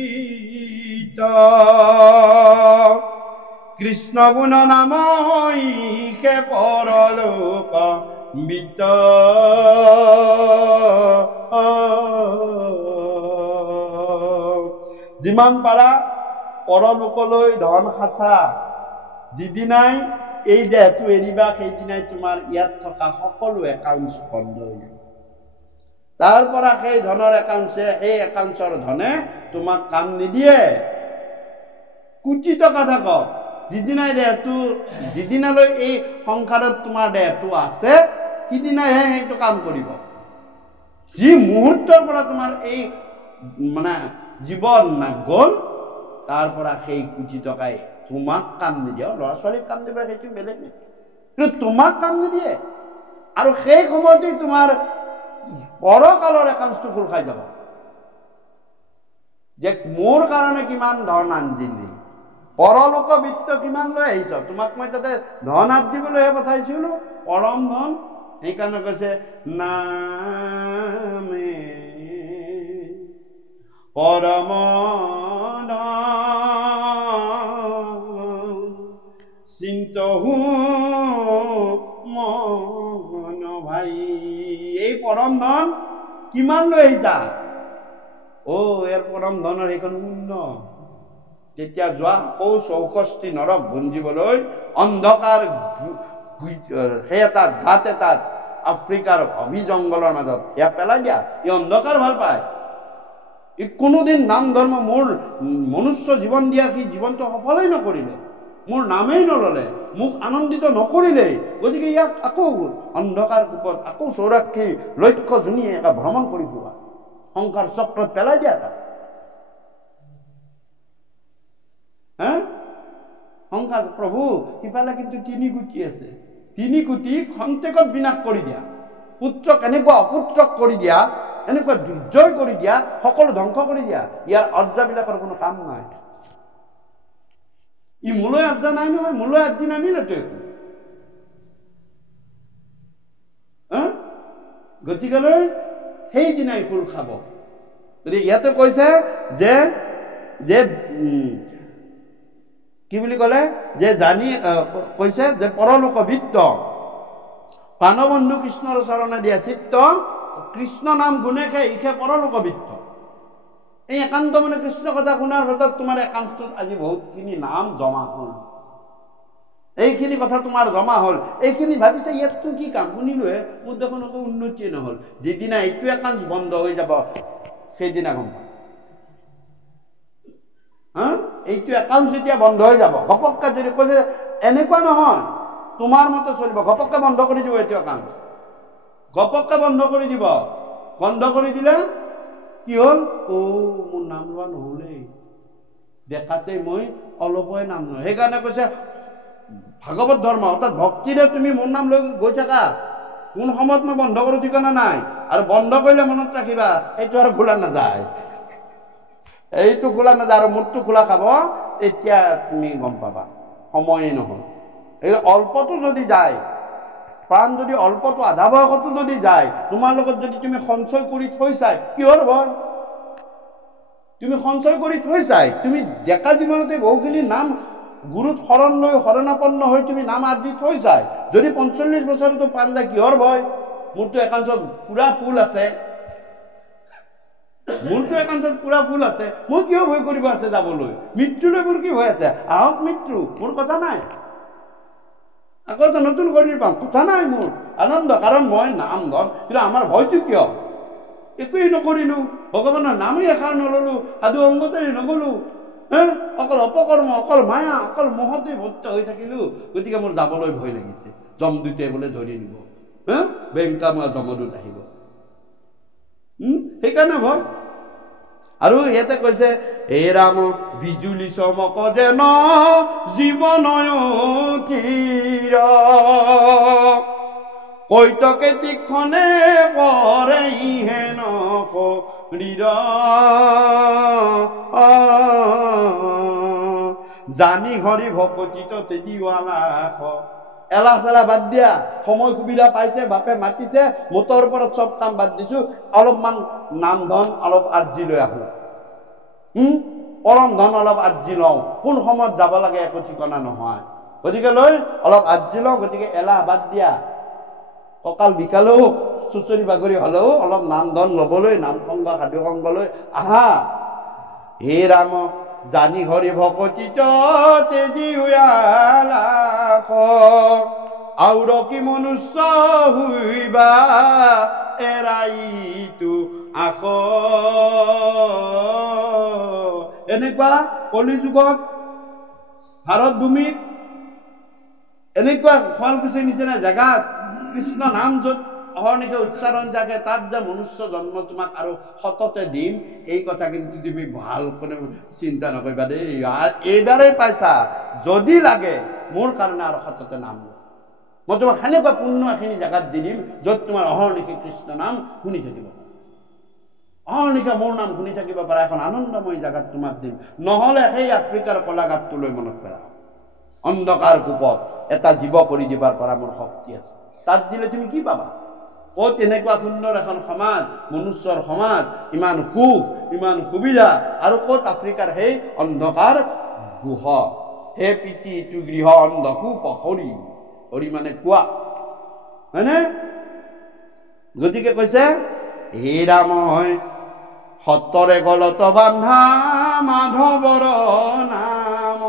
কৃষ্ণ গুণ নামইকে পৰলোক বিত, যিমান পাৰা পৰলোকলৈ ধন সাঁচা, যিদিনাই এই দেহটো এৰিবা সেইদিনাই তোমাৰ ইয়াত থকা সকলো একাউণ্ট বন্ধ হৈ যাব। তাৰ পৰা সেই ধনৰ একাউণ্টৰ ধনে তোমাক কাম নিদিয়ে। কোটি টকা থাকক, যিদিনালৈ এই সংসাৰত তোমাৰ দেহটো আছে সিদিনাহে সেইটো কাম কৰিব। যি মুহূৰ্তৰ পৰা তোমাৰ এই জীৱন গ'ল, তাৰ পৰা সেই কোটি টকাই তোমাক কাম নিদিয়ে। ল'ৰা ছোৱালীক কাম দিব, সেইটো বেলেগ নাই, কিন্তু তোমাক কাম নিদিয়ে। আৰু সেই সময়তে তোমাৰ পৰকালৰ একাউণ্টটো খোল খাই যাব যে মোৰ কাৰণে কিমান ধন আনিলি, পৰলোক বিত্ত কিমান লৈ আহিছ, তোমাক মই তাতে ধন আঠ দিবলৈহে পঠাইছিলো, পৰম ধন। সেইকাৰণে কৈছে নামে পৰম চিন্তহু মন ভাই। এই পৰম ধন কিমান লৈ আহিছা? ইয়াৰ পৰম ধনৰ এইখন শূন্য। তেতিয়া যোৱা আকৌ 64 নৰক ভুঞ্জিবলৈ অন্ধকাৰ সেই এটা গাঁত এটাত আফ্ৰিকাৰ হবি জংঘলৰ মাজত এয়া পেলাই দিয়া। ই অন্ধকাৰ ভাল পায়, ই কোনোদিন নাম ধৰ্ম মোৰ মনুষ্য জীৱন দিয়া সি জীৱনটো সফলেই নকৰিলে, মোৰ নামেই নললে, মোক আনন্দিত নকৰিলেই। গতিকে ইয়াক আকৌ অন্ধকাৰ কূপত আকৌ 84 লক্ষ্য জুনিয়ে এটা ভ্ৰমণ কৰি পোৱা সংসাৰ চক্ৰত পেলাই দিয়া তাক। সংসাৰ প্ৰভু সিফালে কিন্তু 3 কোটি আছে, 3 কোটি খন্তেকত বিনাশ কৰি দিয়া, পুত্ৰক এনেকুৱা অপুত্ৰক কৰি দিয়া, এনেকুৱা দুৰ্জয় কৰি দিয়া, সকলো ধ্বংস কৰি দিয়া। ইয়াৰ অৰ্জাবিলাকৰ কোনো কাম নাই। ই মোলৈ আৰ্জা নাই নহয়, মোলৈ আৰ্জি নানিলেতো একো। গতিকেলৈ সেইদিনাই ফুল খাব। গতিকে ইয়াতে কৈছে যে কি বুলি ক'লে যে জানি কৈছে যে পৰলোক বিত্ত, প্ৰাণবন্ধু কৃষ্ণৰ চৰণে দিয়া চিত্ত, কৃষ্ণ নাম গুণে খে ইখে পৰলোক বিত্ত। এই একান্ত মনে কৃষ্ণ কথা শুনাৰ ভিতৰত তোমাৰ একান্তত আজি বহুতখিনি নাম জমা হ'ল। এইখিনি কথা তোমাৰ জমা হ'ল, এইখিনি ভাবিছে ইয়াততো কি কাম, শুনিলোহে মোৰ দেখোন একো উন্নতিয়ে নহ'ল। যিদিনা এইটো একাউণ্ট বন্ধ হৈ যাব সেইদিনা গম পাম। এইটো একাউণ্ট যেতিয়া বন্ধ হৈ যাব, ঘপককে যদি কৈছে এনেকুৱা নহয় তোমাৰ মতে চলিব, ঘপককে বন্ধ কৰি দিব এইটো একাউণ্ট, ঘপককে বন্ধ কৰি দিব। বন্ধ কৰি দিলে কি হ'ল, মোৰ নাম লোৱা নহলেই, দেখাতে মই অলপই নাম লওঁ। সেইকাৰণে কৈছে ভাগৱত ধৰ্ম অৰ্থাৎ ভক্তিৰে তুমি মোৰ নাম লৈ গৈ থাকা, কোন সময়ত মই বন্ধ কৰি ঠিকনা নাই। আৰু বন্ধ কৰিলে মনত ৰাখিবা এইটো আৰু খোলা নাযায়, এইটো খোলা নাযায়। আৰু মোৰটো খোলা খাব, তেতিয়া তুমি গম পাবা সময়ে নহল। এই অল্পটো যদি যায়, প্ৰাণ যদি অল্পটো আধা বয়সতো যদি যায়, তোমাৰ লগত যদি তুমি সঞ্চয় কৰি থৈছাই, কিহৰ ভয়? তুমি সঞ্চয় কৰি থৈছাই, তুমি ডেকা জীৱনতে বহুখিনি নাম গুৰুত শৰণ লৈ শৰণাপন্ন হৈ তুমি নাম আদি থৈছাই, যদি 45 বছৰতো প্ৰাণ যায়, কিহৰ ভয়? মোৰতো একাউণ্টত পুৰা ফুল আছে, মোৰতো একাউণ্টত পুৰা ফুল আছে, মোৰ কিয় ভয় কৰিব আছে যাবলৈ? মৃত্যুলৈ মোৰ কি ভয় আছে? আহক মৃত্যু, মোৰ কথা নাই। আকৌ নতুন শৰীৰ পাম, কথা নাই মোৰ, আনন্দ। কাৰণ মই নাম ধন, কিন্তু আমাৰ ভয়টো কিয়? একোৱেই নকৰিলো, ভগৱানৰ নামেই এষাৰ নললো, সাধু অংগতাৰী নগলো, অকল অপকৰ্ম, অকল মায়া, অকল মোহতে ভৰ্তি হৈ থাকিলো। গতিকে মোৰ যাবলৈ ভয় লাগিছে, যমদূতে বোলে ধৰি নিব, বেংকামা যমদূত আহিব, সেইকাৰণে ভয়। আৰু ইয়াতে কৈছে হে ৰাম বিজুলি চমক যেন জীৱনয় থিৰ, কৈতকে তীক্ষণে পৰে হেন শৰীৰ, জানি হৰি ভকতিত তেদিৱালাখ। এলাহ চেলাহ বাদ দিয়া, সময় সুবিধা পাইছে, বাপে মাতিছে, মোটৰ ওপৰত চব কাম বাদ দিছো, অলপমান নাম ধন অলপ আৰ্জি লৈ আহো, পৰম ধন অলপ আৰ্জি লওঁ, কোন সময়ত যাব লাগে একো ঠিকনা নহয়, গতিকে লৈ অলপ আৰ্জি লওঁ। গতিকে এলাহ বাদ দিয়া, কঁকাল বিষালেও চুচৰি বাগৰি হলেও অলপ নাম ধন লবলৈ, নাম সংগ সাধু সংগ লৈ আহা। হে ৰাম জানি হৰি ভকতিত তেদিৱালাখ, আউৰ কি মনুষ্য হুইবা এৰাইতো আখ। এনেকুৱা কলিযুগত ভাৰত ভূমিত এনেকুৱা শুৱালকুছিৰ নিচিনা জেগাত কৃষ্ণ নাম য'ত অহৰ্নিশে উচ্চাৰণ জাগে, তাত যে মনুষ্য জন্ম তোমাক আৰু সততে দিম, এই কথা কিন্তু তুমি ভাল কৰে চিন্তা নকৰিবা দেই। এইবাৰেই পাইছা, যদি লাগে মোৰ কাৰণে আৰু সততে নাম লোৱা, মই তোমাক সেনেকুৱা পুণ্য এখিনি জেগাত দি দিম য'ত তোমাৰ অহৰ্নিশে কৃষ্ণ নাম শুনি থাকিব, অহৰ্নিশে মোৰ নাম শুনি থাকিব পাৰা এখন আনন্দময় জেগাত তোমাক দিম। নহলে সেই আফ্ৰিকাৰ কলাগাতটোলৈ মনত পেলাও, অন্ধকাৰ কূপত এটা জীৱ কৰি দিবাৰ পৰা মোৰ শক্তি আছে, তাত দিলে তুমি কি পাবা? ক'ত এনেকুৱা সুন্দৰ এখন সমাজ, মনুষ্যৰ সমাজ, ইমান সুখ, ইমান সুবিধা, আৰু ক'ত আফ্ৰিকাৰ সেই অন্ধকাৰ গুহ, হে পিতি ইটো গৃহ অন্ধকূপ হৰি, হৰি মানে কোৱা, হয়নে? গতিকে কৈছে হে ৰাম সত্তৰে গলত বান্ধা মাধৱৰ নাম,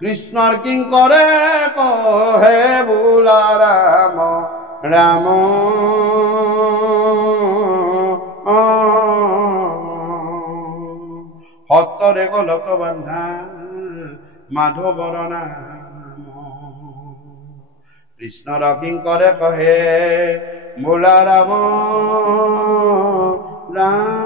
কৃষ্ণৰ কিংকৰে কহে বোলা ৰাম ৰাম, সত্তৰে গলত বান্ধা মাধৱৰ নাম, কৃষ্ণৰ কিংকৰে কহে বোলা ৰাম ৰাম।